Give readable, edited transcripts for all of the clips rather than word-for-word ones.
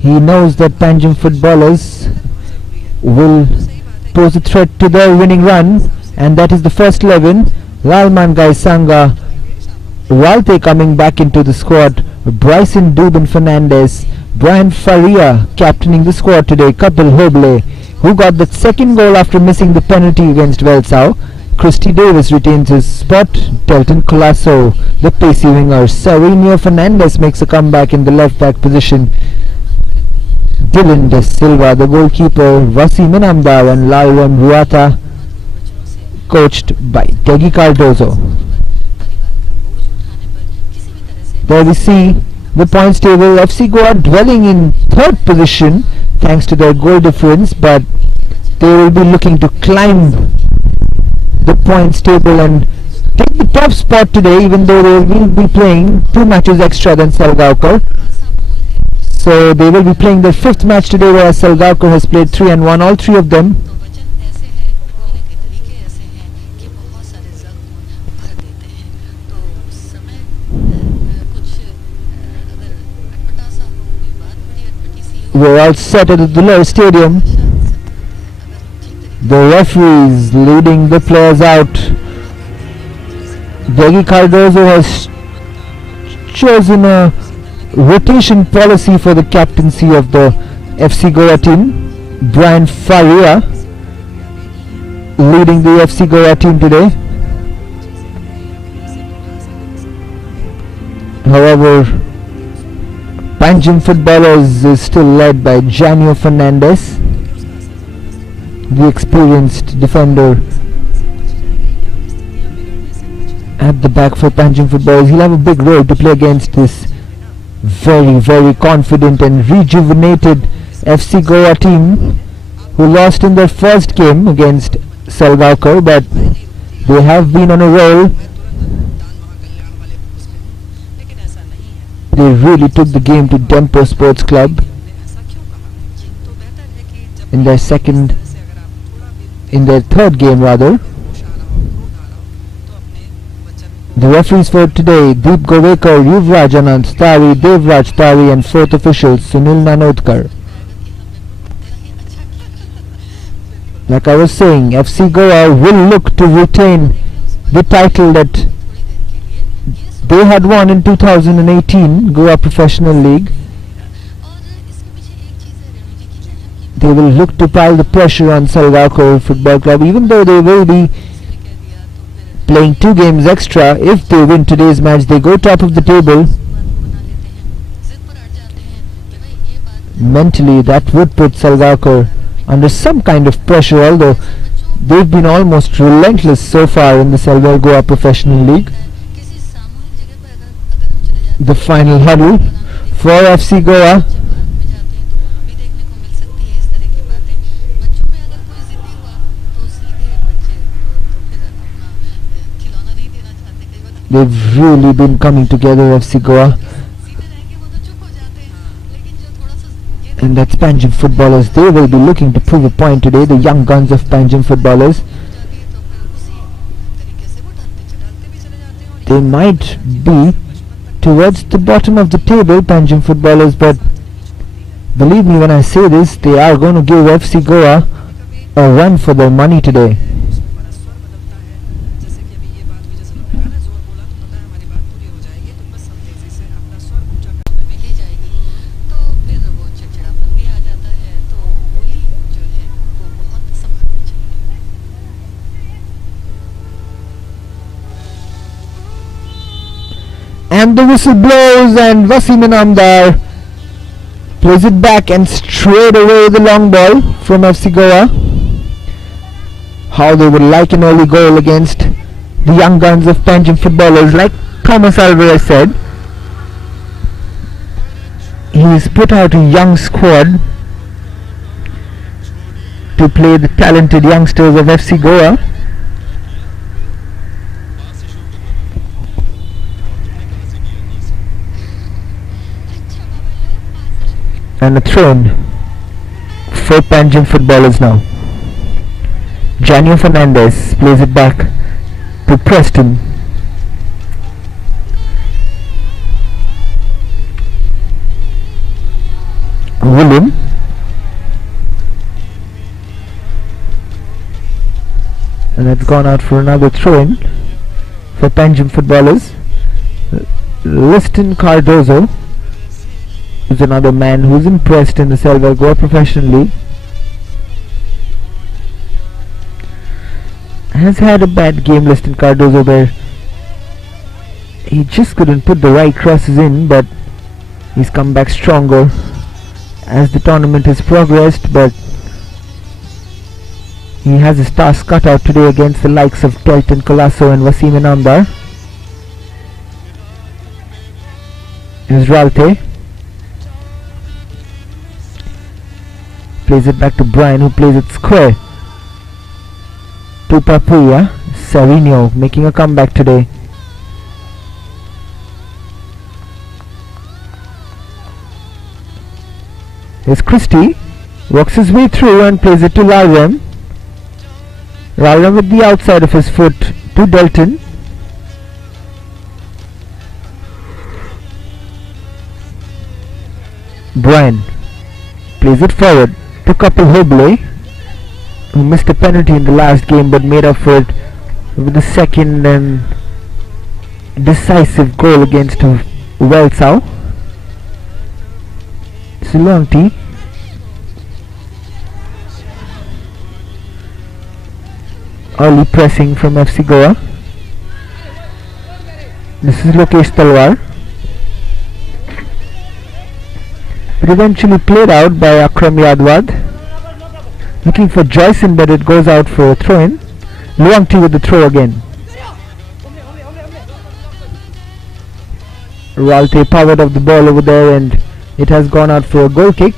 He knows that Panjim footballers will pose a threat to their winning run, and that is the first 11. Lalman Gaisanga Ralte coming back into the squad. Bryson Dubin Fernandez, Brian Faria captaining the squad today. Kapil Hoble, who got the second goal after missing the penalty against Welsau. Christy Davis retains his spot. Delton Colasso, the pacey winger. Sarinio Fernandez makes a comeback in the left back position. Dylan De Silva, the goalkeeper. Wasim Inamdar and Lalwan Ruata, coached by Degi Cardozo. There we see the points table. FC Goa dwelling in third position thanks to their goal difference, but they will be looking to climb the points table and take the top spot today, even though they will be playing 2 matches extra than Salgaonkar. So they will be playing their 5th match today, whereas Salgaonkar has played 3 and won all 3 of them. We're all set at the Dular Stadium. The referees leading the players out. Degi Cardozo has chosen a rotation policy for the captaincy of the FC Goa team. Brian Faria leading the FC Goa team today. However, Panjim footballers is still led by Janio Fernandez, the experienced defender at the back for Panjim footballers. He'll have a big role to play against this very confident and rejuvenated FC Goa team, who lost in their first game against Salgaonkar, but they have been on a roll. They really took the game to Dempo Sports Club in their third game rather. The referees for today: Deep Govekar, Yuvraj Anant Tari, Devraj Tari, and 4th official Sunil Nanodkar. Like I was saying, FC Goa will look to retain the title that they had won in 2018 Goa Professional League. They will look to pile the pressure on Salgaonkar Football Club, even though they will be playing 2 games extra. If they win today's match, they go top of the table. Mentally, that would put Salgaonkar under some kind of pressure, although they've been almost relentless so far in the Salwar Goa Professional League. The final huddle for FC Goa. They've really been coming together, FC Goa, and that's Panjim footballers. They will be looking to prove a point today, the young guns of Panjim footballers. They might be towards the bottom of the table, Panjim footballers, but believe me when I say this, they are going to give FC Goa a run for their money today. And the whistle blows, and Wasim Inamdar plays it back, and straight away the long ball from FC Goa. How they would like an early goal against the young guns of Panjim footballers. Like Thomas Alvarez said, he's put out a young squad to play the talented youngsters of FC Goa. And a throw-in for Panjim footballers now. Janio Fernandez plays it back to Preston. William. And it's gone out for another throw-in for PANJIM footballers. Liston Cardozo is another man who's impressed in the Selva Goa Professional League. Has had a bad game, Liston Cardozo, where he just couldn't put the right crosses in, but he's come back stronger as the tournament has progressed. But he has his task cut out today against the likes of Kelton Colasso and Wasim Inamdar. Here's Ralte. Plays it back to Brian, who plays it square to Papuya. Savinho making a comeback today. Here's Christie. Works his way through and plays it to Lalrem. Lalrem with the outside of his foot to Delton. Brian plays it forward to Kapil Hoble, who missed a penalty in the last game but made up for it with the second and decisive goal against Welsau. Silonti. Early pressing from FC Goa. This is Lokesh Talwar. But eventually played out by Akram Yadwad. Looking for Joyson, but it goes out for a throw-in. Luangti with the throw again. Ralte powered up the ball over there and it has gone out for a goal kick.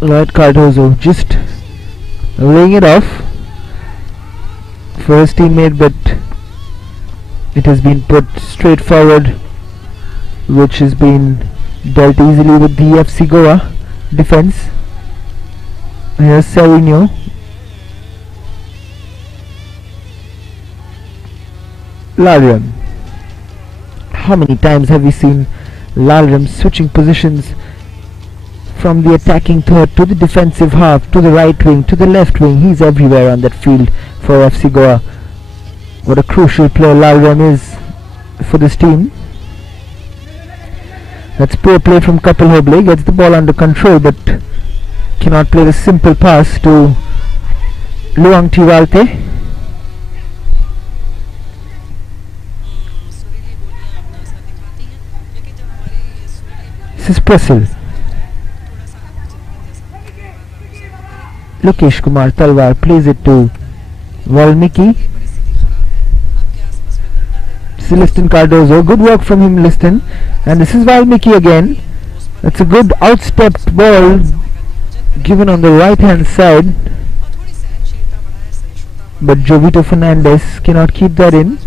Lloyd Cardozo just laying it off for his teammate, but it has been put straight forward, which has been dealt easily with the FC Goa defense. Here's Savinho. Lalrem. How many times have we seen Lalrem switching positions from the attacking third to the defensive half, to the right wing, to the left wing? He's everywhere on that field for FC Goa. What a crucial player Lalrem is for this team. That's poor play from Kapil Hoble. Gets the ball under control but cannot play the simple pass to Luangti Ralte. This is Prasil. Lokesh Kumar Talwar plays it to Valmiki. This is Liston Cardozo. Good work from him, Liston. And this is Valmiki again. That's a good outstepped ball given on the right hand side, but Jovito Fernandez cannot keep that in.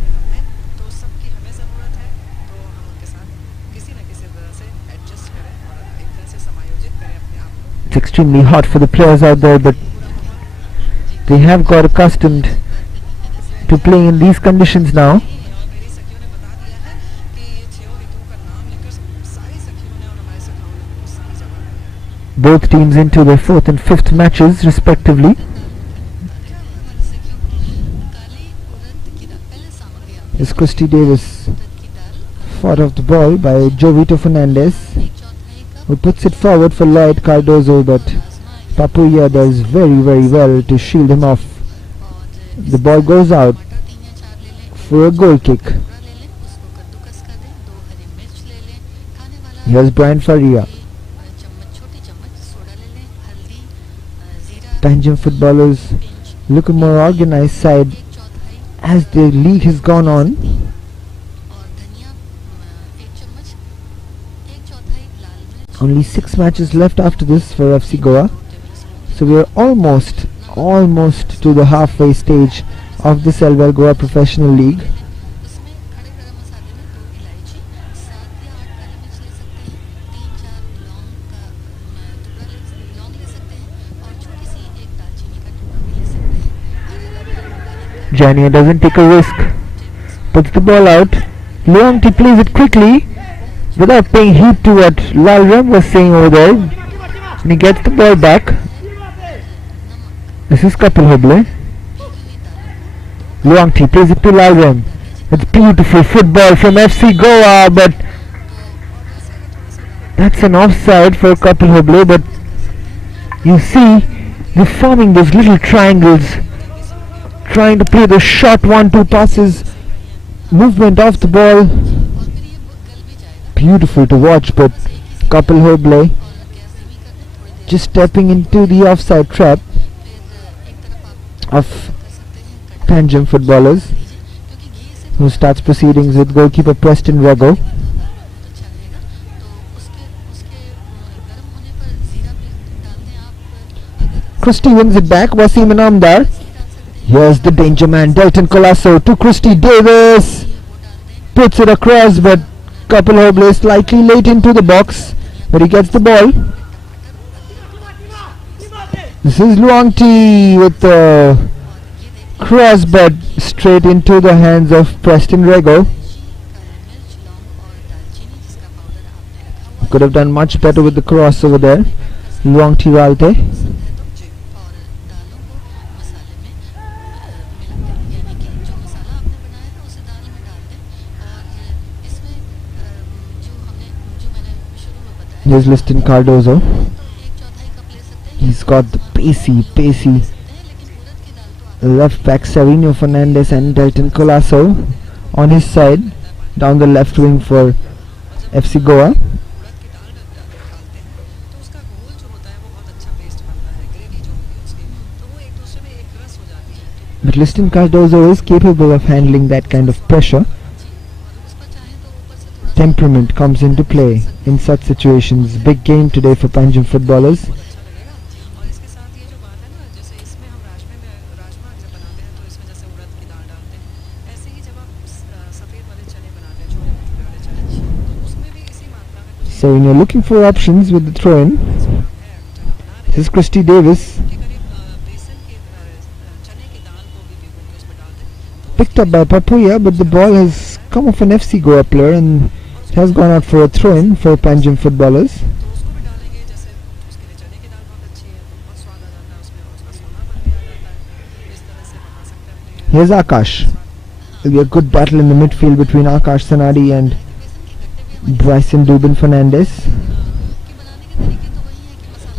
It's extremely hot for the players out there, but they have got accustomed to playing in these conditions now. Both teams into their 4th and 5th matches respectively. Is Christy Davis fought off the ball by Jovito Fernandez, who puts it forward for Lloyd Cardozo, but Papuya does very well to shield him off. The ball goes out for a goal kick. Here's Brian Faria. PANJIM footballers look a more organized side as the league has gone on. Only 6 matches left after this for FC Goa, so we are almost to the halfway stage of the Selva Goa Professional League. Jania doesn't take a risk, puts the ball out. Luang T plays it quickly without paying heed to what Lalram was saying over there, and he gets the ball back. This is Kapil Hoble. Luang T plays it to Lalram. It's beautiful football from FC Goa, but that's an offside for Kapil Hoble. But you see, they're forming those little triangles, trying to play the short 1-2 passes, movement off the ball. Beautiful to watch, but Kapil Hoble just stepping into the offside trap of Panjim footballers, who starts proceedings with goalkeeper Preston Rego. Christie wins it back. Wasim Anamdar. Here's the danger man, Delton Colasso to Christie Davis. Puts it across, but Kapil Hoble is slightly late into the box, but he gets the ball. This is Luang T with the cross, but straight into the hands of Preston Rego. Could have done much better with the cross over there. Luang T Ralte. Here's Liston Cardozo. He's got the pacey left back Savinho Fernandes and Delton Colasso on his side down the left wing for FC Goa. But Liston Cardozo is capable of handling that kind of pressure. Temperament comes into play in such situations. Big game today for Panjim footballers. So when you're looking for options with the throw-in, this is Christie Davis. Picked up by Papuya, but the ball has come off an FC Goa player and it has gone out for a throw-in for Panjim footballers. Here's Akash. It'll be a good battle in the midfield between Akash Sanadi and Bryson Dubin Fernandes.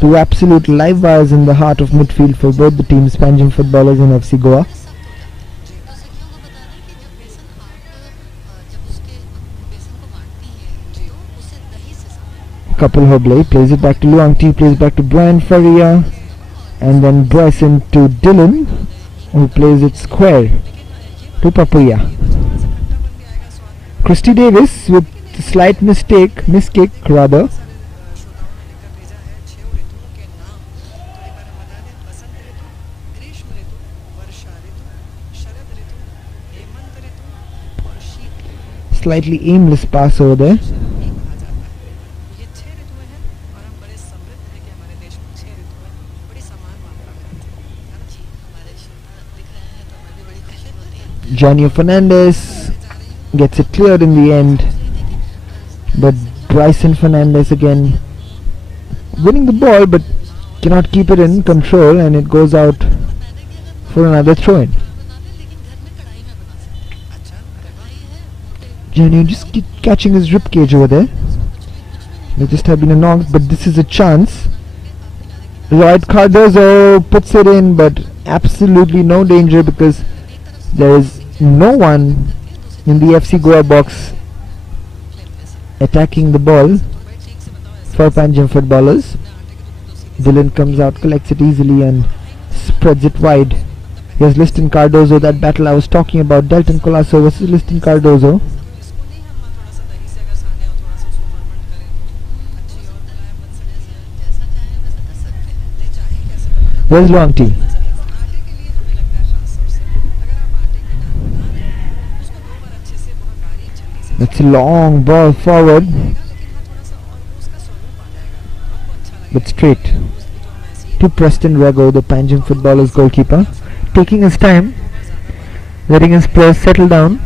Two absolute live wires in the heart of midfield for both the teams, Panjim footballers and FC Goa. Kapil Hoble plays it back to Luang T, plays it back to Brian Faria, and then Bryson to Dylan, who plays it square to Papuya. Christie Davis with a slight miskick rather. Slightly aimless pass over there. Janio Fernandes gets it cleared in the end, but Bryson Fernandes again winning the ball but cannot keep it in control, and it goes out for another throw-in. Janio just catching his ribcage over there. There just have been a knock, but this is a chance. Lloyd Cardozo puts it in, but absolutely no danger because there is no one in the FC Goa box attacking the ball for Panjim footballers. Dylan comes out, collects it easily and spreads it wide. Here's Liston Cardozo, that battle I was talking about, Delton Colasso versus Liston Cardozo. There's Luang T. It's a long ball forward, but straight to Preston Rego, the Panjim footballers goalkeeper, taking his time, letting his players settle down.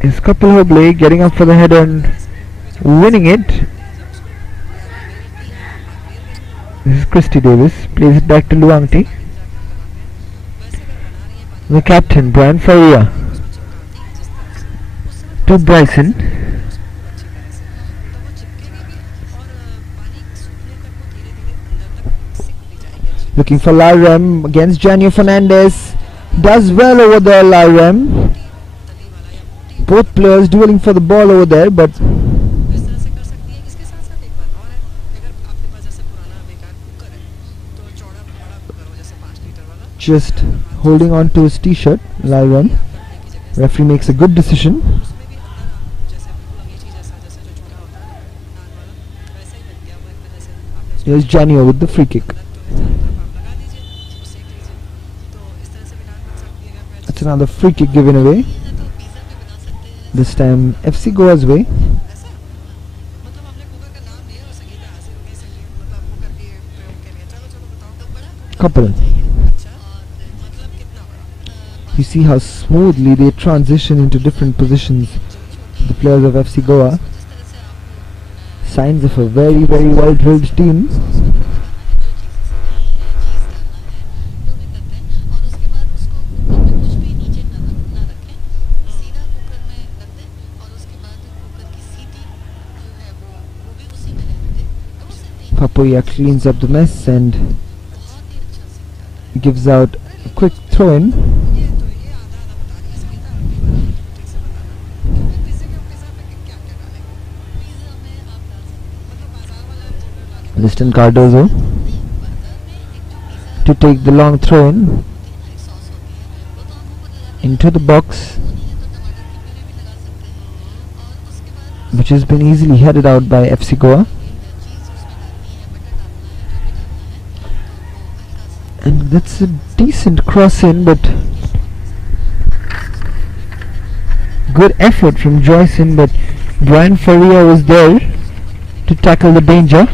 His couple Hobley getting up for the header and winning it. This is Christy Davis, plays it back to Luangti. The captain, Brian Faria, to Bryson. Looking for Larem against Janio Fernandez. Does well over there, Larem. Both players dueling for the ball over there, but just holding on to his t-shirt, Larem. Referee makes a good decision. Here's Janio with the free kick. That's another free kick given away. This time FC Goa's way. Couple. You see how smoothly they transition into different positions, the players of FC Goa. Signs of a very well drilled team. Papoya cleans up the mess and gives out a quick throw in. Liston Cardozo to take the long throw in into the box, which has been easily headed out by FC Goa. And that's a decent cross in, but good effort from Joyson, but Brian Faria was there to tackle the danger.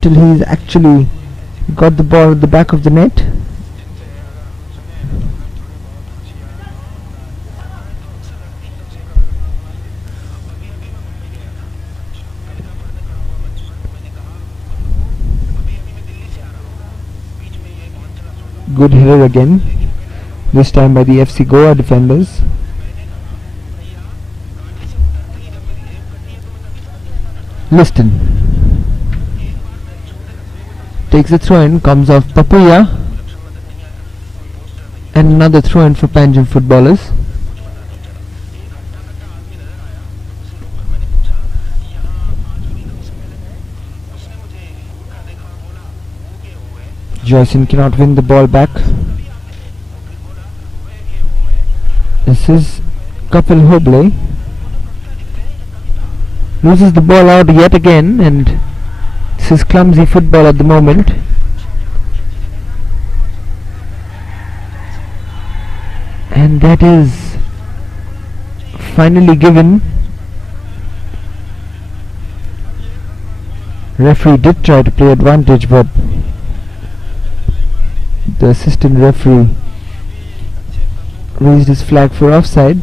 till he's actually got the ball at the back of the net. Good header again, this time by the FC Goa defenders. Liston takes the throw-in, comes off Papuya, and another throw-in for Panjim footballers. Joyson cannot win the ball back. This is Kapil Hoble. Loses the ball out yet again, and this is clumsy football at the moment. And that is finally given. Referee did try to play advantage, but the assistant referee raised his flag for offside.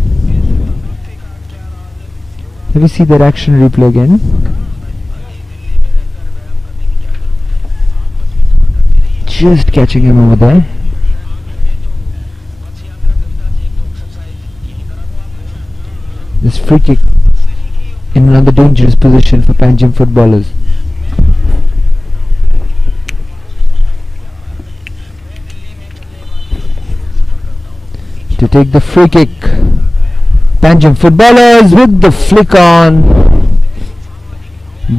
Let me see that action replay again. Just catching him over there. This free kick in another dangerous position for Panjim footballers. To take the free kick, Panjim footballers with the flick on,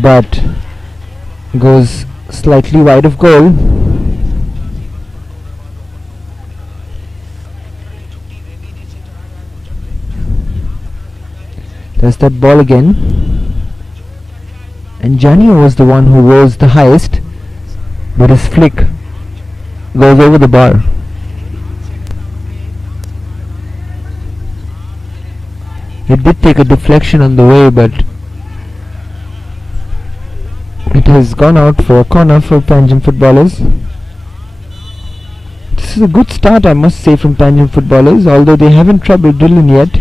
but goes slightly wide of goal. There's that ball again, and Janio was the one who rose the highest, but his flick goes over the bar. It did take a deflection on the way, but it has gone out for a corner for Panjim footballers. This is a good start, I must say, from Panjim footballers, although they haven't troubled Dillon yet,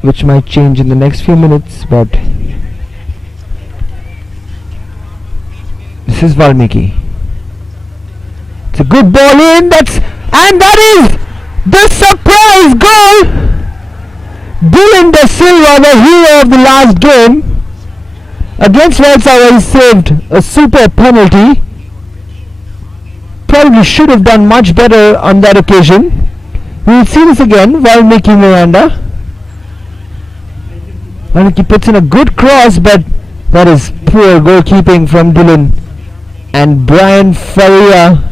which might change in the next few minutes. But this is Valmiki. It's a good ball in, and that is the surprise goal! Dillon Da Silva, the hero of the last game, against Valsara. He saved a superb penalty. Probably should have done much better on that occasion. We will see this again. Valmiki Miranda. Valmiki puts in a good cross, but that is poor goalkeeping from Dillon. And Brian Faria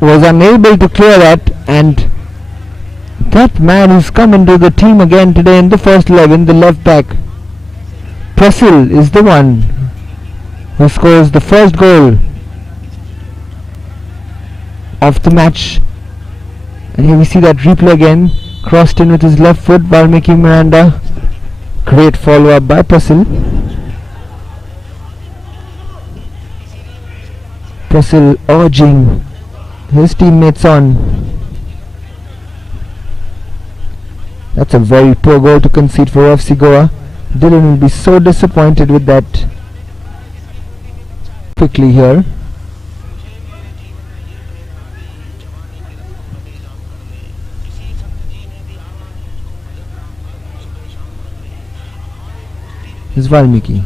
was unable to clear that, and that man who's come into the team again today in the first 11, the left back Prasil, is the one who scores the first goal of the match. And here we see that replay again, crossed in with his left foot, Valmiki Miranda. Great follow up by Prasil. Prasil urging his teammates on. That's a very poor goal to concede for FC Goa. Dillon will be so disappointed with that. Quickly here. Is Valmiki.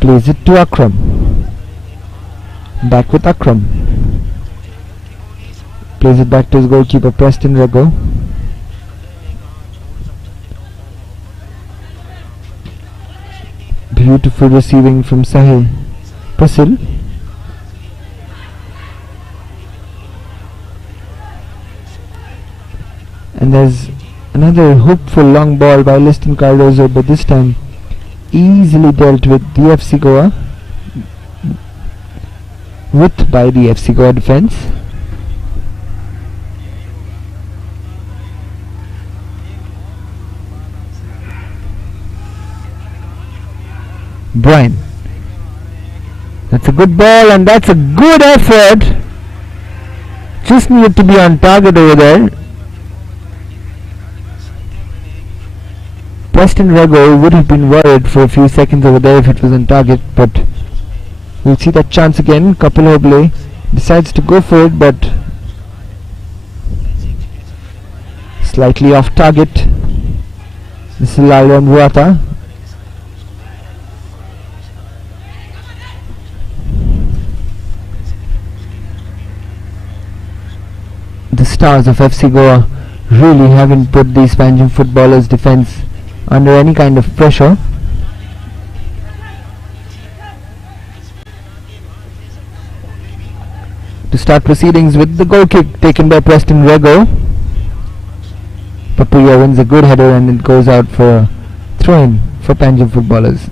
Plays it to Akram. Back with Akram. Plays it back to his goalkeeper Preston Rego. Beautiful receiving from Sahil Prasil. And there's another hopeful long ball by Liston Cardozo, but this time easily dealt with the FC Goa. By the FC Goa defense. Brian. That's a good ball and that's a good effort. Just needed to be on target over there. Preston Rego would have been worried for a few seconds over there if it was on target, but we'll see that chance again. Kapil Hoble decides to go for it, but slightly off target. This is Lalian Ruata. The stars of FC Goa really haven't put these Panjim footballers' defence under any kind of pressure. To start proceedings with the goal kick taken by Preston Rego. Papuya wins a good header and it goes out for a throw-in for Panjim footballers.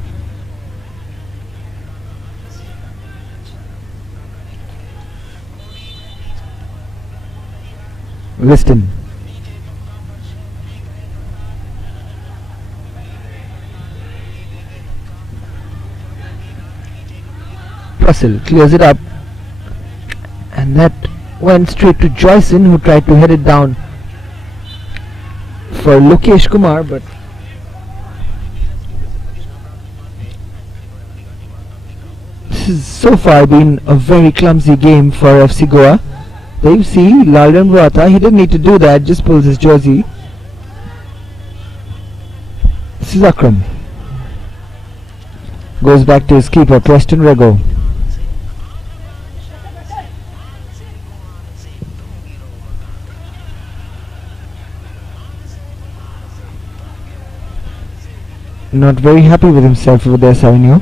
Liston. Russell clears it up and that went straight to Joyson, who tried to head it down for Lokesh Kumar, but this has so far been a very clumsy game for FC Goa. There you see Lalran Ruata, he didn't need to do that, just pulls his jersey. This is Akram. Goes back to his keeper, Preston Rego. Not very happy with himself over there, Savinio.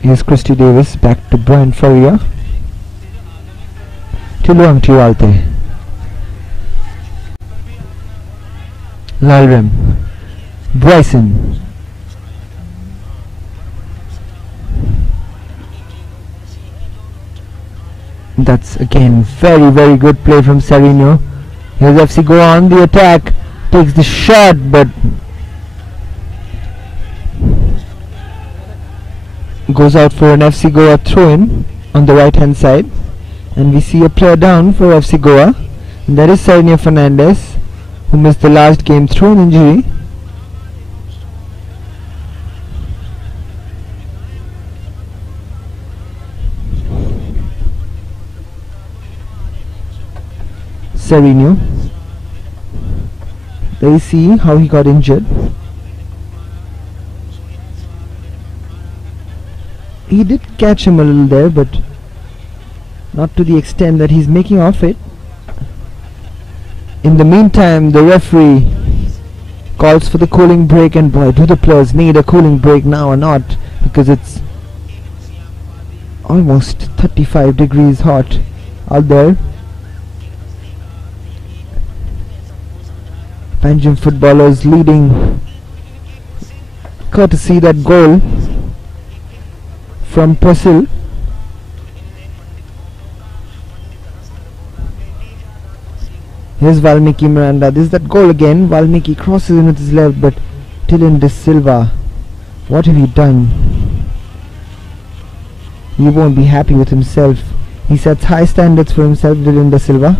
Here's Christy Davis, back to Brian Faria. To Luang Tiwalte. Lalrem. Bryson. That's again very good play from Savinio. Here's FC Goa on the attack. Takes the shot, but goes out for an FC Goa throw-in on the right hand side, and we see a player down for FC Goa, and that is Savinio Fernandez, who missed the last game through an injury. Savinio. There you see how he got injured. He did catch him a little there, but not to the extent that he's making off it. In the meantime, the referee calls for the cooling break, and boy, do the players need a cooling break now or not, because it's almost 35 degrees hot out there. Panjim footballers leading courtesy that goal from Pasil. Here's Valmiki Miranda. This is that goal again. Valmiki crosses in with his left, but Dylan De Silva, what have you done? He won't be happy with himself. He sets high standards for himself, Dylan De Silva.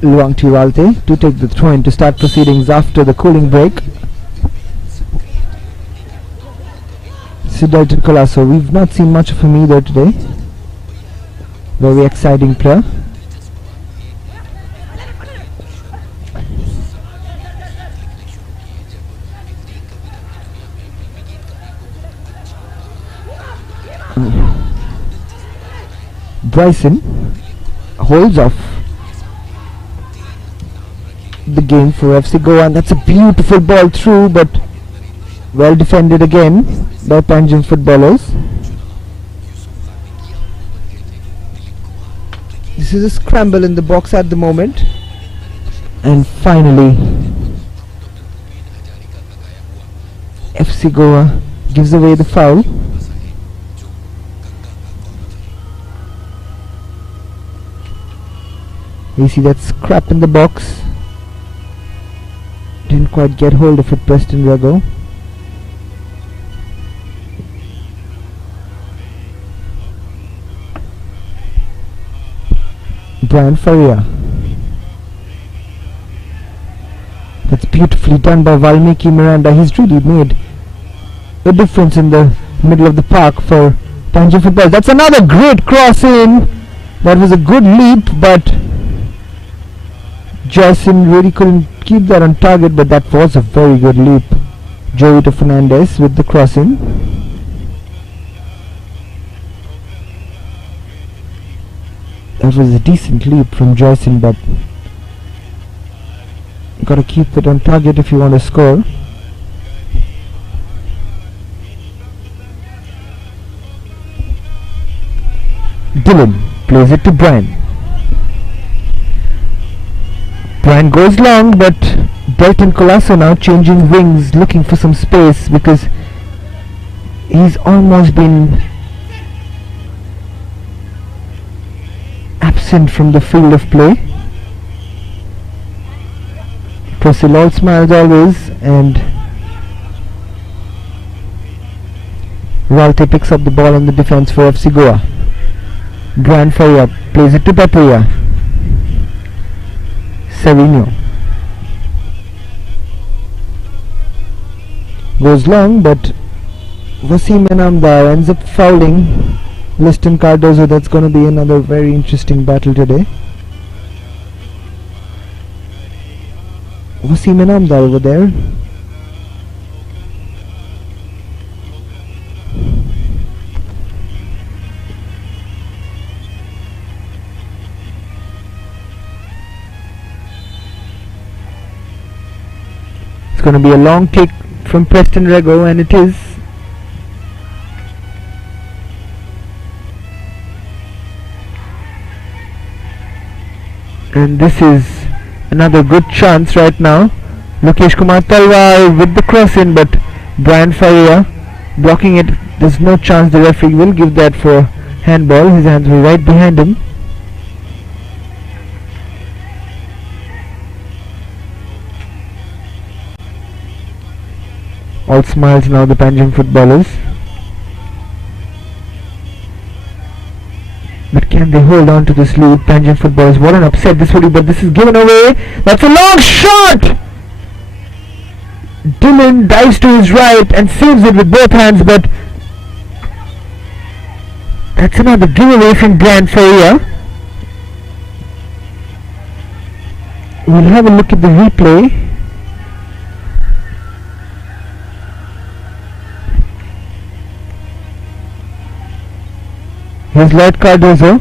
Luang Tiwalte to take the throw-in to start proceedings after the cooling break. Siddharth Colasso, we've not seen much of him either today. Very exciting player. Bryson holds off the game for FC Goa, and that's a beautiful ball through, but well defended again by Panjim footballers. This is a scramble in the box at the moment, and finally FC Goa gives away the foul. You see that scrap in the box. Didn't quite get hold of it, Preston Rego. Brian Faria. That's beautifully done by Valmiki Miranda. He's really made a difference in the middle of the park for PANJIM football. That's another great cross in. That was a good leap, but Jason really couldn't keep that on target, but that was a very good leap. Joito Fernandez with the crossing. That was a decent leap from Jason, but you gotta keep it on target if you want to score. Dylan plays it to Brian. Brian goes long, but Delton Colasso now changing wings, looking for some space because he's almost been absent from the field of play. Tosil all smiles always, and Ralte picks up the ball in the defense for FC Goa. Brian Faria plays it to Papuya. Savino goes long, but Wasim Enamdar ends up fouling Liston Cardozo. That's going to be another very interesting battle today. Wasim Enamdar over there. It's going to be a long kick from Preston Rego, and it is. And this is another good chance right now. Lokesh Kumar Talwar with the cross in, but Brian Faria blocking it. There's no chance the referee will give that for handball. His hands were right behind him. All smiles now, the PANJIM footballers. But can they hold on to this lead? PANJIM footballers, what an upset this would be, but this is given away. That's a long shot! Dylan dives to his right and saves it with both hands, but that's another giveaway from Brian Faria. We'll have a look at the replay. Here's Lloyd Cardozo.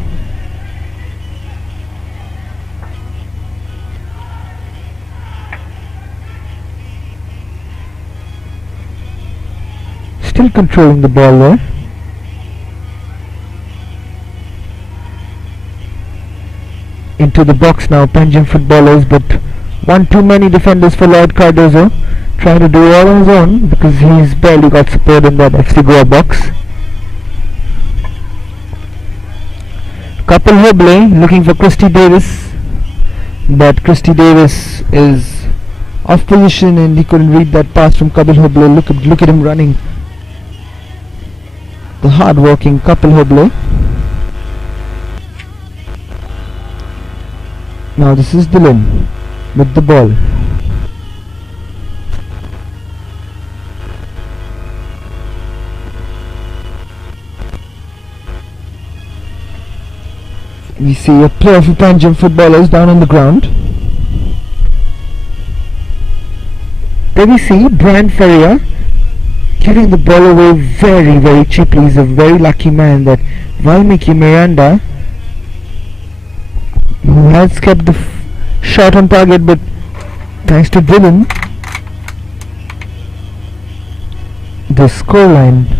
Still controlling the ball there. Into the box now, PANJIM footballers, but one too many defenders for Lloyd Cardozo. Trying to do it all on his own because he's barely got support in that FC Goa box. Kapil Hoble looking for Christy Davis, but Christy Davis is off position and he couldn't read that pass from Kapil Hoble. Look at him running. The hard-working Kapil Hoble. Now this is Dylan with the ball. We see a player for PANJIM footballers down on the ground. There we see Brian Faria giving the ball away very, very cheaply. He's a very lucky man that Valmiki Miranda, who has kept the shot on target, but thanks to Dylan, the scoreline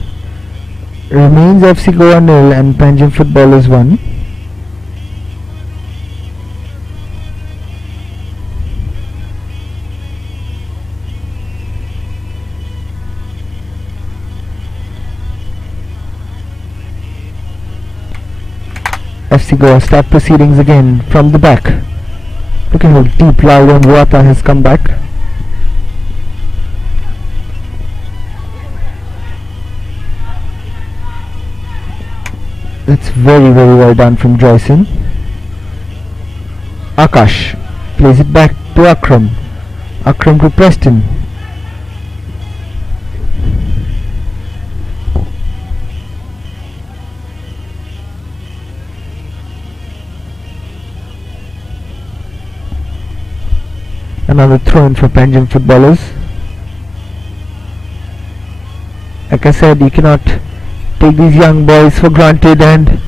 remains FC Goa 0 and PANJIM footballers 1. FC Goa start proceedings again from the back. Look at how deep Lal Buata has come back. That's very well done from Joyson. Akash plays it back to Akram. Akram to Preston. Another throw in for Panjim footballers. Like I said, you cannot take these young boys for granted, and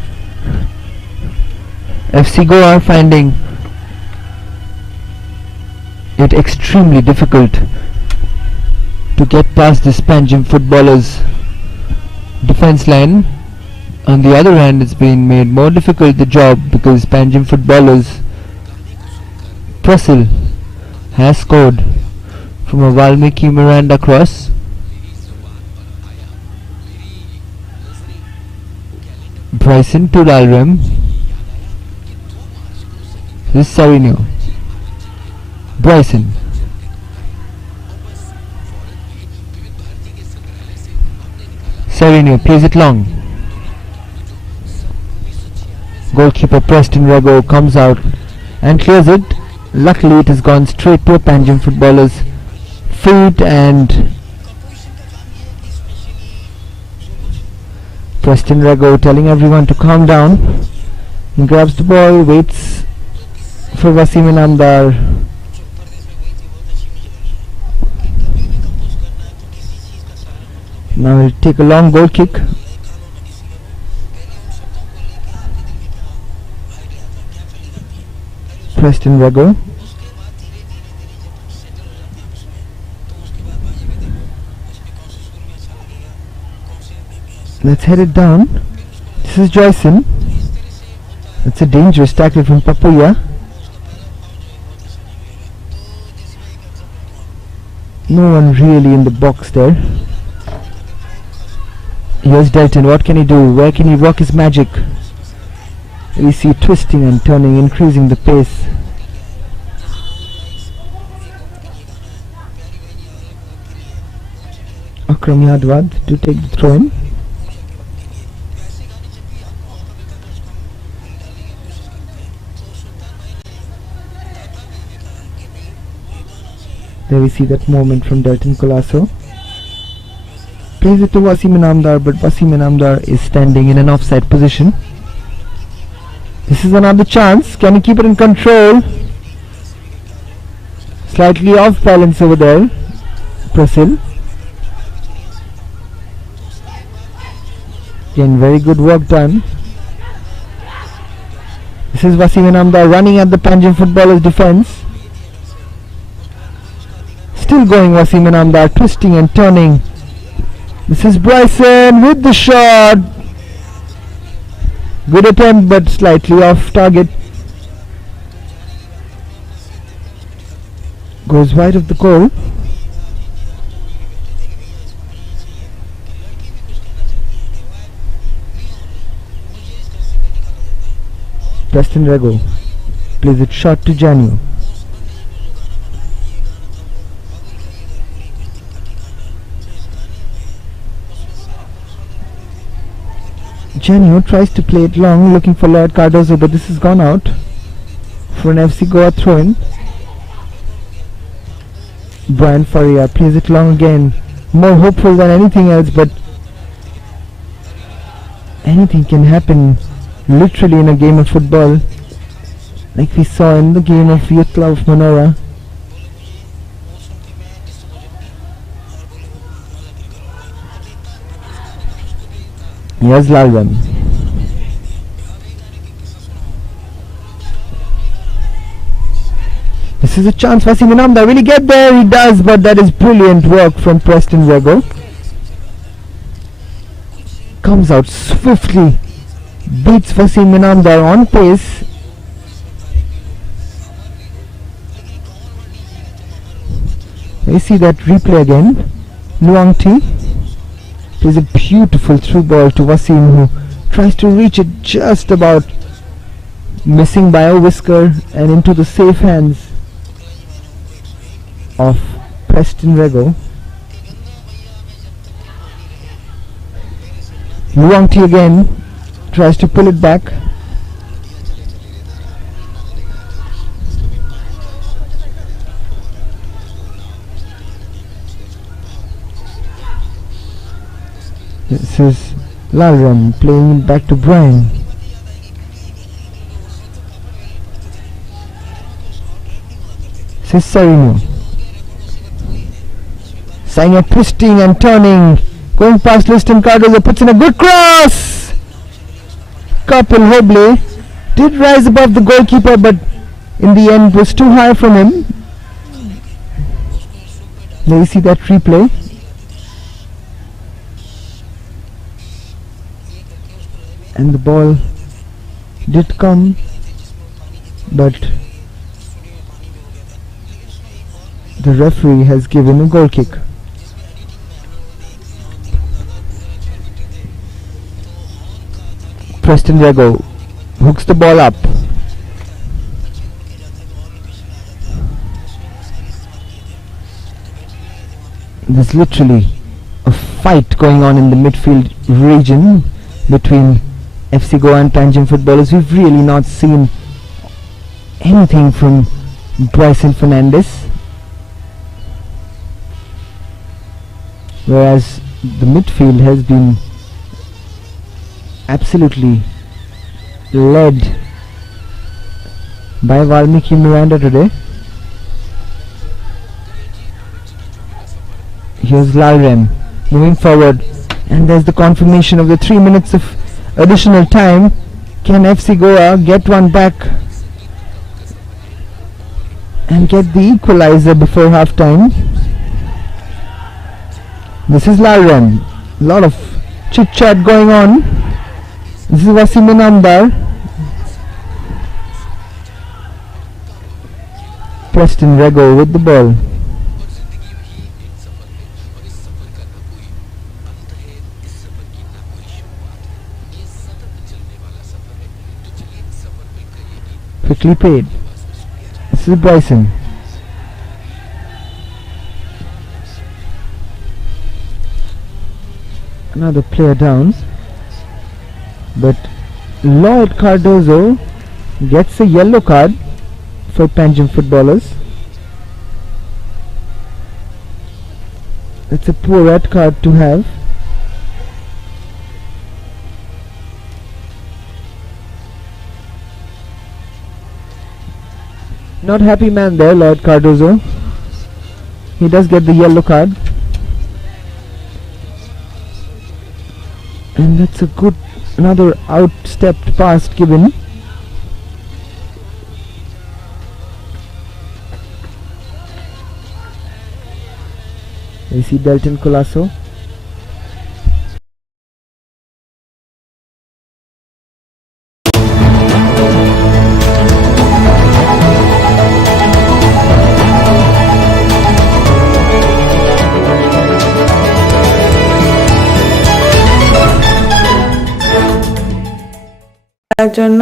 FC Goa are finding it extremely difficult to get past this Panjim footballers defense line. On the other hand, it's been made more difficult the job because Panjim footballers Prasil has scored from a Valmiki Miranda cross. Bryson to Dalrem. This is Savinho. Bryson. Savinho plays it long. Goalkeeper Preston Rego comes out and clears it. Luckily it has gone straight to a Panjim footballer's feet, and Preston Rego telling everyone to calm down. He grabs the ball, waits for Wasim Inamdar. Now he'll take a long goal kick. Preston Rego. Let's head it down. This is Joyson. It's a dangerous tackle from Papuya. No one really in the box there. Here's Delton. What can he do? Where can he work his magic? We see twisting and turning, increasing the pace. Akram Yadwad to take the throw in. There we see that moment from Delton Colasso. Plays it to Wasim Inamdar, but Wasim Inamdar is standing in an offside position. This is another chance. Can he keep it in control? Slightly off balance over there. Prasil. Again, very good work done. This is Wasim Inamdar running at the Panjim footballers' defense. Still going Wasim Inamdar, twisting and turning. This is Bryson with the shot. Good attempt, but slightly off target. Goes wide of the goal. Preston Rego plays it short to Janu. Janu tries to play it long, looking for Lloyd Cardozo, but this has gone out for an FC Goa throw-in. Brian Faria plays it long again, more hopeful than anything else, but anything can happen literally in a game of football, like we saw in the game of Youth Club of Manora. Here's Lalvan. This is a chance for Wasim Inamdar. Will he get there? He does, but that is brilliant work from Preston Rego. Comes out swiftly, beats Wasim Inamdar on pace. We see that replay again. Luang T plays a beautiful through ball to Wasim, who tries to reach it just about missing by a whisker and into the safe hands of Preston Rego. Luangti again tries to pull it back. This is Lalram playing it back to Brian. This is Sarino. Sanya twisting and turning. Going past Liston Cardozo, puts in a good cross! Kapil Hoble did rise above the goalkeeper, but in the end was too high from him. Now you see that replay. And the ball did come, but the referee has given a goal kick. Preston Rego hooks the ball up. There's literally a fight going on in the midfield region between FC Goa and Panjim footballers. We've really not seen anything from Bryson Fernandes, whereas the midfield has been absolutely led by Valmiki Miranda today. Here's Lalrem moving forward, and there's the confirmation of the 3 minutes of additional time. Can FC Goa get one back and get the equalizer before half time? This is Lalrem. A lot of chit chat going on. This is Wasim Namdar. Preston Rego with the ball. Quickly paid. This is Bryson. Another player down, but Lloyd Cardozo gets a yellow card for Panjim footballers. It's a poor red card to have. Not happy man there, Lloyd Cardozo. He does get the yellow card. And that's a good, another outstepped past given. You see Delton Colasso. জন্য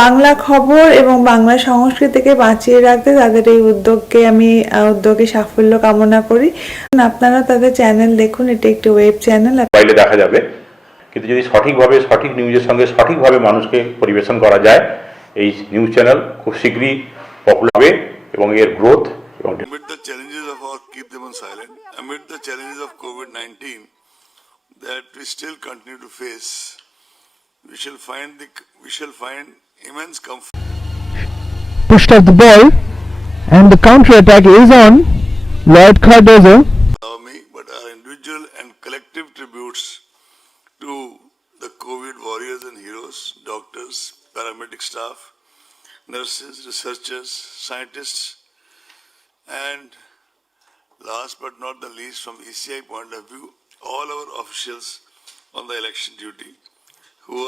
বাংলা খবর এবং বাংলা সংস্কৃতিকে বাঁচিয়ে রাখতে তাদের এই উদ্যোগে সাফল্য কামনা করি। আপনারা তাদের চ্যানেল দেখুন, এটা একটি ওয়েব চ্যানেল, মোবাইলে দেখা যাবে, কিন্তু যদি সঠিকভাবে সঠিক নিউজের সঙ্গে সঠিকভাবে মানুষকে পরিবেশন করা যায়, এই নিউজ চ্যানেল খুব শীঘ্রই পপুলার হবে এবং এর গ্রোথ এবং amid the challenges of our keep them on silent, amid the challenges of COVID-19 that we still continue to face, we shall find immense comfort. Pushed off the ball, and the counter attack is on Lloyd Cardozo. But our individual and collective tributes to the COVID warriors and heroes, doctors, paramedic staff, nurses, researchers, scientists, and last but not the least, from ECI point of view, all our officials on the election duty who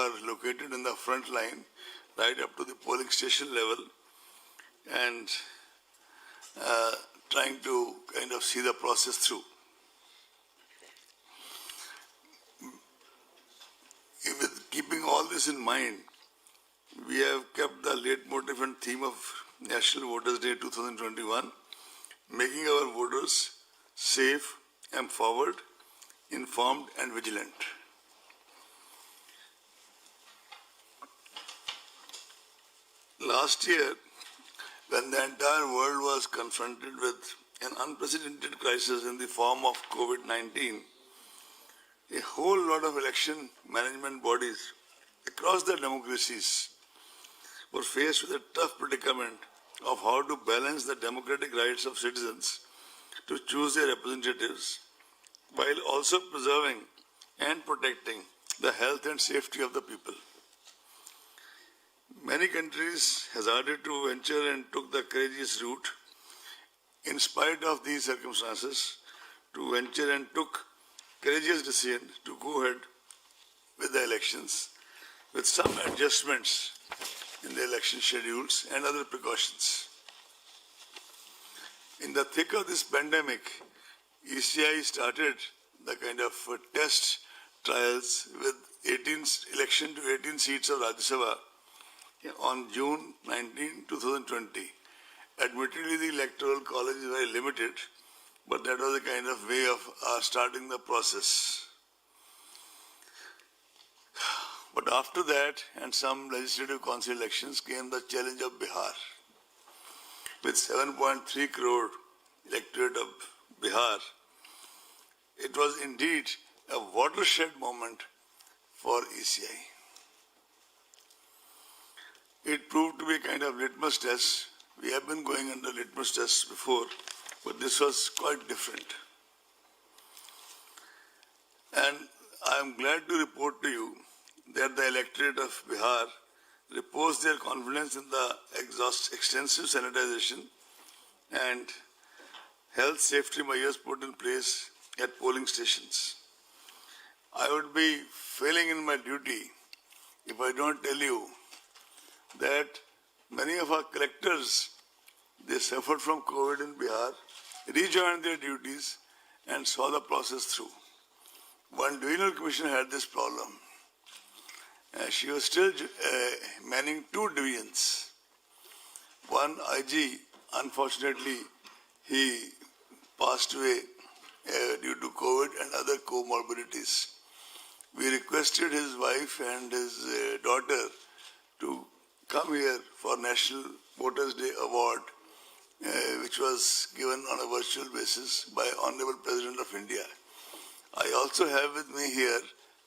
are located in the front line right up to the polling station level and trying to kind of see the process through. With keeping all this in mind, we have kept the leitmotif and theme of National Voters Day 2021, making our voters safe, empowered, informed and vigilant. Last year, when the entire world was confronted with an unprecedented crisis in the form of COVID-19, a whole lot of election management bodies across the democracies were faced with a tough predicament of how to balance the democratic rights of citizens to choose their representatives while also preserving and protecting the health and safety of the people. Many countries hazarded to venture and took the courageous route, in spite of these circumstances, to venture and took courageous decision to go ahead with the elections with some adjustments in the election schedules and other precautions. In the thick of this pandemic, ECI started the kind of test trials with election to 18 seats of Rajya Sabha on June 19, 2020. Admittedly, the electoral college is very limited, but that was a kind of way of starting the process. But after that, and some legislative council elections, came the challenge of Bihar. With 7.3 crore electorate of Bihar, it was indeed a watershed moment for ECI. It proved to be a kind of litmus test. We have been going under litmus tests before, but this was quite different. And I am glad to report to you that the electorate of Bihar reposed their confidence in the extensive sanitization and health safety measures put in place at polling stations. I would be failing in my duty if I don't tell you that many of our collectors, they suffered from COVID in Bihar, rejoined their duties and saw the process through. One divisional commissioner had this problem. She was still manning 2 divisions. One IG, unfortunately, he passed away due to COVID and other comorbidities. We requested his wife and his daughter to come here for National Voters Day Award, which was given on a virtual basis by Honorable President of India. I also have with me here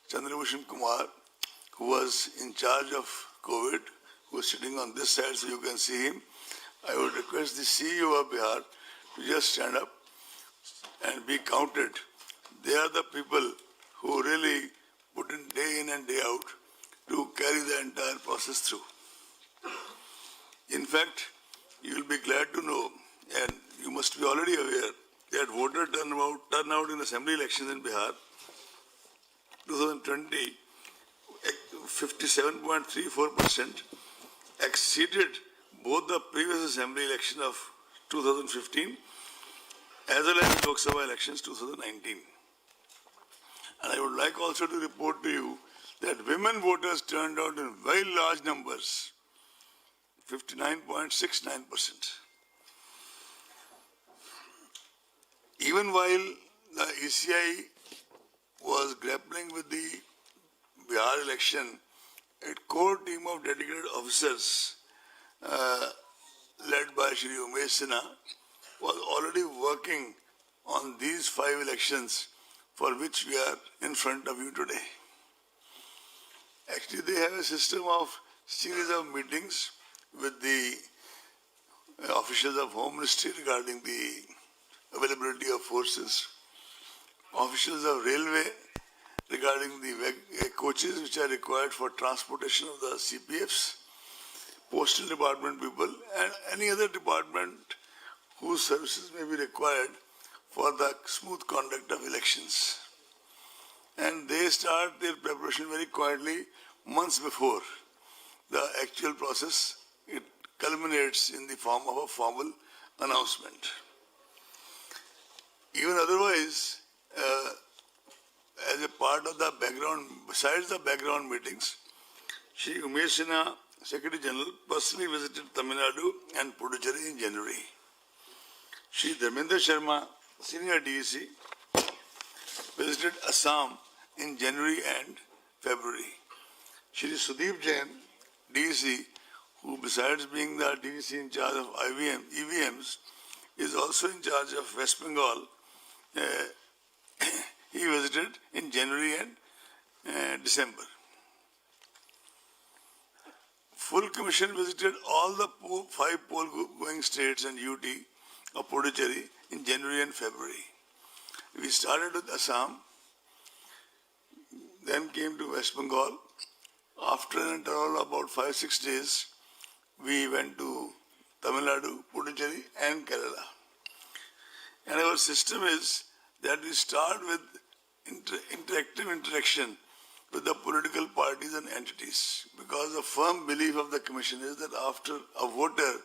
Chandrabhushan Kumar, who was in charge of COVID, who is sitting on this side so you can see him. I would request the CEO of Bihar to just stand up and be counted. They are the people who really put in day in and day out to carry the entire process through. In fact, you will be glad to know, and you must be already aware, that voter turnout in assembly elections in Bihar 2020, 57.34%, exceeded both the previous assembly election of 2015 as well as the Lok Sabha elections 2019. And I would like also to report to you that women voters turned out in very large numbers, 59.69%. Even while the ECI was grappling with the Bihar election, a core team of dedicated officers led by Shri Umesh Sinha was already working on these 5 elections for which we are in front of you today. Actually, they have a system of series of meetings with the officials of Home Ministry regarding the availability of forces, officials of Railway regarding the coaches which are required for transportation of the CPFs, Postal Department people, and any other department whose services may be required for the smooth conduct of elections. And they start their preparation very quietly months before the actual process. It culminates in the form of a formal announcement. Even otherwise, as a part of the background, besides the background meetings, Shri Umesh Sinha Secretary General, personally visited Tamil Nadu and Puducherry in January. Shri Dharmendra Sharma, Senior DEC, visited Assam in January and February. Shri Sudeep Jain, DEC, who besides being the DEC in charge of EVMs, is also in charge of West Bengal. He visited in January and December. Full Commission visited all the 5 poll-going states and UT of Puducherry in January and February. We started with Assam, then came to West Bengal. After an interval of about 5-6 days, we went to Tamil Nadu, Puducherry and Kerala. And our system is that we start with interactive interaction with the political parties and entities, because the firm belief of the Commission is that after a voter,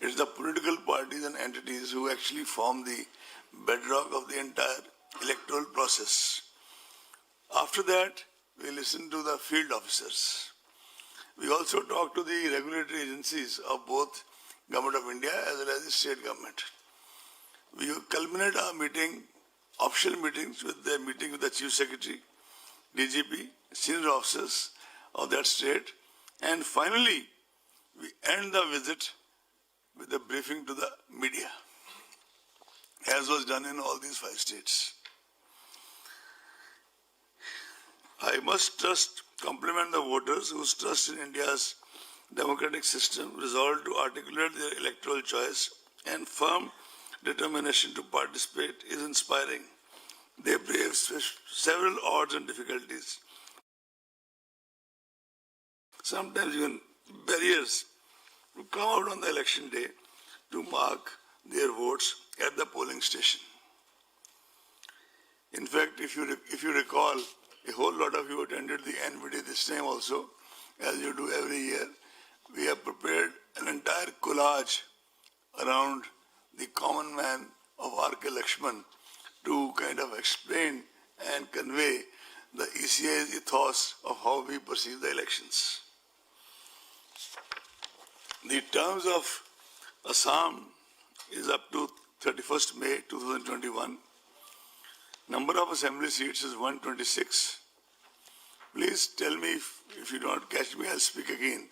it's the political parties and entities who actually form the bedrock of the entire electoral process. After that, we listen to the field officers. We also talk to the regulatory agencies of both Government of India as well as the state government. We culminate our meeting, official meetings, with the meeting with the Chief Secretary, DGP, senior officers of that state, and finally we end the visit with a briefing to the media, as was done in all these 5 states. I must compliment the voters whose trust in India's democratic system, resolve to articulate their electoral choice, and firm determination to participate is inspiring. They brave several odds and difficulties, sometimes even barriers, to come out on the election day to mark their votes at the polling station. In fact, if you recall, a whole lot of you attended the NVD this time also, as you do every year. We have prepared an entire collage around the common man of R.K. Lakshman to kind of explain and convey the ECI's ethos of how we perceive the elections. The terms of Assam is up to 31st May 2021. Number of assembly seats is 126. Please tell me if you don't catch me, I'll speak again.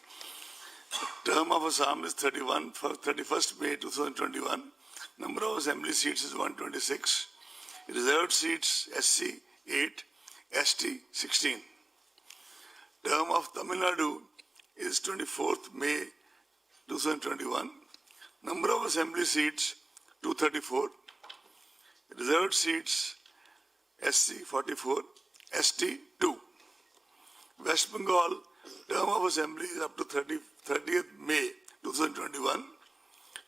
Term of Assam is 31st May 2021. Number of assembly seats is 126. Reserved seats SC 8, ST 16. Term of Tamil Nadu is 24th May 2021. Number of assembly seats 234. Reserved seats SC 44, ST 2. West Bengal term of assembly is up to 30th May 2021.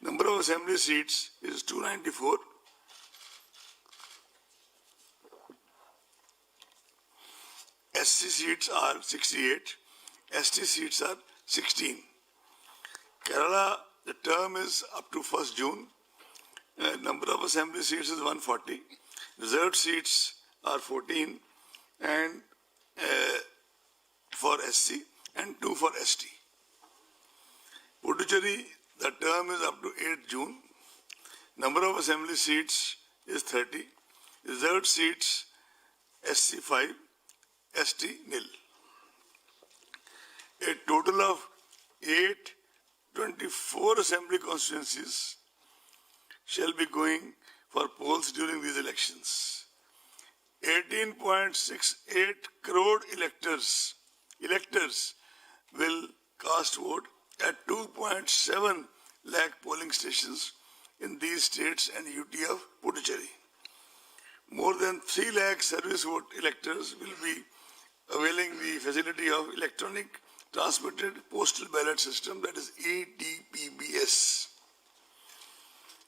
Number of assembly seats is 294. SC seats are 68. ST seats are 16. Kerala, the term is up to 1st June. Number of assembly seats is 140. Reserved seats are 14 and for SC and 2 for ST. Puducherry, the term is up to 8 June. Number of assembly seats is 30. Reserved seats SC 5, ST nil. A total of 824 assembly constituencies shall be going for polls during these elections. 18.68 crore electors will cast vote at 2.7 lakh polling stations in these states and UT of Puducherry. More than 3 lakh service vote electors will be availing the facility of electronic transmitted postal ballot system, that is ETPBS.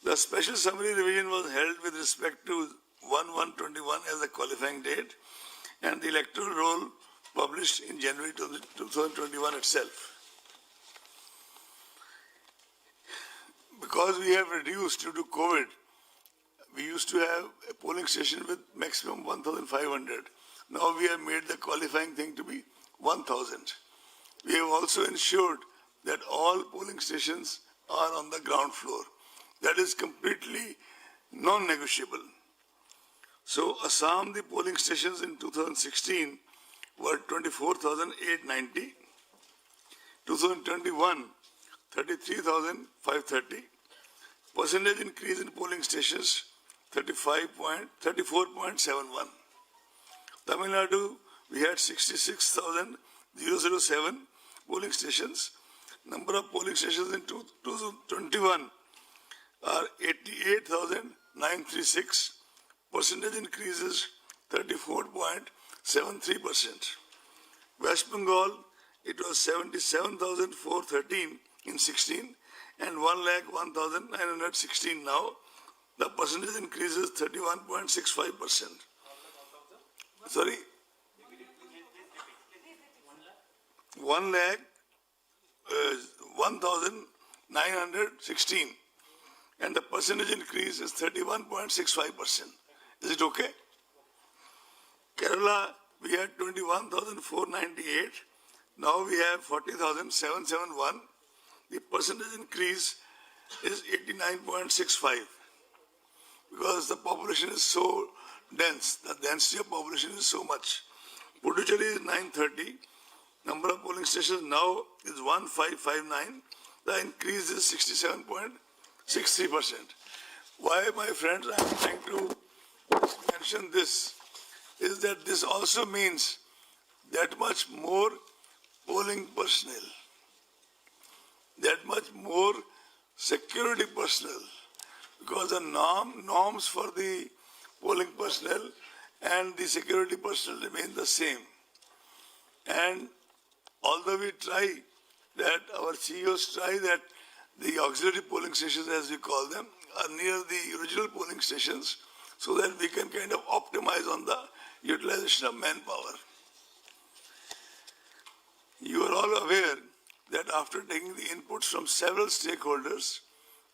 The special summary revision was held with respect to 1/1/21 as the qualifying date and the electoral roll published in January 2021 itself. Because we have reduced due to COVID, we used to have a polling station with maximum 1,500. Now we have made the qualifying thing to be 1,000. We have also ensured that all polling stations are on the ground floor. That is completely non-negotiable. So Assam, the polling stations in 2016 were 24,890, 2021 33,530, percentage increase in polling stations 34.71. Tamil Nadu, we had 66,007 polling stations. Number of polling stations in 2021 are 88,936. Percentage increases 34.73%. West Bengal, it was 77,413 in 16 and 1,01,916 now. The percentage increases 31.65%. Sorry? 1,01,916 and the percentage increase is 31.65%. Is it okay? Kerala, we had 21,498. Now we have 40,771. The percentage increase is 89.65 because the population is so dense. The density of population is so much. Puducherry is 930. Number of polling stations now is 1559. The increase is 67.63%. Why, my friends, I am trying to mention this is that this also means that much more polling personnel, that much more security personnel, because the norms for the polling personnel and the security personnel remain the same. And although we try that, our CEOs try that the auxiliary polling stations, as we call them, are near the original polling stations so that we can kind of optimize on the utilization of manpower. You are all aware that after taking the inputs from several stakeholders,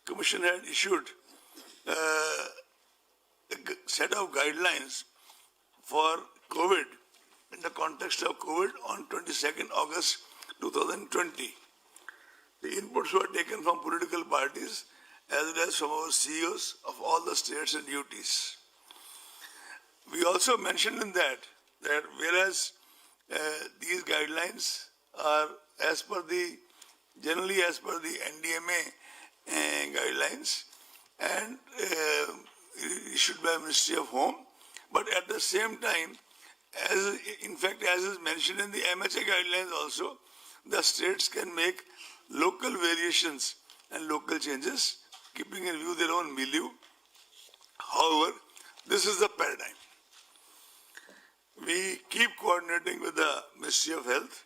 Commission had issued a set of guidelines for COVID in the context of COVID on 22nd August 2020. The inputs were taken from political parties as well as from our CEOs of all the states and UTs. We also mentioned in that whereas these guidelines are generally as per the NDMA guidelines and issued by Ministry of Home, but at the same time, as is mentioned in the MHA guidelines also, the states can make local variations and local changes, keeping in view their own milieu. However, this is the paradigm. We keep coordinating with the Ministry of Health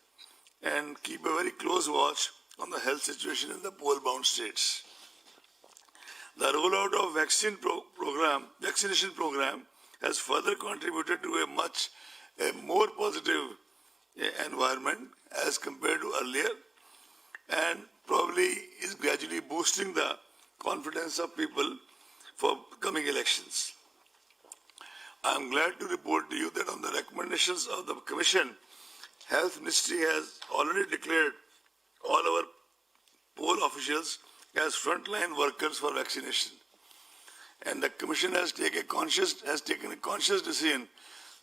and keep a very close watch on the health situation in the poll-bound states. The rollout of vaccination program has further contributed to a more positive environment as compared to earlier, and probably is gradually boosting the confidence of people for coming elections. I am glad to report to you that on the recommendations of the Commission, Health Ministry has already declared all our poll officials as frontline workers for vaccination. And the Commission has taken a conscious decision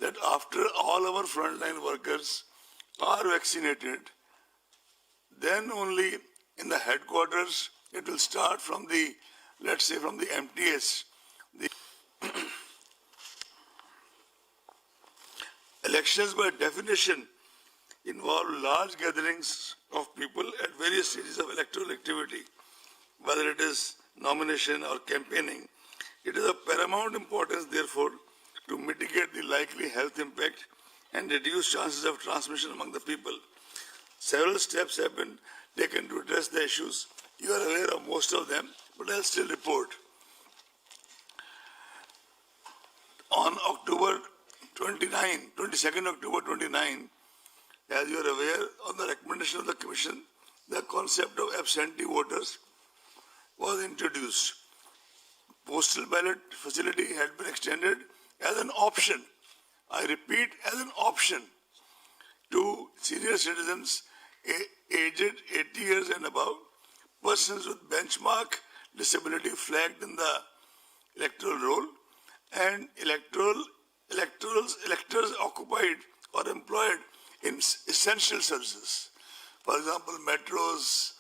that after all our frontline workers are vaccinated, then only in the headquarters it will start from the, let's say, from the MTS. The elections by definition involve large gatherings of people at various stages of electoral activity, whether it is nomination or campaigning. It is of paramount importance, therefore, to mitigate the likely health impact and reduce chances of transmission among the people. Several steps have been taken to address the issues. You are aware of most of them, but I'll still report. On October 22nd October 29, as you are aware, on the recommendation of the Commission, the concept of absentee voters was introduced. Postal ballot facility had been extended as an option. I repeat, as an option to senior citizens aged 80 years and above, persons with benchmark disability flagged in the electoral roll, and electors occupied or employed in essential services. For example, metros,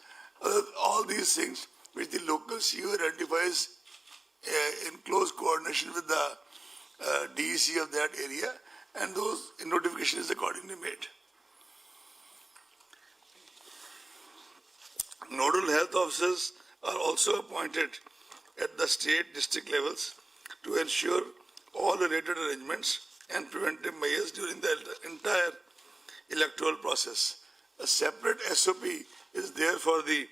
all these things which the local CEO identifies in close coordination with the DEC of that area, and those notifications accordingly made. Nodal health officers are also appointed at the state district levels to ensure all related arrangements and preventive measures during the entire electoral process. A separate SOP is there for the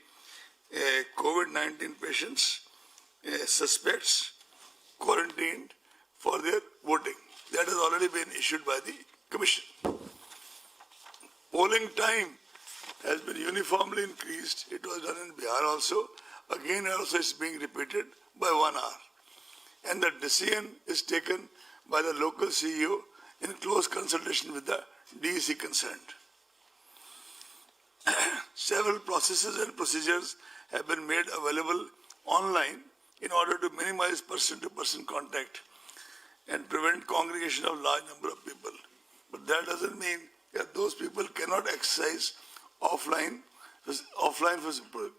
COVID-19 patients, suspects, quarantined for their voting. That has already been issued by the Commission. Polling time has been uniformly increased. It was done in Bihar also. Again, also it's being repeated by 1 hour. And the decision is taken by the local CEO in close consultation with the DEC concerned. Several processes and procedures have been made available online in order to minimize person-to-person contact and prevent congregation of large number of people. But that doesn't mean that those people cannot exercise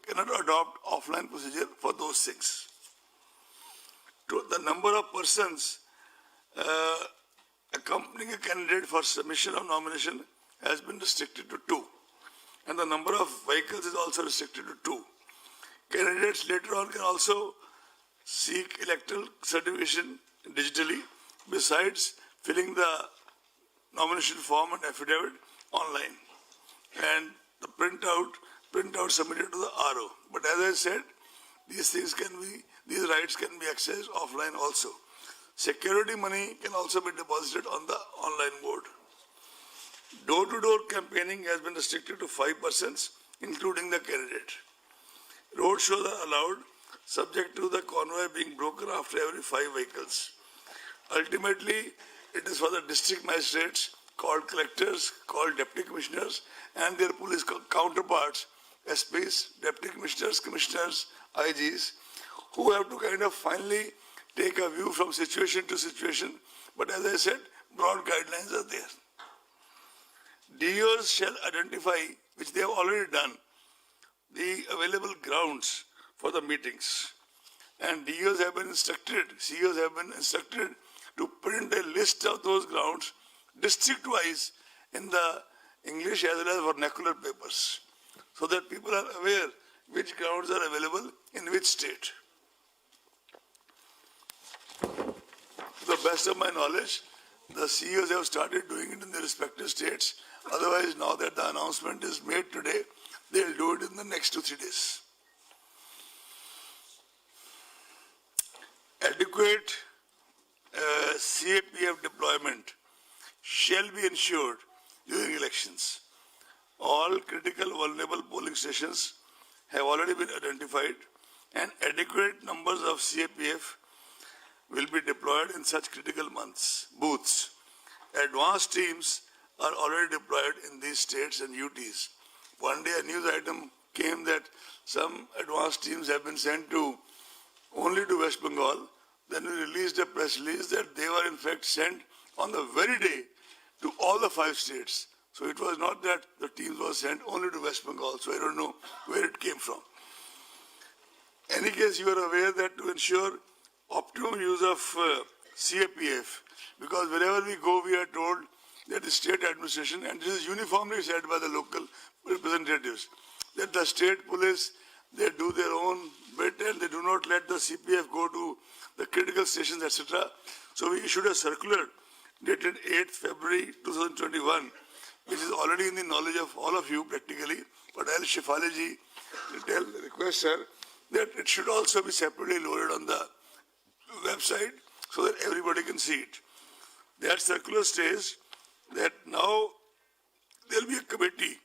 cannot adopt offline procedure for those things. The number of persons accompanying a candidate for submission of nomination has been restricted to 2. And the number of vehicles is also restricted to 2. Candidates later on can also seek electoral certification digitally, besides filling the nomination form and affidavit online, and the printout submitted to the RO. But as I said, these rights can be accessed offline also. Security money can also be deposited on the online board. Door-to-door campaigning has been restricted to 5 persons, including the candidate. Road shows are allowed, subject to the convoy being broken after every 5 vehicles. Ultimately, it is for the district magistrates, called collectors, called deputy commissioners, and their police counterparts, SPs, deputy commissioners, commissioners, IGs, who have to kind of finally take a view from situation to situation. But as I said, broad guidelines are there. DOs shall identify, which they have already done, the available grounds for the meetings. And DOs have been instructed, CEOs have been instructed to print a list of those grounds district-wise in the English as well as vernacular papers, so that people are aware which grounds are available in which state. To the best of my knowledge, the CEOs have started doing it in their respective states. Otherwise, now that the announcement is made today, they'll do it in the next 2-3 days. Adequate CAPF deployment shall be ensured during elections. All critical vulnerable polling stations have already been identified, and adequate numbers of CAPF will be deployed in such critical booths. Advanced teams are already deployed in these states and UTs. One day a news item came that some advanced teams have been sent only to West Bengal. Then we released a press release that they were in fact sent on the very day to all the 5 states. So it was not that the teams were sent only to West Bengal. So I don't know where it came from. In any case, you are aware that to ensure optimum use of CAPF, because wherever we go, we are told that the state administration, and this is uniformly said by the local representatives, that the state police, they do their own bit and they do not let the CPF go to the critical stations, etc. So we issued a circular dated 8th February 2021, which is already in the knowledge of all of you practically, but I'll Shefali request her that it should also be separately loaded on the website so that everybody can see it. That circular states that now there will be a committee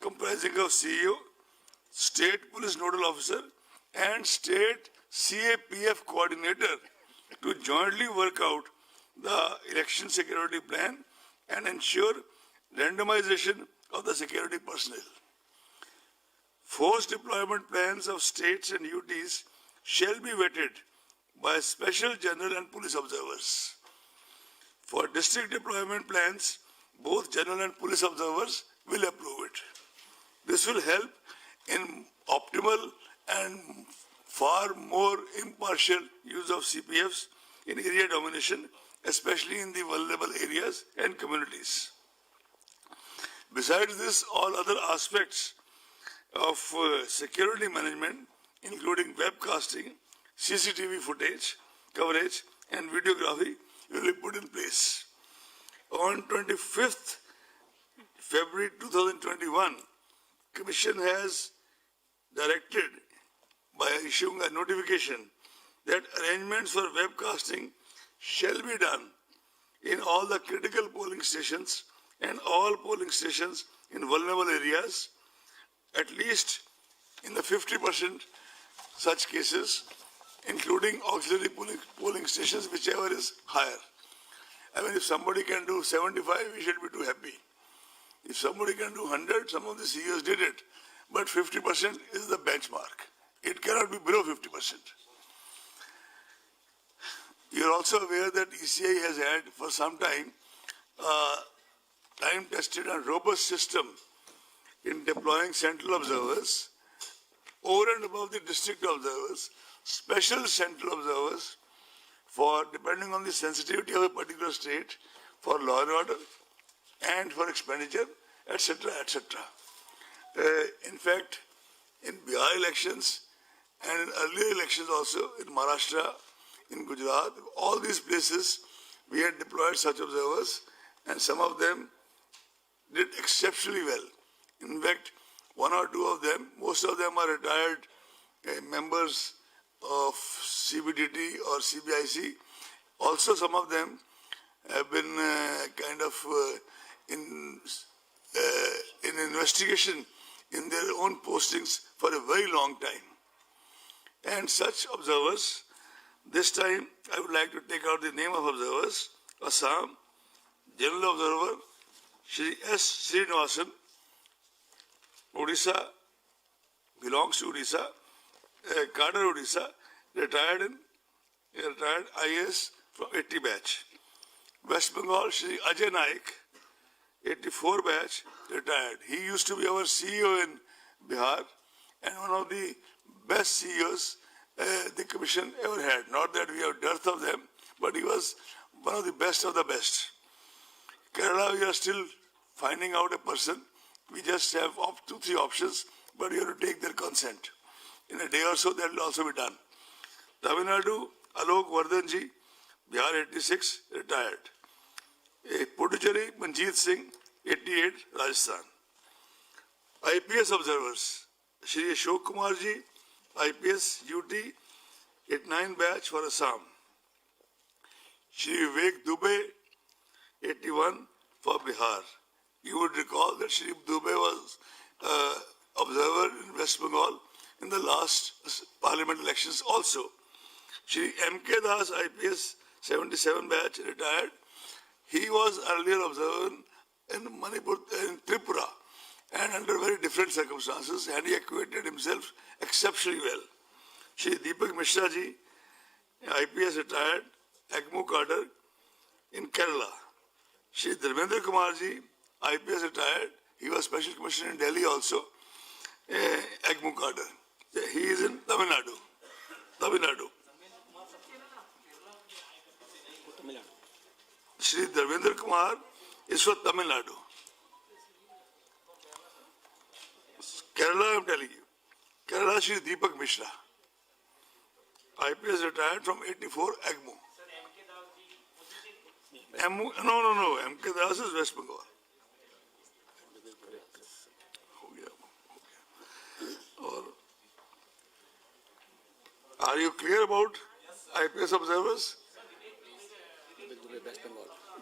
comprising of CEO, state police nodal officer, and state CAPF coordinator to jointly work out the election security plan and ensure randomization of the security personnel. Force deployment plans of states and UTs shall be vetted by special general and police observers. For district deployment plans, both general and police observers will approve it. This will help in optimal and far more impartial use of CPFs in area domination, especially in the vulnerable areas and communities. Besides this, all other aspects of security management, including webcasting, CCTV footage, coverage, and videography, will be put in place. On 25th February 2021, Commission has directed by issuing a notification that arrangements for webcasting shall be done in all the critical polling stations and all polling stations in vulnerable areas, at least in the 50% such cases, including auxiliary polling stations, whichever is higher. I mean, if somebody can do 75, we should be too happy. If somebody can do 100, some of the CEOs did it, but 50% is the benchmark. It cannot be below 50%. You are also aware that ECI has had for some time a time-tested and robust system in deploying central observers over and above the district observers, special central observers for, depending on the sensitivity of a particular state, for law and order and for expenditure, etc., etc. In fact, in Bihar elections and in earlier elections also, in Maharashtra, in Gujarat, all these places, we had deployed such observers, and some of them did exceptionally well. In fact, one or two of them, most of them are retired members of CBDT or CBIC. Also, some of them have been in investigation in their own postings for a very long time. And such observers, this time I would like to take out the name of observers. Assam, General Observer, Shri S. Srinivasan, Odisha, belongs to Odisha, Cadre Odisha, retired IAS from 80 batch. West Bengal, Shri Ajay Naik, 84 batch, retired. He used to be our CEO in Bihar and one of the best CEOs the Commission ever had. Not that we have dearth of them, but he was one of the best of the best. Kerala, we are still finding out a person. We just have 2-3 options, but we have to take their consent. In a day or so, that will also be done. Tamil Nadu, Alok Vardhanji, Bihar 86, retired. Puducherry, Manjeet Singh, 88, Rajasthan. IPS observers, Shri Ashok Kumarji, IPS UT, 89 batch for Assam. Shri Vivek Dubey, 81 for Bihar. You would recall that Shri Dubey was observer in West Bengal in the last parliament elections also. Shri M.K. Das, IPS 77 batch, retired. He was earlier observer in Manipur, in Tripura, and under very different circumstances, and he acquitted himself exceptionally well. Shri Deepak Mishra ji, IPS retired, AGMO cadre in Kerala. Shri Dharmendra Kumar ji, IPS retired, he was Special Commissioner in Delhi also, AGMO cadre. He is in Tamil Nadu. Shri Dharmendra Kumar is from Tamil Nadu. Kerala, I am telling you. Kerala, Shri Deepak Mishra. IPS retired from 84 AGMO. No. M.K. Das is West Bengal. Are you clear about IPS observers?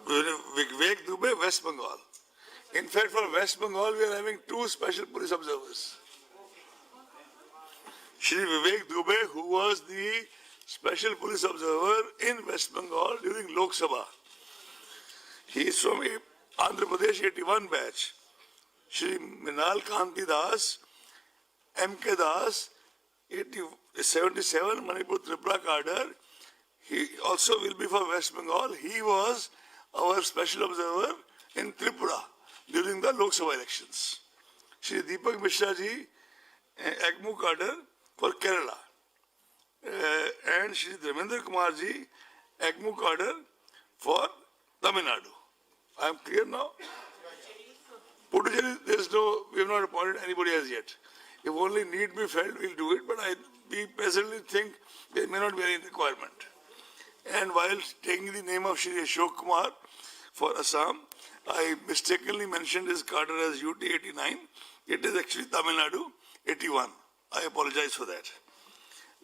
Vivek Dubey, West Bengal. In fact, for West Bengal, we are having 2 special police observers. Shri Vivek Dubey, who was the special police observer in West Bengal during Lok Sabha. He is from Andhra Pradesh 81 batch. Shri Minal Kanti Das, M.K. Das, 77, Manipur Tripura cadre. He also will be for West Bengal. He was our special observer in Tripura during the Lok Sabha elections. Shri Deepak Mishra ji, AGMU cadre for Kerala. And Shri Dharmendra Kumar ji, AGMU cadre for Tamil Nadu. I am clear now? Puducherry, we have not appointed anybody as yet. If only need be felt, we'll do it, but we presently think there may not be any requirement. And while taking the name of Shri Ashok Kumar for Assam, I mistakenly mentioned his cadre as UT 89. It is actually Tamil Nadu 81. I apologize for that.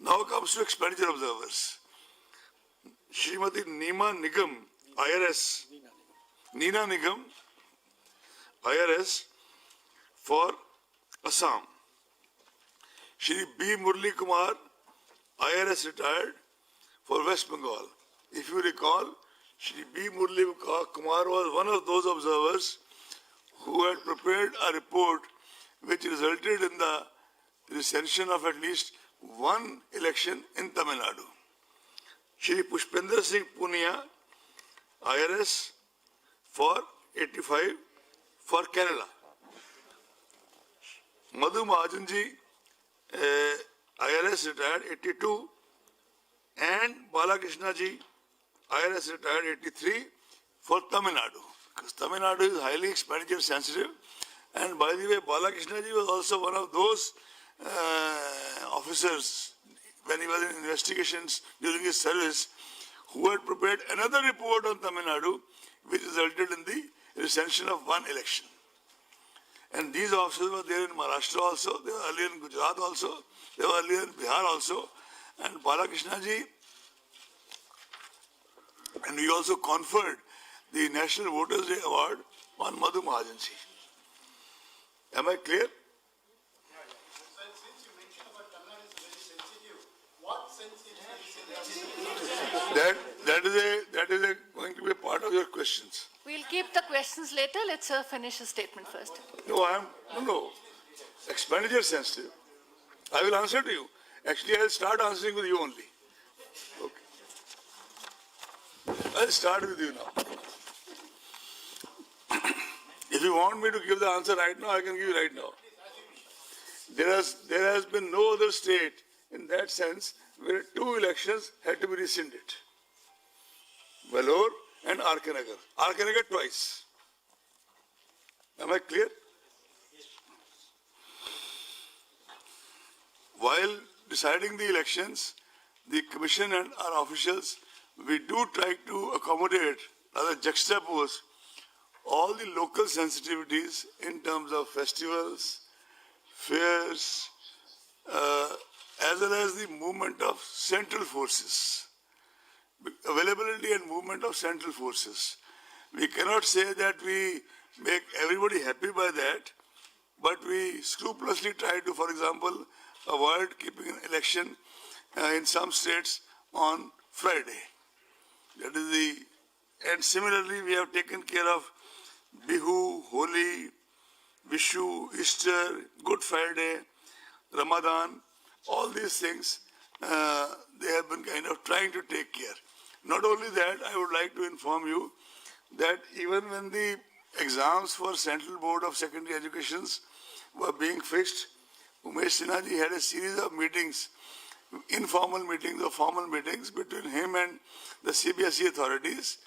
Now comes to expenditure observers. Srimati Neema Nigam, IRS, Neena Nigam, IRS for Assam. Shri B. Murli Kumar, IRS retired for West Bengal. If you recall, Shri B. Murli Kumar was one of those observers who had prepared a report which resulted in the recension of at least one election in Tamil Nadu. Shri Pushpender Singh Punia, IRS for 85 for Kerala. Madhu Mahajanji, IRS retired 82, and Balakrishna ji, IRS retired 83 for Tamil Nadu. Because Tamil Nadu is highly expenditure sensitive, and by the way, Balakrishna ji was also one of those officers when he was in investigations during his service who had prepared another report on Tamil Nadu which resulted in the recension of one election. And these officers were there in Maharashtra also, they were earlier in Gujarat also, they were earlier in Bihar also, and Balakrishna ji, and we also conferred the National Voters Day Award on Madhu Mahajan ji. Am I clear? Since you mentioned about Tamil Nadu is very sensitive, what sensitivity? That is going to be a part of your questions. We'll keep the questions later. Let's finish a statement first. No. Expenditure sensitive. I will answer to you. Actually, I'll start answering with you only. Okay. I'll start with you now. If you want me to give the answer right now, I can give you right now. There has been no other state in that sense where two elections had to be rescinded. Vellore and R.K. Nagar. R.K. Nagar twice. Am I clear? While deciding the elections, the Commission and our officials, we do try to accommodate, rather juxtapose, all the local sensitivities in terms of festivals, fairs, as well as the movement of central forces, availability and movement of central forces. We cannot say that we make everybody happy by that, but we scrupulously try to, for example, avoid keeping an election in some states on Friday. And similarly we have taken care of Bihu, Holi, Vishu, Easter, Good Friday, Ramadan, all these things, they have been kind of trying to take care. Not only that, I would like to inform you that even when the exams for Central Board of Secondary Educations were being fixed, Umesh Sinha ji had a series of meetings, informal meetings or formal meetings between him and the CBSE authorities,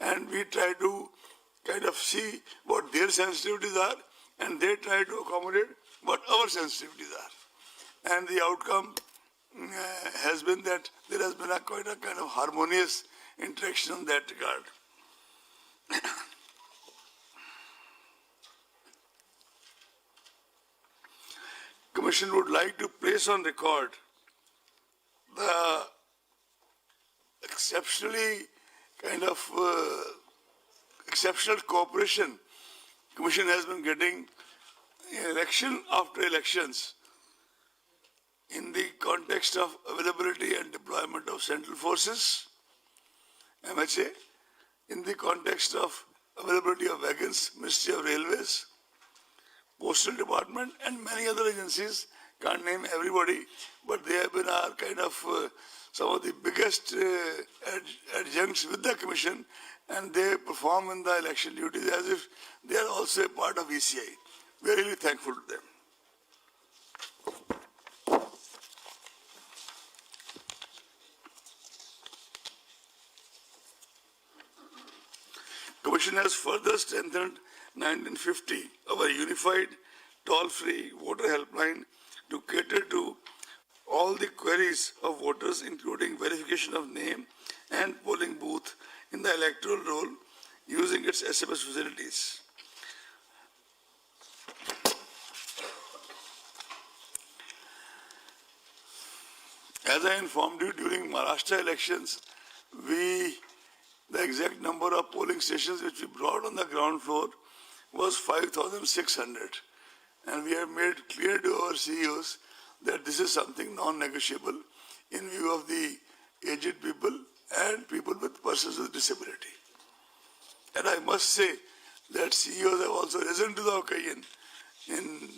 and we try to kind of see what their sensitivities are, and they try to accommodate what our sensitivities are. And the outcome has been that there has been quite a kind of harmonious interaction in that regard. Commission would like to place on record the exceptional cooperation Commission has been getting election after elections in the context of availability and deployment of central forces, MHA, in the context of availability of wagons, Ministry of Railways, Postal Department, and many other agencies can't name everybody, but they have been our kind of some of the biggest adjuncts with the Commission, and they perform in the election duties as if they are also a part of ECI. We are really thankful to them. Commission has further strengthened 1950, our unified toll-free voter helpline, to cater to all the queries of voters, including verification of name and polling booth in the electoral roll using its SMS facilities. As I informed you during Maharashtra elections, the exact number of polling stations which we brought on the ground floor was 5,600. And we have made clear to our CEOs that this is something non-negotiable in view of the aged people and people with persons with disability. And I must say that CEOs have also risen to the occasion in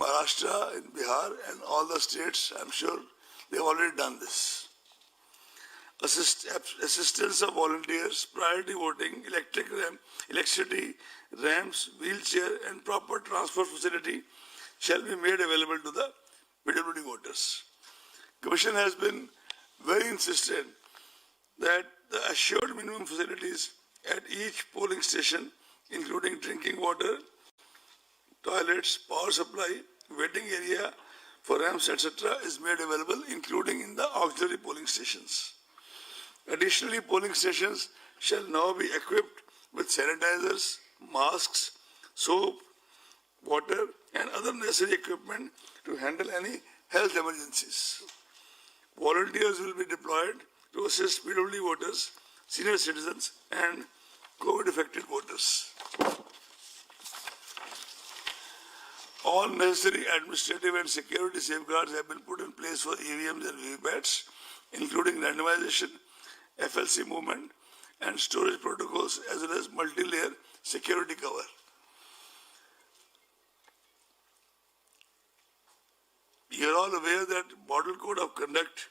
Maharashtra, in Bihar, and all the states. I'm sure they've already done this. Assistance of volunteers, priority voting, electricity, ramps, wheelchair, and proper transport facility shall be made available to the PWD voters. Commission has been very insistent that the assured minimum facilities at each polling station, including drinking water, toilets, power supply, waiting area for ramps, etc., is made available, including in the auxiliary polling stations. Additionally, polling stations shall now be equipped with sanitizers, masks, soap, water, and other necessary equipment to handle any health emergencies. Volunteers will be deployed to assist PWD voters, senior citizens, and COVID-affected voters. All necessary administrative and security safeguards have been put in place for EVMs and VVPATs, including randomization, FLC movement, and storage protocols, as well as multi-layer security cover. You are all aware that Model Code of Conduct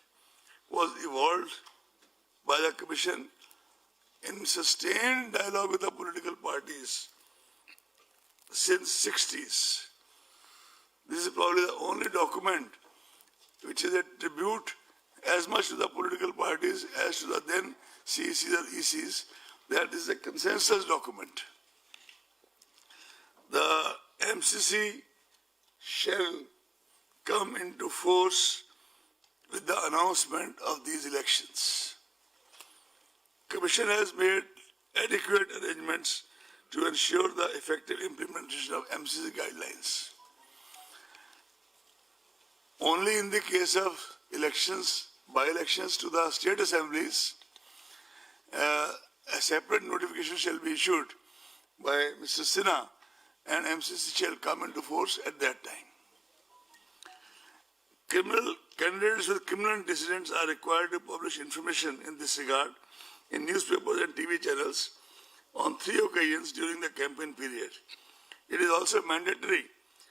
was evolved by the Commission in sustained dialogue with the political parties since 60s. This is probably the only document which is a tribute as much to the political parties as to the then CECs or ECs. That is a consensus document. The MCC shall come into force with the announcement of these elections. Commission has made adequate arrangements to ensure the effective implementation of MCC guidelines. Only in the case of elections, by-elections to the state assemblies, a separate notification shall be issued by Mr. Sinha, and MCC shall come into force at that time. Candidates with criminal antecedents are required to publish information in this regard in newspapers and TV channels on 3 occasions during the campaign period. It is also mandatory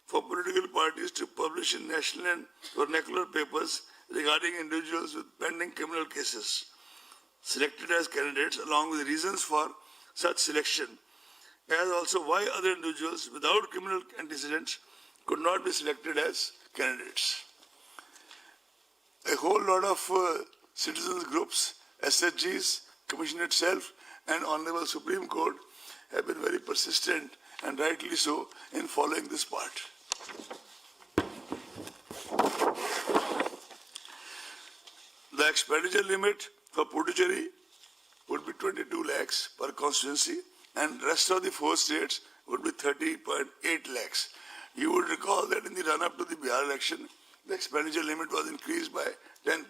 for political parties to publish in national and vernacular papers regarding individuals with pending criminal cases selected as candidates, along with reasons for such selection, as also why other individuals without criminal antecedents could not be selected as candidates. A whole lot of citizens groups, SHGs, Commission itself, and Honorable Supreme Court have been very persistent, and rightly so, in following this part. The expenditure limit for Puducherry would be 22 lakhs per constituency, and rest of the 4 states would be 30.8 lakhs. You would recall that in the run-up to the Bihar election, the expenditure limit was increased by 10%.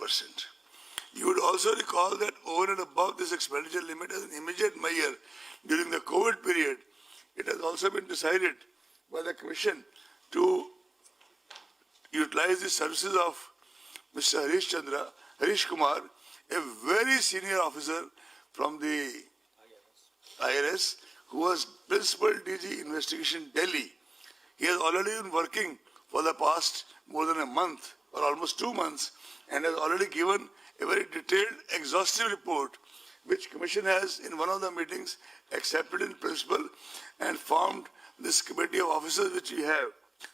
You would also recall that over and above this expenditure limit as an immediate measure during the COVID period, it has also been decided by the Commission to utilize the services of Mr. Harish Kumar, a very senior officer from the IRS, who was Principal DG Investigation Delhi. He has already been working for the past more than a month or almost 2 months and has already given a very detailed, exhaustive report which Commission has in one of the meetings accepted in principle and formed this committee of officers which we have,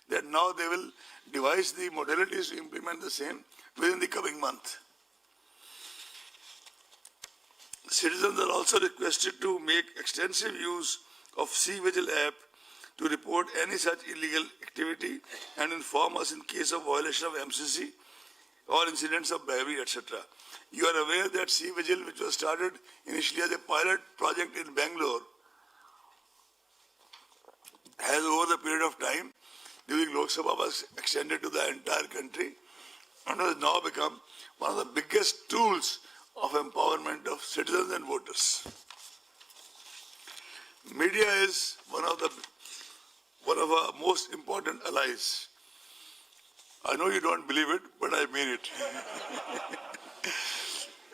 that now they will devise the modalities to implement the same within the coming month. Citizens are also requested to make extensive use of C-Vigil app to report any such illegal activity and inform us in case of violation of MCC or incidents of bribery, etc. You are aware that C-Vigil, which was started initially as a pilot project in Bangalore, has over the period of time during Lok Sabha was extended to the entire country and has now become one of the biggest tools of empowerment of citizens and voters. Media is one of our most important allies. I know you don't believe it, but I mean it.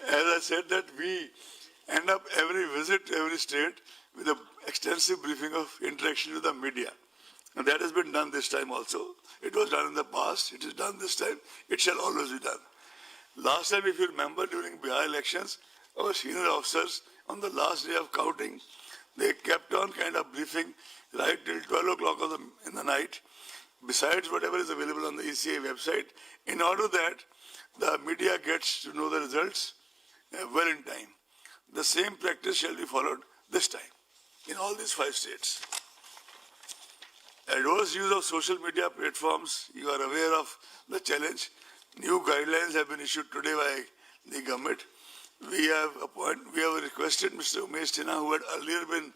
As I said that we end up every visit to every state with an extensive briefing of interaction with the media. And that has been done this time also. It was done in the past, it is done this time, it shall always be done. Last time, if you remember, during Bihar elections, our senior officers, on the last day of counting, they kept on kind of briefing right till 12 o'clock in the night, besides whatever is available on the ECA website, in order that the media gets to know the results well in time. The same practice shall be followed this time in all these 5 states. Adverse use of social media platforms, you are aware of the challenge. New guidelines have been issued today by the government. We have requested Mr. Umesh Sinha, who had earlier been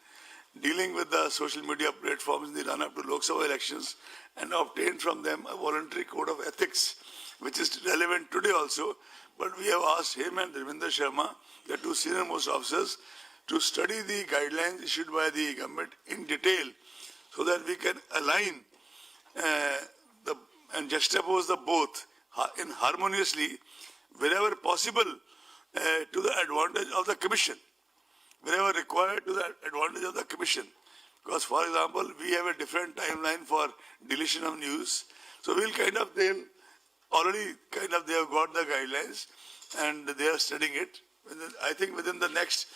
dealing with the social media platforms in the run-up to Lok Sabha elections, and obtained from them a voluntary code of ethics, which is relevant today also. But we have asked him and Ravinder Sharma, the 2 senior-most officers, to study the guidelines issued by the government in detail so that we can align and juxtapose the both in harmoniously wherever possible to the advantage of the Commission, wherever required to the advantage of the Commission. Because, for example, we have a different timeline for deletion of news. So they have got the guidelines and they are studying it. I think within the next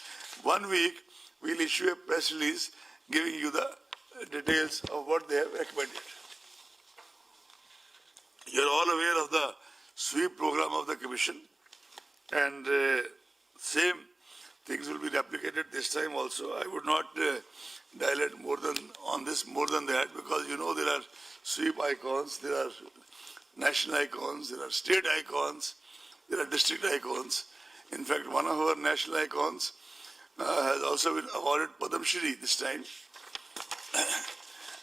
1 week, we'll issue a press release giving you the details of what they have recommended. You're all aware of the sweep program of the Commission, and same things will be replicated this time also. I would not dilate more than that, because you know there are sweep icons, there are national icons, there are state icons, there are district icons. In fact, one of our national icons has also been awarded Padam Shri this time.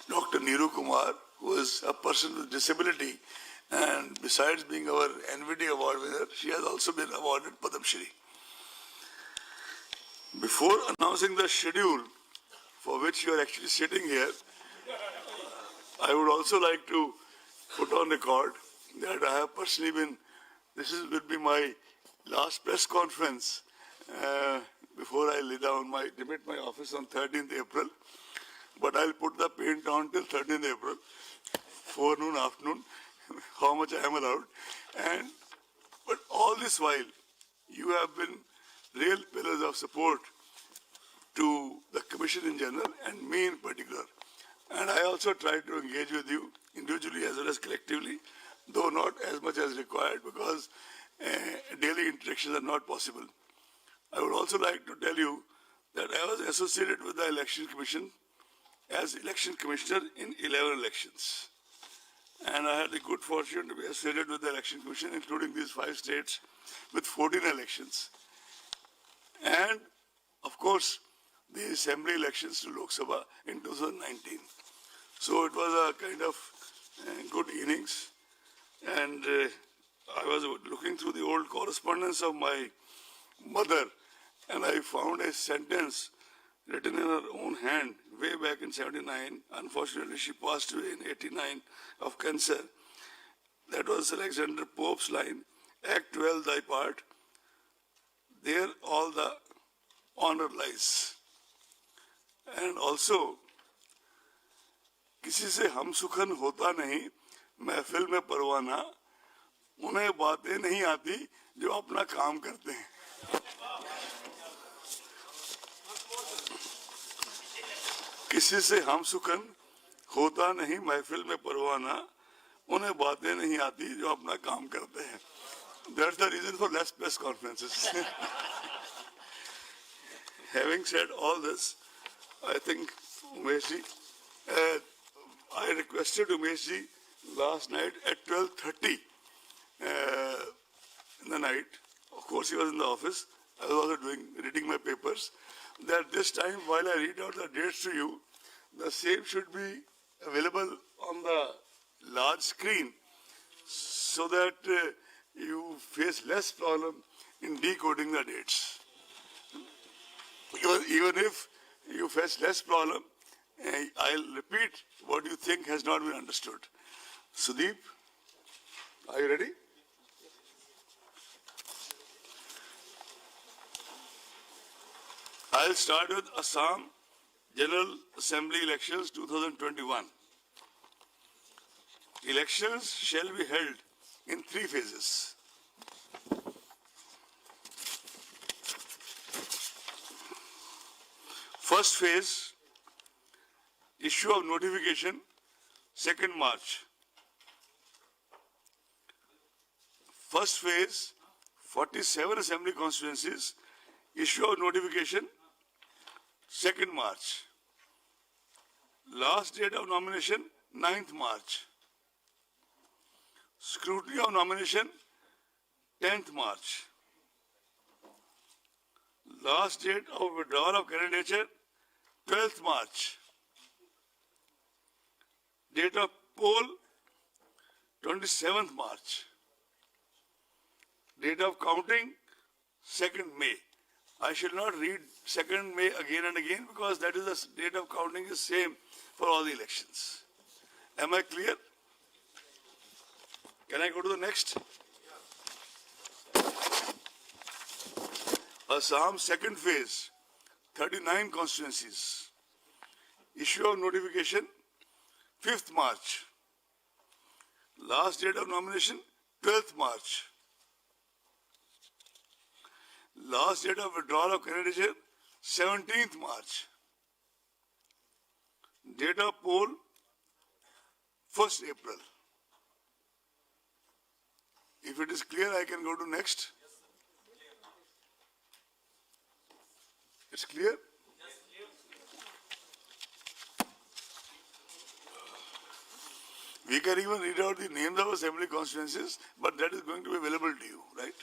Dr. Neeru Kumar, who is a person with disability, and besides being our NVD award winner, she has also been awarded Padam Shri. Before announcing the schedule for which you are actually sitting here, I would also like to put on record that I have personally will be my last press conference before I demit my office on 13th April. But I'll put the paint on till 13th April, forenoon, afternoon, how much I am allowed. But all this while, you have been real pillars of support to the Commission in general and me in particular. And I also try to engage with you individually as well as collectively, though not as much as required, because daily interactions are not possible. I would also like to tell you that I was associated with the Election Commission as Election Commissioner in 11 elections. And I had the good fortune to be associated with the Election Commission, including these 5 states, with 14 elections. And, of course, the Assembly elections to Lok Sabha in 2019. So it was a kind of good innings. And I was looking through the old correspondence of my mother, and I found a sentence written in her own hand way back in 79. Unfortunately, she passed away in 89 of cancer. That was Alexander Pope's line, Act 12 thy part, there all the honor lies. And also, किसी से हम सुखन होता नहीं, महफिल में परवाना, उन्हें बातें नहीं आती जो अपना काम करते हैं। किसी से हम सुखन होता नहीं महफिल में परवाना, उन्हें बातें नहीं आती जो अपना काम करते हैं. That's the reason for less press conferences. Having said all this, I think Umeshji, I requested Umeshji last night at 12:30 in the night. Of course, he was in the office. I was also reading my papers. That this time, while I read out the dates to you, the same should be available on the large screen, so that you face less problem in decoding the dates. Even if you face less problem, I'll repeat what you think has not been understood. Sudeep, are you ready? I'll start with Assam General Assembly Elections 2021. Elections shall be held in 3 phases. First phase, issue of notification, 2nd March. First phase, 47 assembly constituencies, issue of notification, 2nd March. Last date of nomination, 9th March. Scrutiny of nomination, 10th March. Last date of withdrawal of candidature, 12th March. Date of poll, 27th March. Date of counting, 2nd May. I shall not read 2nd May again and again because that is the date of counting is same for all the elections. Am I clear? Can I go to the next? Assam second phase, 39 constituencies. Issue of notification, 5th March. Last date of nomination, 12th March. Last date of withdrawal of candidature, 17th March. Date of poll, 1st April. If it is clear, I can go to next. It's clear? We can even read out the names of assembly constituencies, but that is going to be available to you, right?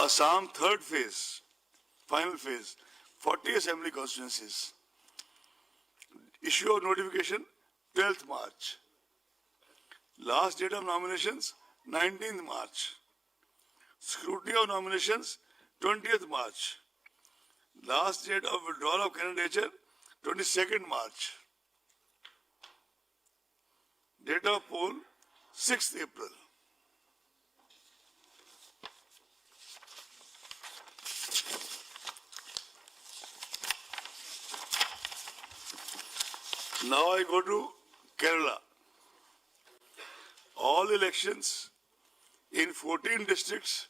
Assam third phase, final phase, 40 assembly constituencies. Issue of notification, 12th March. Last date of nominations, 19th March. Scrutiny of nominations, 20th March. Last date of withdrawal of candidature, 22nd March. Date of poll, 6th April. Now I go to Kerala. All elections in 14 districts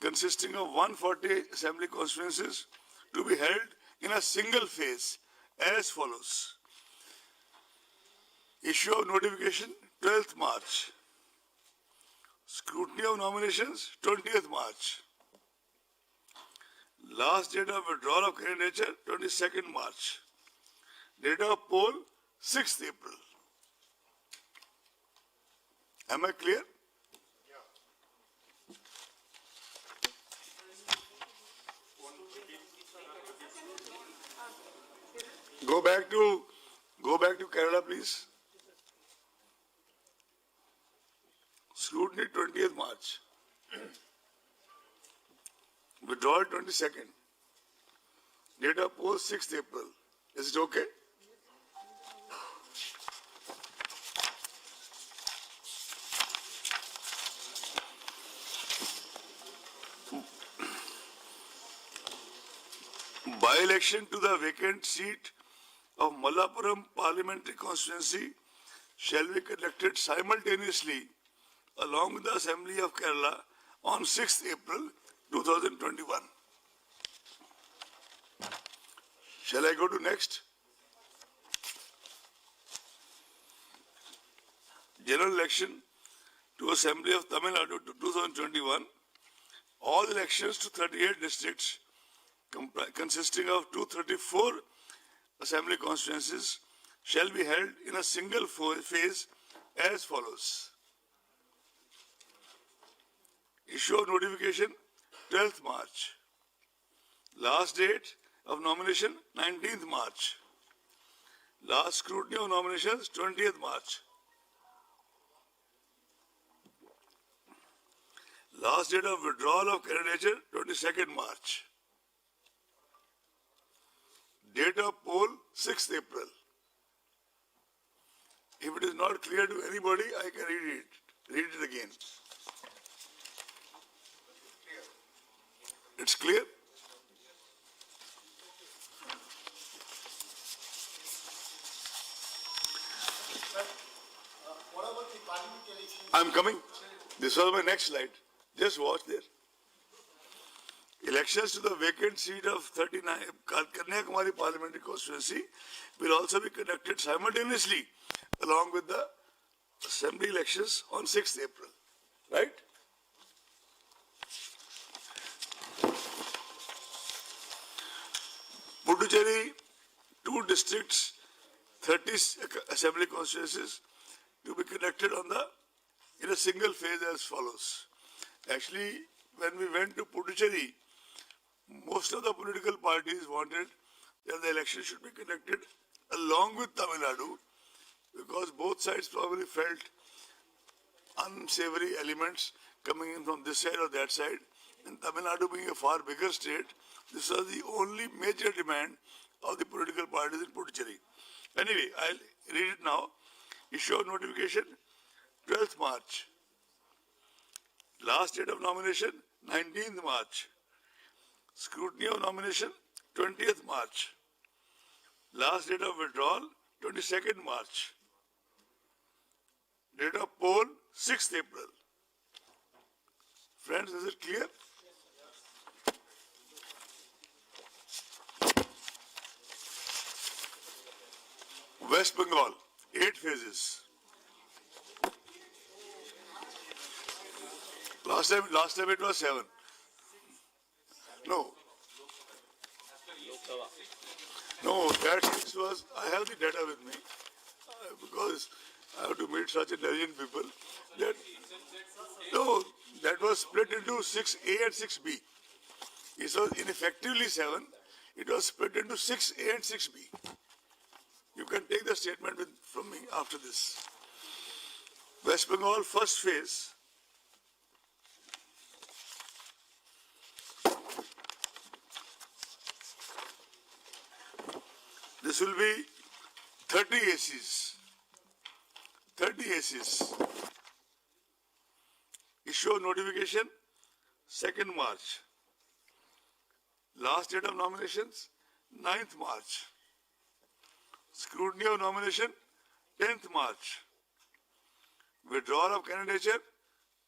consisting of 140 assembly constituencies to be held in a single phase as follows. Issue of notification, 12th March. Scrutiny of nominations, 20th March. Last date of withdrawal of candidature, 22nd March. Date of poll, 6th April. Am I clear? Go back to Kerala, please. Scrutiny 20th March. Withdrawal 22nd. Date of poll 6th April. Is it okay? By-election to the vacant seat of Malappuram Parliamentary Constituency shall be conducted simultaneously along with the Assembly of Kerala on 6th April 2021. Shall I go to next? General election to Assembly of Tamil Nadu to 2021. All elections to 38 districts consisting of 234 assembly constituencies shall be held in a single phase as follows. Issue of notification 12th March. Last date of nomination 19th March. Last scrutiny of nominations 20th March. Last date of withdrawal of candidature 22nd March. Date of poll 6th April. If it is not clear to anybody, I can read it again. It's clear? What about the parliament election? I'm coming. This was my next slide. Just watch there. Elections to the vacant seat of 39 Kanyakumari Parliamentary Constituency will also be conducted simultaneously along with the assembly elections on 6th April. Right? Puducherry, 2 districts, 30 assembly constituencies to be conducted in a single phase as follows. Actually, when we went to Puducherry, most of the political parties wanted that the election should be conducted along with Tamil Nadu because both sides probably felt unsavory elements coming in from this side or that side. And Tamil Nadu being a far bigger state, this was the only major demand of the political parties in Puducherry. Anyway, I'll read it now. Issue of notification 12th March. Last date of nomination 19th March. Scrutiny of nomination 20th March. Last date of withdrawal 22nd March. Date of poll 6th April. Friends, is it clear? West Bengal, 8 phases. Last time it was 7. No, that was, I have the data with me because I have to meet such intelligent people. That was split into 6A and 6B. It was ineffectively 7. It was split into 6A and 6B. You can take the statement from me after this. West Bengal first phase. This will be 30 ACs. 30 ACs. Issue of notification 2nd March. Last date of nominations 9th March. Scrutiny of nomination 10th March. Withdrawal of candidature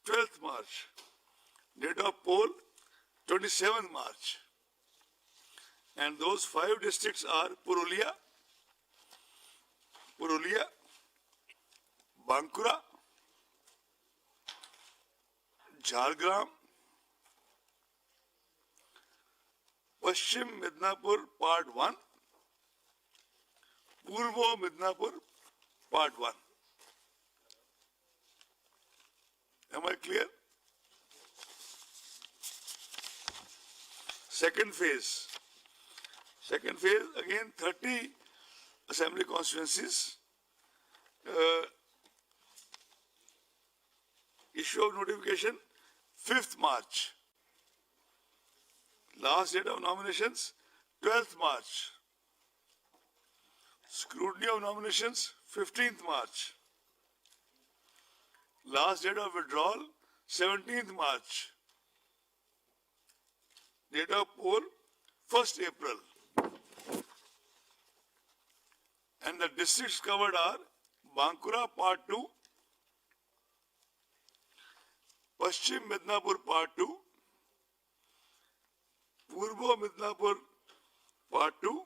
12th March. Date of poll 27th March. And those 5 districts are Purulia, Bankura, Jhargram, Paschim Midnapur Part 1, Purvo Midnapur Part 1. Am I clear? Second phase, again 30 assembly constituencies. Issue of notification 5th March. Last date of nominations 12th March. Scrutiny of nominations 15th March. Last date of withdrawal 17th March. Date of poll 1st April. And the districts covered are Bankura Part 2, Paschim Midnapur Part 2, Purbo Midnapur Part 2,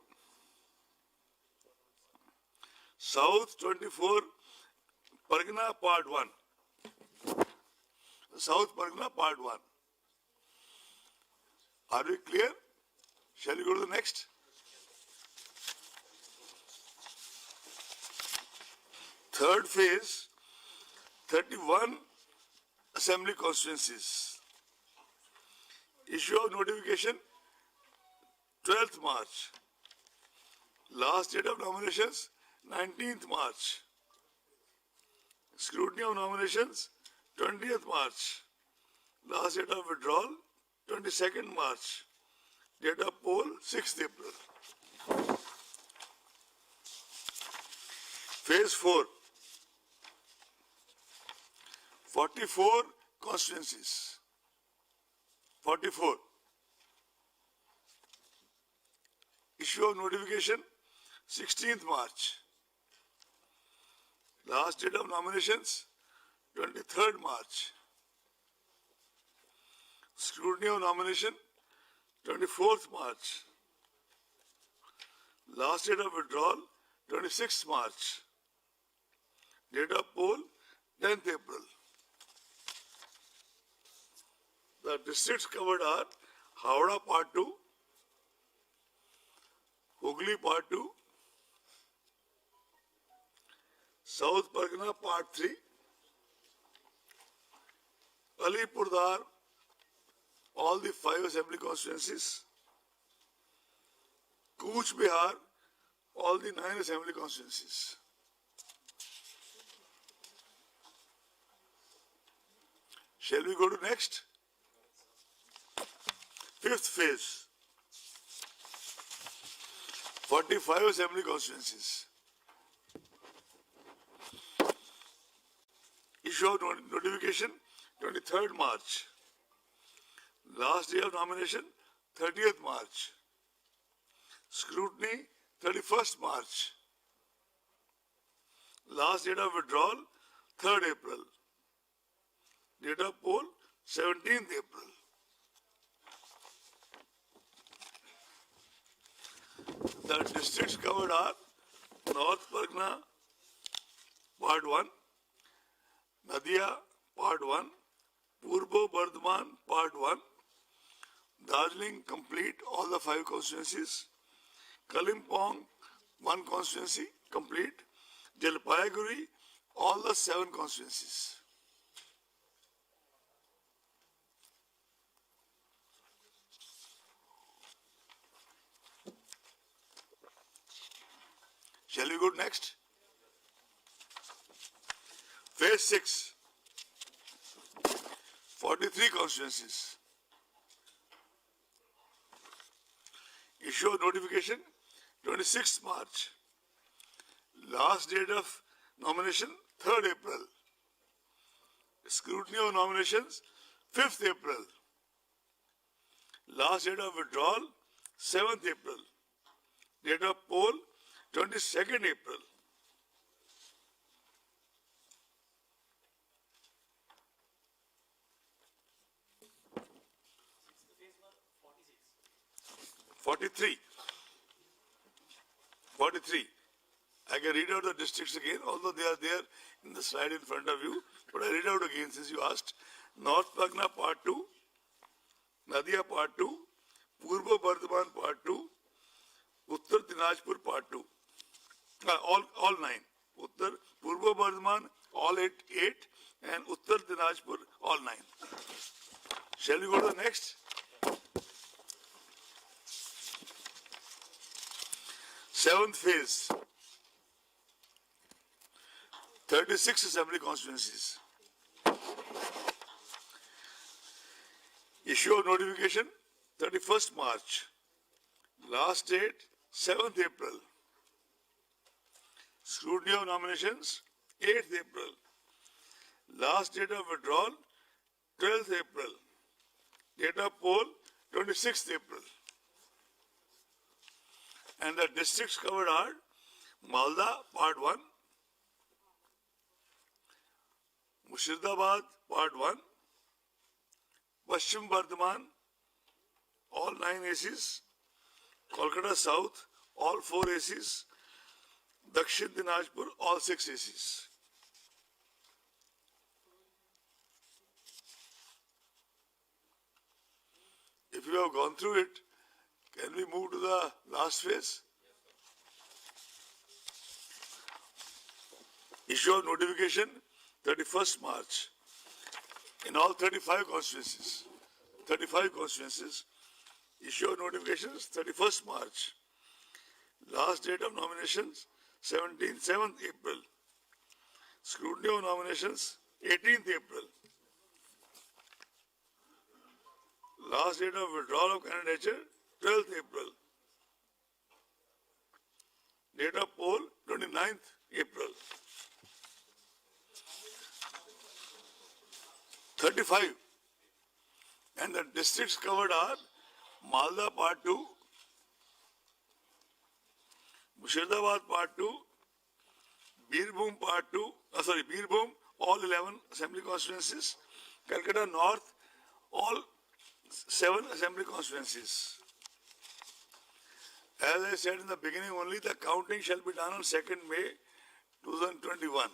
South 24 Pargana Part 1. South Pargana Part 1. Are we clear? Shall we go to the next? Third phase, 31 assembly constituencies. Issue of notification, 12th March. Last date of nominations, 19th March. Scrutiny of nominations, 20th March. Last date of withdrawal, 22nd March. Date of poll, 6th April. Phase 4, 44 constituencies. 44. Issue of notification, 16th March. Last date of nominations, 23rd March. Scrutiny of nomination, 24th March. Last date of withdrawal, 26th March. Date of poll, 10th April. The districts covered are Howrah Part 2, Hooghly Part 2, South Pargana Part 3, Alipurdar, all the 5 assembly constituencies, Cooch Behar, all the 9 assembly constituencies. Shall we go to next? 5th phase, 45 assembly constituencies. Issue of notification, 23rd March. Last day of nomination, 30th March. Scrutiny, 31st March. Last date of withdrawal, 3rd April. Date of poll, 17th April. The districts covered are North Pargana Part 1, Nadia Part 1, Purbo Bardhaman Part 1, Darjeeling complete all the 5 constituencies, Kalimpong 1 constituency complete, Jalpaiguri all the 7 constituencies. Shall we go next? Phase 6, 43 constituencies. Issue of notification, 26th March. Last date of nomination, 3rd April. Scrutiny of nominations, 5th April. Last date of withdrawal, 7th April. Date of poll, 22nd April. Forty-three. I can read out the districts again, although they are there in the slide in front of you. But I read out again since you asked. North Pargana Part 2, Nadia Part 2, Purbo Bardhaman Part 2, Uttar Dinajpur Part 2. All 9. Uttar, Purbo Bardhaman, all 8, and Uttar Dinajpur, all 9. Shall we go to the next? 7th phase, 36 assembly constituencies. Issue of notification, 31st March. Last date, 7th April. Scrutiny of nominations, 8th April. Last date of withdrawal, 12th April. Date of poll, 26th April. And the districts covered are Malda Part 1, Murshidabad, Part 1, Paschim Bardhaman, all 9 ACs, Kolkata South, all 4 ACs, Dakshin Dinajpur, all 6 ACs. If you have gone through it, can we move to the last phase? Issue of notification, 31st March. In all 35 constituencies, issue of notifications, 31st March. Last date of nominations, 7th April. Scrutiny of nominations, 18th April. Last date of withdrawal of candidature, 12th April. Date of poll, 29th April. 35. And the districts covered are Malda Part 2, Murshidabad Part 2, Birbhum Part 2, Birbhum, all 11 assembly constituencies, Calcutta North, all 7 assembly constituencies. As I said in the beginning only, the counting shall be done on 2nd May 2021.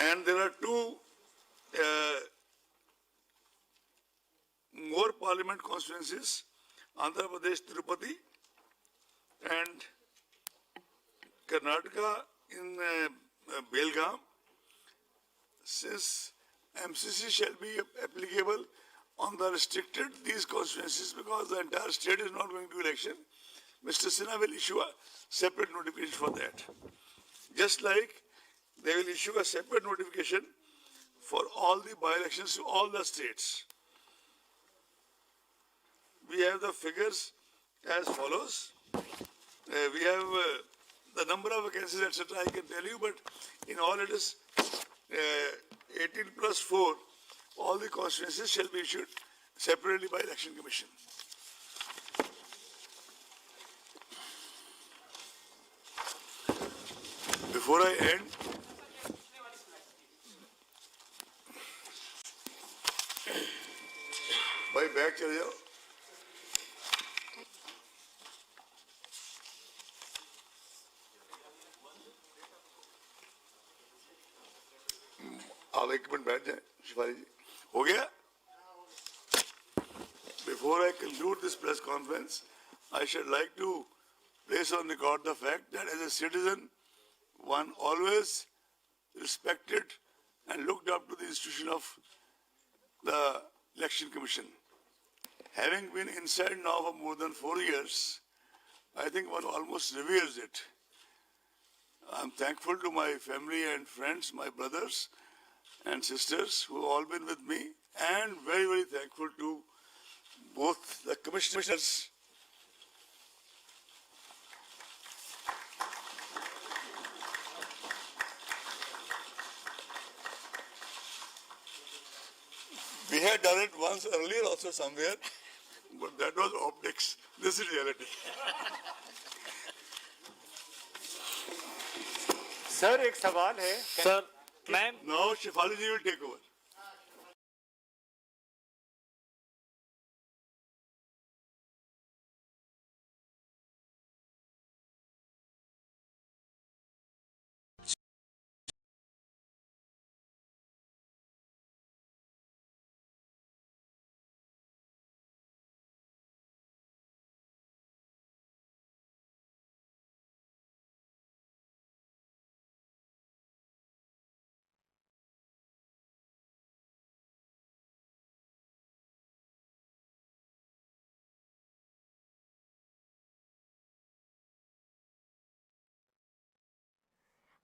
And there are 2 more parliament constituencies, Andhra Pradesh, Tirupati, and Karnataka in Belgaum. Since MCC shall be applicable on the restricted these constituencies because the entire state is not going to election, Mr. Sinha will issue a separate notification for that. Just like they will issue a separate notification for all the by-elections to all the states. We have the figures as follows. We have the number of vacancies, etc. I can tell you, but in all it is 18 plus 4. All the constituencies shall be issued separately by Election Commission. Before I end, भाई बैग चले जाओ. आप 1 मिनट बैठ जाए शिफाली जी. हो गया? Before I conclude this press conference, I should like to place on record the fact that as a citizen, one always respected and looked up to the institution of the Election Commission. Having been inside now for more than 4 years, I think one almost reveres it. I'm thankful to my family and friends, my brothers and sisters who have all been with me, and very, very thankful to both the commissioners we had done it once earlier also somewhere, but that was optics. This is reality. Sir एक सवाल है sir. Ma'am Now Shefali ji will take over.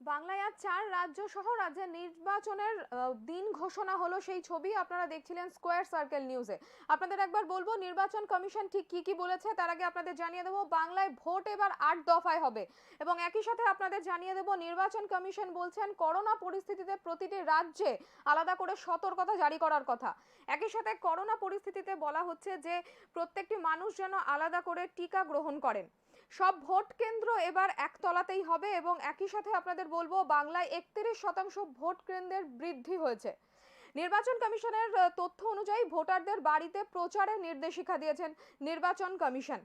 বাংলায় আজ 4 রাজ্য সহ রাজ্যের নির্বাচনের দিন ঘোষণা হলো, সেই ছবি আপনারা দেখছিলেন স্কয়ার সার্কেল নিউজে। আপনাদের একবার বলবো নির্বাচন কমিশন ঠিক কি বলেছে, তার আগে আপনাদের জানিয়ে দেবো বাংলায় ভোট এবার 8 দফায় হবে এবং একই সাথে আপনাদের জানিয়ে দেবো নির্বাচন কমিশন বলছেন করোনা পরিস্থিতিতে প্রতিটি রাজ্যে আলাদা করে সতর্কতা জারি করার কথা। একই সাথে করোনা পরিস্থিতিতে বলা হচ্ছে যে প্রত্যেকটি মানুষ যেন আলাদা করে টিকা গ্রহণ করেন। সব ভোট কেন্দ্র এবার একতলাতেই হবে এবং একই সাথে আপনাদের বলবো বাংলায় 31% ভোট কেন্দ্রের বৃদ্ধি হয়েছে। নির্বাচন কমিশনের তথ্য অনুযায়ী ভোটারদের বাড়িতে প্রচারের নির্দেশিকা দিয়েছেন নির্বাচন কমিশন।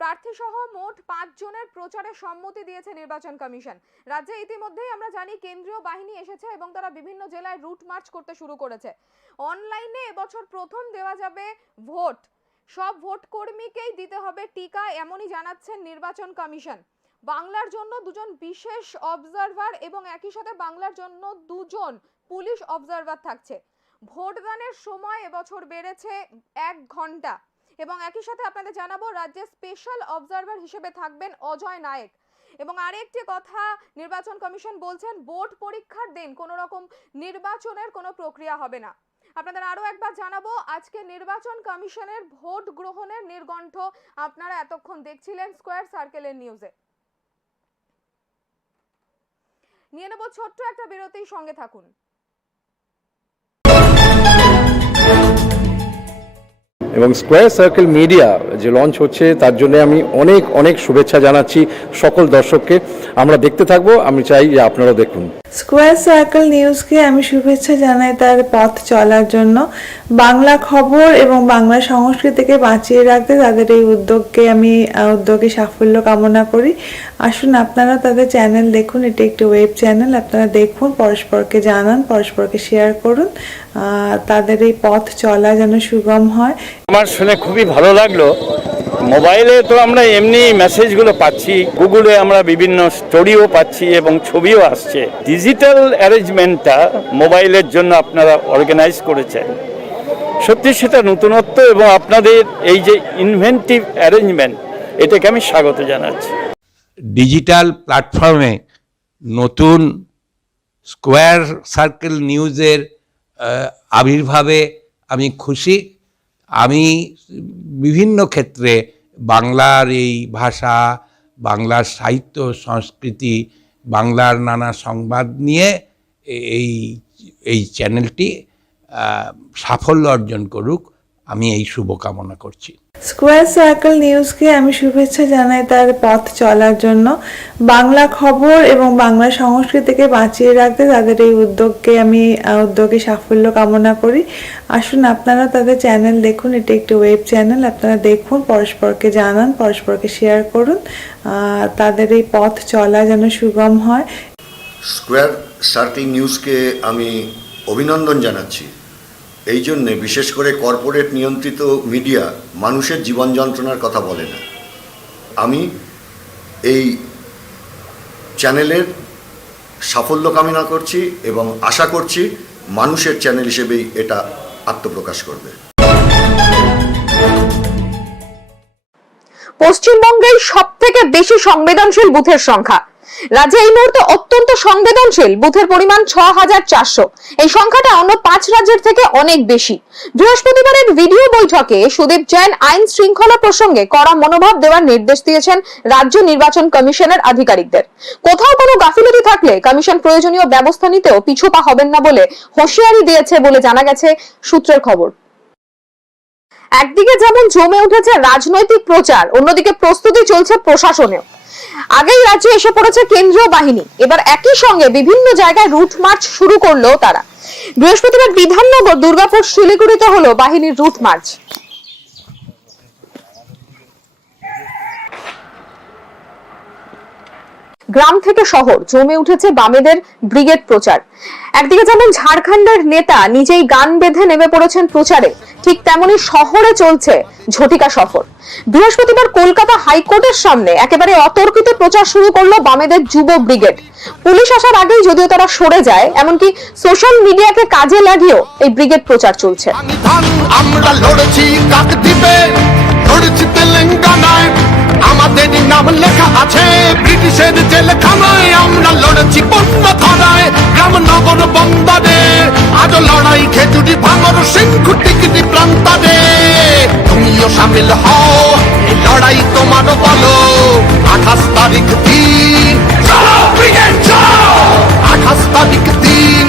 প্রার্থী সহ মোট 5 জনের প্রচারে সম্মতি দিয়েছে নির্বাচন কমিশন। রাজ্যে ইতিমধ্যেই আমরা জানি কেন্দ্রীয় বাহিনী এসেছে এবং তারা বিভিন্ন জেলায় রুট মার্চ করতে শুরু করেছে। অনলাইনে এবছর প্রথম দেওয়া যাবে ভোট, সব ভোট কর্মীকেই দিতে হবে টিকা, এমনই জানাচ্ছেন নির্বাচন কমিশন। বাংলার জন্য 2 জন বিশেষ অবজারভার এবং একই সাথে বাংলার জন্য 2 জন পুলিশ অবজারভার থাকছে। ভোটদানের সময় এবছর বেড়েছে 1 ঘন্টা এবং একই সাথে আপনাদের জানাবো রাজ্যে স্পেশাল অবজারভার হিসেবে থাকবেন অজয় নায়েক। এবং আরেকটি কথা নির্বাচন কমিশন বলছেন, বোর্ড পরীক্ষার দিন কোনো রকম নির্বাচনের কোনো প্রক্রিয়া হবে না। আপনাদের আরো একবার জানাবো আজকে নির্বাচন কমিশনের ভোট গ্রহণের নির্ঘণ্ট আপনারা এতক্ষণ দেখছিলেন স্কয়ার সার্কেলের নিউজে। নিয়ে নেব ছোট্ট একটা বিরতির সঙ্গে থাকুন। এবং স্কয়ার সার্কেল মিডিয়া যে লঞ্চ হচ্ছে তার জন্য আমি অনেক অনেক শুভেচ্ছা জানাচ্ছি সকল দর্শককে। আমরা দেখতে থাকবো, আমি চাই যে আপনারাও দেখুন। স্কয়ার সার্কেল নিউজকে আমি শুভেচ্ছা জানাই তার পথ চলার জন্য। বাংলা খবর এবং বাংলা সংস্কৃতিকে বাঁচিয়ে রাখতে তাদের এই উদ্যোগে সাফল্য কামনা করি। আসুন আপনারা তাদের চ্যানেল দেখুন, এটি একটি ওয়েব চ্যানেল। আপনারা দেখুন, পরস্পরকে জানান, পরস্পরকে শেয়ার করুন, তাদের এই পথ চলা যেন সুগম হয়। আমার শুনে খুবই ভালো লাগলো। মোবাইলে তো আমরা এমনি মেসেজগুলো পাচ্ছি, গুগলে আমরা বিভিন্ন স্টোরিও পাচ্ছি এবং ছবিও আসছে। ডিজিটাল অ্যারেঞ্জমেন্টটা মোবাইলের জন্য আপনারা অর্গানাইজ করেছেন, সত্যি সেটা নতুনত্ব এবং আপনাদের এই যে ইনভেন্টিভ অ্যারেঞ্জমেন্ট, এটাকে আমি স্বাগত জানাচ্ছি। ডিজিটাল প্ল্যাটফর্মে নতুন স্কয়ার সার্কেল নিউজের আবির্ভাবে আমি খুশি। আমি বিভিন্ন ক্ষেত্রে বাংলার এই ভাষা, বাংলার সাহিত্য সংস্কৃতি, বাংলার নানা সংবাদ নিয়ে এই চ্যানেলটি সাফল্য অর্জন করুক, আমি এই শুভকামনা করছি। স্কয়ার সার্কেল নিউজকে আমি শুভেচ্ছা জানাই তার পথ চলার জন্য। বাংলা খবর এবং বাংলা সংস্কৃতিকে বাঁচিয়ে রাখতে তাদের এই উদ্যোগে সাফল্য কামনা করি। আসুন আপনারা তাদের চ্যানেল দেখুন, এটি একটি ওয়েব চ্যানেল। আপনারা দেখুন, পরস্পরকে জানান, পরস্পরকে শেয়ার করুন, তাদের এই পথ চলা যেন সুগম হয়। স্কয়ার সার্কেল নিউজকে আমি অভিনন্দন জানাচ্ছি। এই জন্যে বিশেষ করে কর্পোরেট নিয়ন্ত্রিত মিডিয়া মানুষের জীবন যন্ত্রণার কথা বলে না। আমি এই চ্যানেলের সাফল্য কামনা করছি এবং আশা করছি মানুষের চ্যানেল হিসেবেই এটা আত্মপ্রকাশ করবে। পশ্চিমবঙ্গের সবথেকে বেশি সংবেদনশীল বুথের সংখ্যা। রাজ্যে এই মুহূর্তে অত্যন্ত সংবেদনশীল বুথের পরিমাণ 6400। এই সংখ্যাটা অন্য 5 রাজ্যের থেকে অনেক বেশি। বৃহস্পতিবারের ভিডিও বৈঠকে সুদীপ জৈন আইন শৃঙ্খলা প্রসঙ্গে কড়া মনোভাব দেওয়ার নির্দেশ দিয়েছেন রাজ্য নির্বাচন কমিশনের আধিকারিকদের। কোথাও কোনো গাফিলতি থাকলে কমিশন প্রয়োজনীয় ব্যবস্থা নিতেও পিছুপা হবেন না বলে হুঁশিয়ারি দিয়েছে বলে জানা গেছে সূত্রের খবর। একদিকে যেমন জমে উঠেছে রাজনৈতিক প্রচার, অন্যদিকে প্রস্তুতি চলছে প্রশাসনেও। আগেই রাজ্যে এসে পড়েছে কেন্দ্রীয় বাহিনী, এবার একই সঙ্গে বিভিন্ন জায়গায় রুট মার্চ শুরু করলো তারা। বৃহস্পতিবার বিধাননগর, দুর্গাপুর, শিলিগুড়িতে হলো বাহিনীর রুট মার্চ। গ্রাম থেকে শহর জমে উঠেছে বামেদের ব্রিগেড প্রচার। একদিকে যেমন ঝাড়খণ্ডের নেতা নিজেই গান বেঁধে নেমে পড়েছেন প্রচারে, ঠিক তেমনি শহরে চলছে ঝটিকা সফর। বৃহস্পতিবার কলকাতা হাইকোর্টের সামনে একেবারে অতর্কিত প্রচার শুরু করলো বামেদের যুব ব্রিগেড। পুলিশ আসার আগেই যদিও তারা সরে যায়, এমনকি সোশ্যাল মিডিয়াকে কাজে লাগিয়েও এই ব্রিগেড প্রচার চলছে। আমরা লড়েছি কাকদ্বীপে, লড়েছি তেলেঙ্গানায়, আমাদের নাম লেখা আছে ব্রিটিশের জেলখানায়। আমরা লড়েছি বন্যধারায়, রামনগর বন্দরে, আজ লড়াই খেজুরি ভাঙর সিংহু টিকিটি প্রান্তরে। তুমিও সামিল হও এই লড়াই তোমার বলো। 28 তারিখ দিন, 28 তারিখ দিন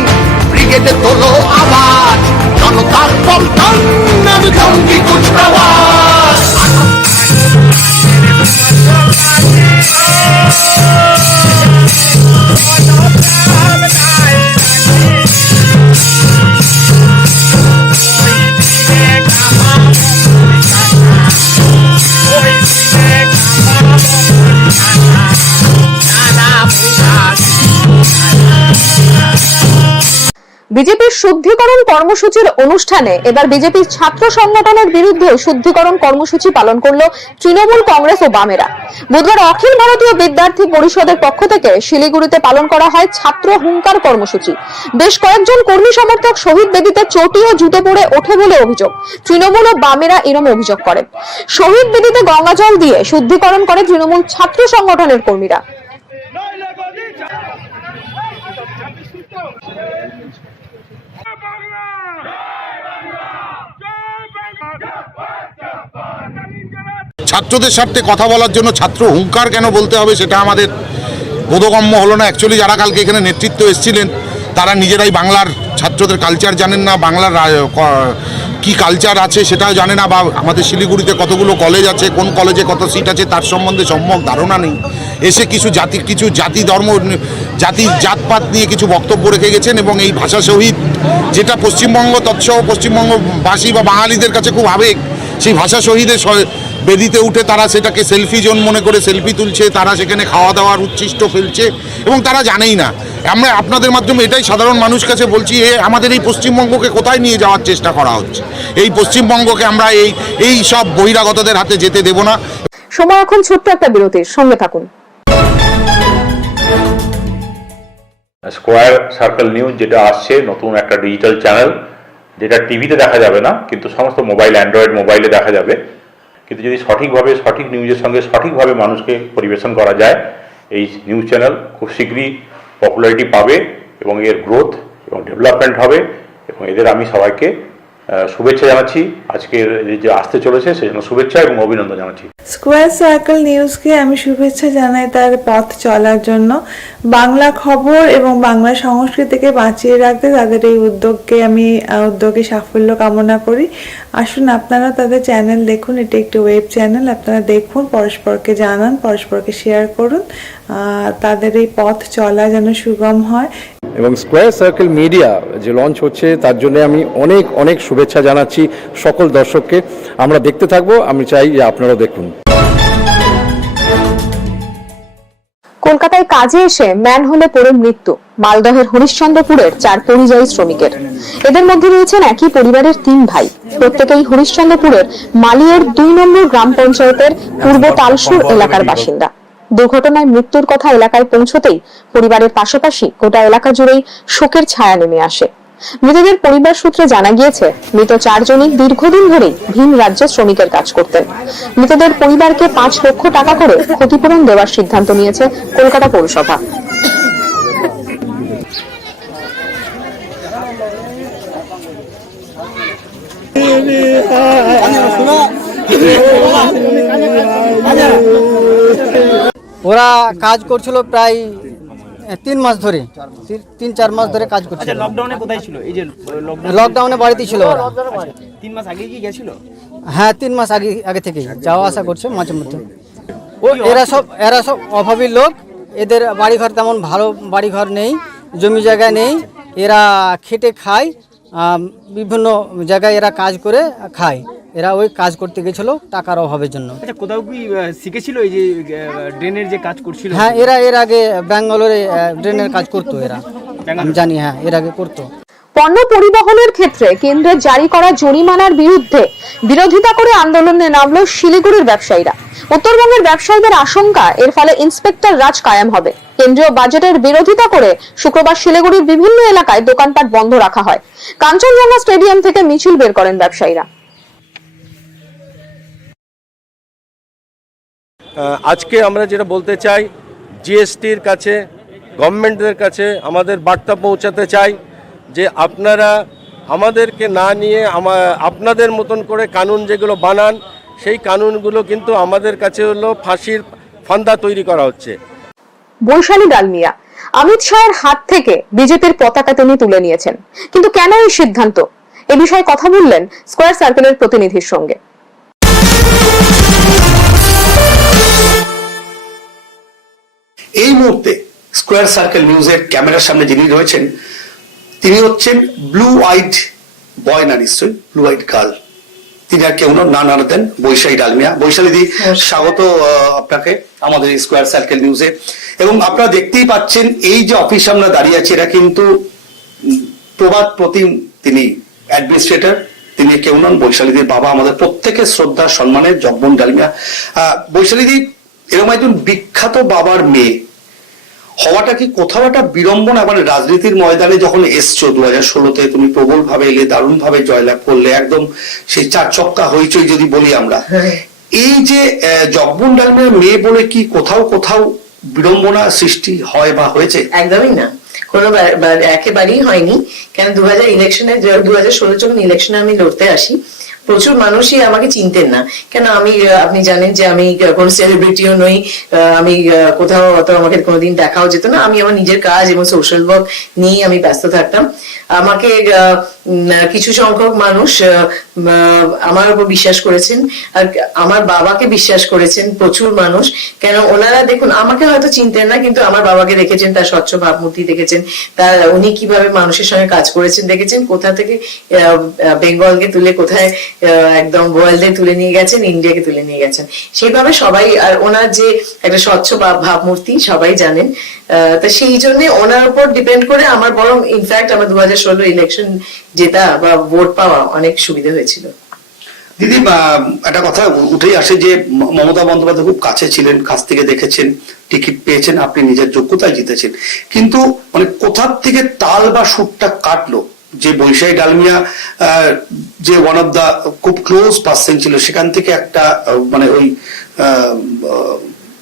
ব্রিগেডে তোলো আওয়াজ, জনতার পল্টন জঙ্গি কুচকাওয়াজ। বিজেপির শুদ্ধিকরণ কর্মসূচির অনুষ্ঠানে এবার বিজেপির ছাত্র সংগঠনের বিরুদ্ধে শুদ্ধিকরণ কর্মসূচি পালন করলো তৃণমূল কংগ্রেস ও বামেরা। বুধবার অখিল ভারতীয় বিদ্যার্থী পরিষদের পক্ষ থেকে শিলিগুড়িতে পালন করা হয় ছাত্র হুঙ্কার কর্মসূচি। বেশ কয়েকজন কর্মী সমর্থক শহীদ বেদিতে চটি ও জুতো পরে ওঠে বলে অভিযোগ। তৃণমূল ও বামেরা এরম অভিযোগ করেন। শহীদ বেদিতে গঙ্গা জল দিয়ে শুদ্ধিকরণ করে তৃণমূল ছাত্র সংগঠনের কর্মীরা। ছাত্রদের স্বার্থে কথা বলার জন্য ছাত্র হুঙ্কার কেন বলতে হবে সেটা আমাদের বোধগম্য হলো না। অ্যাকচুয়ালি যারা কালকে এখানে নেতৃত্ব এসেছিলেন তারা নিজেরাই বাংলার ছাত্রদের কালচার জানেন না, বাংলার কি কালচার আছে সেটাও জানে না, বা আমাদের শিলিগুড়িতে কতগুলো কলেজ আছে, কোন কলেজে কত সিট আছে তার সম্বন্ধে সম্যক ধারণা নেই। এসে কিছু জাতি ধর্ম জাতপাত নিয়ে কিছু বক্তব্য রেখে গেছেন এবং এই ভাষা শহীদ যেটা পশ্চিমবঙ্গ তৎসহ পশ্চিমবঙ্গবাসী বা বাঙালিদের কাছে খুব আবেগ, সেই ভাষা শহীদের বেদিতে উঠে তারা সেটাকে সেলফি জোন মনে করে সেলফি তুলছে, তারা সেখানে খাওয়া দাওয়ার উচ্ছিষ্ট ফেলছে এবং তারা জানেই না। আমরা আপনাদের মাধ্যমে এটাই সাধারণ মানুষ কাছে বলছি, আমাদের এই পশ্চিমবঙ্গকে কোথায় নিয়ে যাওয়ার চেষ্টা করা হচ্ছে। এই পশ্চিমবঙ্গকে আমরা এই সব বহিরাগতদের হাতে যেতে দেব না। সময় এখন ছোট্ট একটা বিরতির, সঙ্গে থাকুন। স্কোয়ার সার্কেল নিউজ যেটা আসছে নতুন একটা ডিজিটাল চ্যানেল, যেটা টিভিতে দেখা যাবে না কিন্তু সমস্ত মোবাইল অ্যান্ড্রয়েড মোবাইলে দেখা যাবে। কিন্তু যদি সঠিকভাবে সঠিক নিউজের সঙ্গে সঠিকভাবে মানুষকে পরিবেশন করা যায়, এই নিউজ চ্যানেল খুব শীঘ্রই পপুলারিটি পাবে এবং এর গ্রোথ এবং ডেভেলপমেন্ট হবে। এবং এদের আমি সবাইকে শুভেচ্ছা জানাচ্ছি। আজকের যে আসতে চলেছে সেজন্য শুভেচ্ছা এবং অভিনন্দন জানাচ্ছি। স্কোয়ার সার্কেল নিউজকে আমি শুভেচ্ছা জানাই তার পথ চলার জন্য। বাংলা খবর এবং বাংলা সংস্কৃতিকে বাঁচিয়ে রাখতে তাদের এই উদ্যোগে সাফল্য কামনা করি। আসুন আপনারা তাদের চ্যানেল দেখুন, এটি একটি ওয়েব চ্যানেল। আপনারা দেখুন, পরস্পরকে জানান, পরস্পরকে শেয়ার করুন। তাদের এই পথ চলা যেন সুগম হয়। এবং স্কোয়ার সার্কেল মিডিয়া যে লঞ্চ হচ্ছে তার জন্য আমি অনেক অনেক শুভেচ্ছা জানাচ্ছি সকল দর্শককে। আমরা দেখতে থাকবো, আমি চাই যে আপনারাও দেখুন। কলকাতায় কাজে এসে ম্যানহোলে পড়ে মৃত্যু মালদহের হরিশ্চন্দ্রপুরের 4 পরিযায়ী শ্রমিকের। এদের মধ্যে রয়েছেন একই পরিবারের 3 ভাই, প্রত্যেকেই হরিশ্চন্দ্রপুরের মালিয়ের 2 নম্বর গ্রাম পঞ্চায়েতের পূর্ব তালসুর এলাকার বাসিন্দা। দুর্ঘটনায় মৃত্যুর কথা এলাকায় পৌঁছতেই পরিবারের পাশাপাশি গোটা এলাকা জুড়েই শোকের ছায়া নেমে আসে। মৃতদের পরিবার সূত্রে জানা গিয়েছে, মৃত 4 জনই দীর্ঘদিন ধরেই ভিন রাজ্যে শ্রমিকের কাজ করতেন। মৃতদের পরিবারকে 5 লক্ষ টাকা করে ক্ষতিপূরণ দেওয়ার সিদ্ধান্ত নিয়েছে কলকাতা পৌরসভা। ওরা কাজ করছিল প্রায় 3 মাস ধরে, 3-4 মাস ধরে কাজ করছিল। লকডাউনে কোথায় ছিল? এই যে লকডাউনে বাড়িতেই ছিল ওরা। 3 মাস আগে কি গেছিল? হ্যাঁ, 3 মাস আগে থেকেই যাওয়া আসা করছে মাঝে মধ্যে। এরা সব অভাবী লোক, এদের বাড়িঘর তেমন ভালো বাড়িঘর নেই, জমি জায়গা নেই। এরা খেটে খায়, বিভিন্ন জায়গায় এরা কাজ করে খায়। এরা ওই কাজ করতে গেছিল টাকার অভাবের জন্য। আচ্ছা, কোথাও কি শিখেছিল এই যে ড্রেনের যে কাজ করছিল? হ্যাঁ, এরা এর আগে ব্যাঙ্গালোরে ড্রেনের কাজ করতো, এরা আমি জানি। হ্যাঁ, এর আগে করতো। পণ্য পরিবহনের ক্ষেত্রে কেন্দ্রের জারি করা জরিমানার বিরুদ্ধে বিরোধিতা করে আন্দোলনে নামল শিলিগুড়ির ব্যবসায়ীরা। উত্তরবঙ্গের ব্যবসায়ীদের আশঙ্কা, এর ফলে ইন্সপেক্টর রাজ কায়েম হবে। কেন্দ্রীয় বাজেটের বিরোধিতা করে শুক্রবার শিলিগুড়ির বিভিন্ন এলাকায় দোকানপাট বন্ধ রাখা হয়। কাঞ্চনজঙ্ঘা স্টেডিয়াম থেকে মিছিল বের করেন ব্যবসায়ীরা। আজকে আমরা যেটা বলতে চাই, জিএসটির কাছে, গভর্নমেন্টের কাছে আমাদের বার্তা পৌঁছাতে চাই যে আপনারা আমাদেরকে না নিয়ে আপনাদের মতন করে কানুন যেগুলো বানান, সেই কানুনগুলো কিন্তু আমাদের কাছে হলো ফাঁসির ফান্দা তৈরি করা হচ্ছে। বৈশালী ডালমিয়া অমিত শাহের হাত থেকে বিজেপির পতাকা তিনি তুলে নিয়েছেন, কিন্তু কেন এই সিদ্ধান্ত? এ বিষয়ে কথা বললেন স্কোয়ার সার্কেলের প্রতিনিধির সঙ্গে। এই মুহূর্তে স্কোয়ার সার্কেল নিউজের ক্যামেরার সামনে যিনি রয়েছেন তিনি হচ্ছেন ব্লু আইড বয়, না নিশ্চয়ই ব্লু আইড গার্ল। তিনি আর কেউ না দেন বৈশালী ডালমিয়া। বৈশালী দি, স্বাগত আপনাকে আমাদের স্কোয়ার সার্কেল নিউজে। এবং আপনারা দেখতেই পাচ্ছেন এই যে অফিস আমরা দাঁড়িয়ে আছি, এটা কিন্তু প্রবাদ প্রতিম তিনি অ্যাডমিনিস্ট্রেটর, তিনি কেউ নন বৈশালীদির বাবা, আমাদের প্রত্যেকের শ্রদ্ধা সম্মানের জগবন ডালমিয়া। বৈশালীদি এরকম একজন বিখ্যাত বাবার মেয়ে হওয়াটা কি কোথাও একটা বিড়ম্বনা? মানে রাজনীতির ময়দানে যখন এসছো 2016-তে, তুমি প্রবল ভাবে এলে, দারুণ ভাবে জয়লাভ করলে, একদম সেই চার চক্কা হইচই যদি বলি আমরা, এই যে জগবন ডালমিয়ার মেয়ে বলে কি কোথাও কোথাও বিড়ম্বনা সৃষ্টি হয় বা হয়েছে? একদমই না, কোনো একেবারেই হয়নি। কেন 2016 যখন ইলেকশনে আমি লড়তে আসি, প্রচুর মানুষই আমাকে চিনতেন না। কেন আমি, আপনি জানেন যে আমি কোন সেলিব্রিটিও নই, আমি কোথাও অত আমাকে কোনোদিন দেখাও যেত না। আমি আমার নিজের কাজ এবং সোশ্যাল ওয়ার্ক নিয়ে আমি ব্যস্ত থাকতাম। আমাকে কিছু সংখ্যক মানুষ আমার উপর বিশ্বাস করেছেন, আর আমার বাবাকে বিশ্বাস করেছেন প্রচুর মানুষ। কেন ওনারা দেখুন, আমাকে হয়তো চিনতেন না, কিন্তু আমার বাবাকে দেখেছেন, তার স্বচ্ছ ভাবমূর্তি দেখেছেন, তার উনি কিভাবে মানুষের সঙ্গে কাজ করেছেন দেখেছেন, কোথা থেকে বেঙ্গলকে তুলে কোথায় একদম ওয়ার্ল্ডে তুলে নিয়ে গেছেন, ইন্ডিয়াকে তুলে নিয়ে গেছেন। সেইভাবে সবাই, আর ওনার যে একটা স্বচ্ছ ভাবমূর্তি সবাই জানেন। তা সেই জন্য ওনার উপর ডিপেন্ড করে আমার বরং ইনফ্যাক্ট আমার 2016 ইলেকশন জেতা বা ভোট পাওয়া অনেক সুবিধা হয়েছিল। দিদি, একটা কথা উঠেই আসে যে মমতা বন্দ্যোপাধ্যায় খুব কাছে ছিলেন, কাছ থেকে দেখেছেন, টিকিট পেয়েছেন, আপনি নিজের যোগ্যতায় জিতেছেন, কিন্তু মানে কোথার থেকে তাল বা সুরটা কাটলো যে বৈশালী ডালমিয়া যে ওয়ান অফ দা খুব ক্লোজ পার্সন ছিল, সেখান থেকে একটা মানে ওই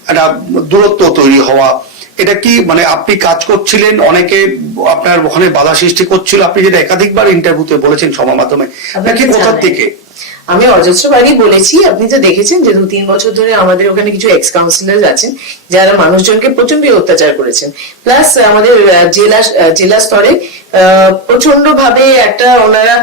একটা দূরত্ব তৈরি হওয়া, এটা কি মানে আপনি কাজ করছিলেন, অনেকে আপনার ওখানে বাধা সৃষ্টি করছিল, আপনি যেটা একাধিকবার ইন্টারভিউতে বলেছেন সমাজ মাধ্যমে, নাকি কোথার থেকে? আমি অজস্রবারই বলেছি, আপনি তো দেখেছেন যে 2-3 বছর ধরে আমাদের ওখানে কিছু এক্স কাউন্সিলর আছেন যারা মানুষজনকে প্রচন্ড অত্যাচার করেছেন। প্লাস আমাদের জেলা স্তরে প্রচন্ড ভাবে একটা ওনারা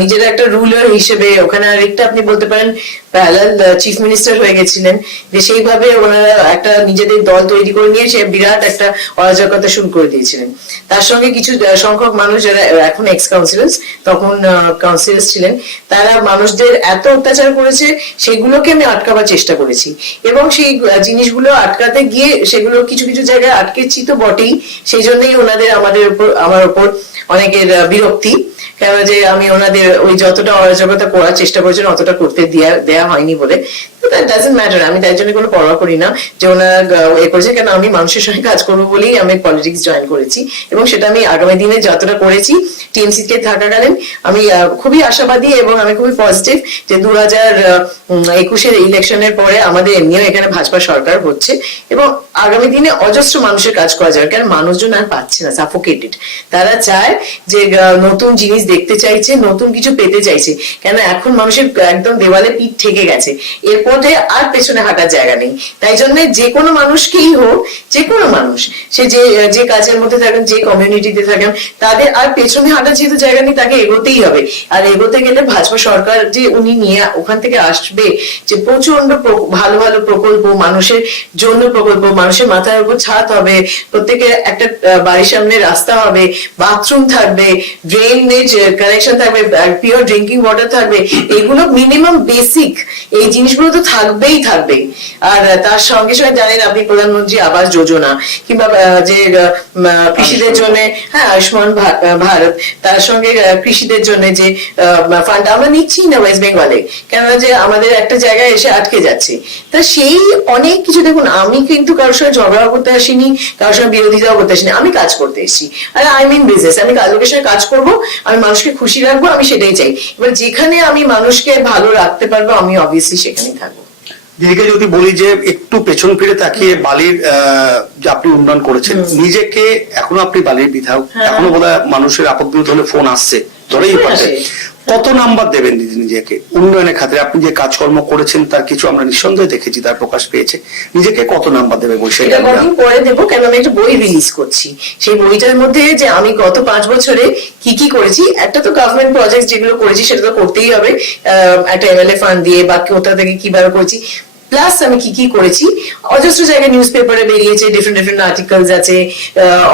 নিজেরা একটা রুলার হিসেবে ওখানে, আরেকটা আপনি বলতে পারেন প্যারালাল চিফ মিনিস্টার হয়ে গেছিলেন, যে সেইভাবে ওনারা একটা নিজেদের দল তৈরি করে নিয়ে সে বিরাট একটা অরাজকতা শুরু করে দিয়েছিলেন। তার সঙ্গে কিছু সংখ্যক মানুষ যারা এখন এক্স কাউন্সিলার্স, তখন কাউন্সিলার্স ছিলেন, তারা মানুষদের এত অত্যাচার করেছে, সেগুলোকে আমি আটকাবার চেষ্টা করেছি, এবং সেই জিনিসগুলো আটকাতে গিয়ে সেগুলো কিছু কিছু জায়গায় আটকেছি তো বটেই। সেই জন্যই ওনাদের আমার উপর অনেকের বিরক্তি, কেন যে আমি ওনাদের ওই যতটা অরাজকতা করার চেষ্টা করেছেন অতটা করতে দেয়া হয়নি বলে। দ্যাট ডাজন্ট ম্যাটার, আমি তাই জন্য কোনো পরোয়া করি না যে ওনারা এ করেছে, কেন আমি মানুষের সঙ্গে কাজ করবো বলেই আমি পলিটিক্স জয়েন করেছি, এবং সেটা আমি আগামী দিনে যতটা করেছি টিএমসি তে থাকাকালীন আমি খুবই আশাবাদী এবং আমি খুবই পজিটিভ যে 2021-এর ইলেকশনের পরে আমাদের এমনিও এখানে ভাজপা সরকার হচ্ছে, এবং আগামী দিনে অজস্র মানুষের কাজ করা যাবে। কারণ মানুষজন আর পাচ্ছে না, সাফোকেটেড। তারা চায় যে নতুন জিনিস দেখতে চাইছে, নতুন কিছু পেতে চাইছে, কেন এখন মানুষের একদম দেওয়ালে পিঠ ঠেকে গেছে, এরপরে আর পেছনে হাঁটার জায়গা নেই। তাই জন্য যে কোনো মানুষকেই হোক, যে কোনো মানুষ সে যে কাজের মধ্যে থাকেন, যে কমিউনিটিতে থাকেন, তাদের আর পেছনে হাঁটার যেহেতু জায়গা নেই, তাকে এগোতেই হবে। আর এগোতে গেলে ভাজপা সরকার যে উনি নিয়ে ওখান থেকে আসবে যে প্রচন্ড ভালো ভালো প্রকল্প, মানুষের জন্য প্রকল্প, মানুষের মাথার উপর ছাদ হবে, প্রত্যেকের একটা বাড়ির সামনে রাস্তা হবে, বাথরুম থাকবে, ড্রেনেজ কানেকশন থাকবে, পিওর ড্রিঙ্কিং ওয়াটার থাকবে, এগুলো মিনিমাম বেসিক এই জিনিসগুলো তো থাকবেই থাকবে। আর তার সঙ্গে সঙ্গে জানেন আপনি প্রধানমন্ত্রী আবাস যোজনা, কিংবা যে কৃষিদের জন্য, হ্যাঁ, আয়ুষ্মান ভারত, তার সঙ্গে কৃষিদের জন্য যে ফান্ড আমরা নিচ্ছি না ওয়েস্ট বেঙ্গলে, কেননা যে আমাদের একটা জায়গায় এসে আটকে যাচ্ছে। তা সেই অনেক কিছু, দেখুন আমি কিন্তু কারোর সঙ্গে ঝগড়া করতে আসিনি, কারোর সঙ্গে বিরোধিতাও করতে আসিনি, আমি কাজ করতে এসেছি। আর আই মিন বিজনেস, আমি লোকের সঙ্গে কাজ করবো, আমি মানুষকে খুশি রাখবো, আমি সেটাই চাই। এবার যেখানে আমি মানুষকে ভালো রাখতে পারবো, আমি অবভিয়াসলি সেখানেই থাকবো। দিদিকে যদি বলি যে একটু পেছন ফিরে তাকিয়ে বালির যে আপনি উন্নয়ন করেছেন, নিজেকে এখনো আপনি বালির বিধায়ক, এখনো বোধহয় মানুষের আপদ বিরোধ হলে ফোন আসছে, ধরেই পাচ্ছে, কত নাম্বার দেবেন নিজেকে উন্নয়নের খাতে? আপনি যে কাজকর্ম করেছেন তার কিছু আমরা নিঃসন্দেহে দেখেছি, তার প্রকাশ পেয়েছে, নিজেকে কত নাম্বার দেবে বৈশালী? এটা কদিন পরে দেবো, কেন আমি একটা বই রিলিজ করছি। সেই বইটার মধ্যে যে আমি গত 5 বছরে কি কি করেছি, একটা তো গভর্নমেন্ট প্রজেক্ট যেগুলো করেছি সেটা তো করতেই হবে, একটা এমএলএ ফান্ড দিয়ে, বা কোথা থেকে কিভাবে করেছি, প্লাস আমি কি কি করেছি, অজস্র জায়গায় নিউজ পেপারে বেরিয়েছে, ডিফারেন্ট আর্টিকেলস আছে,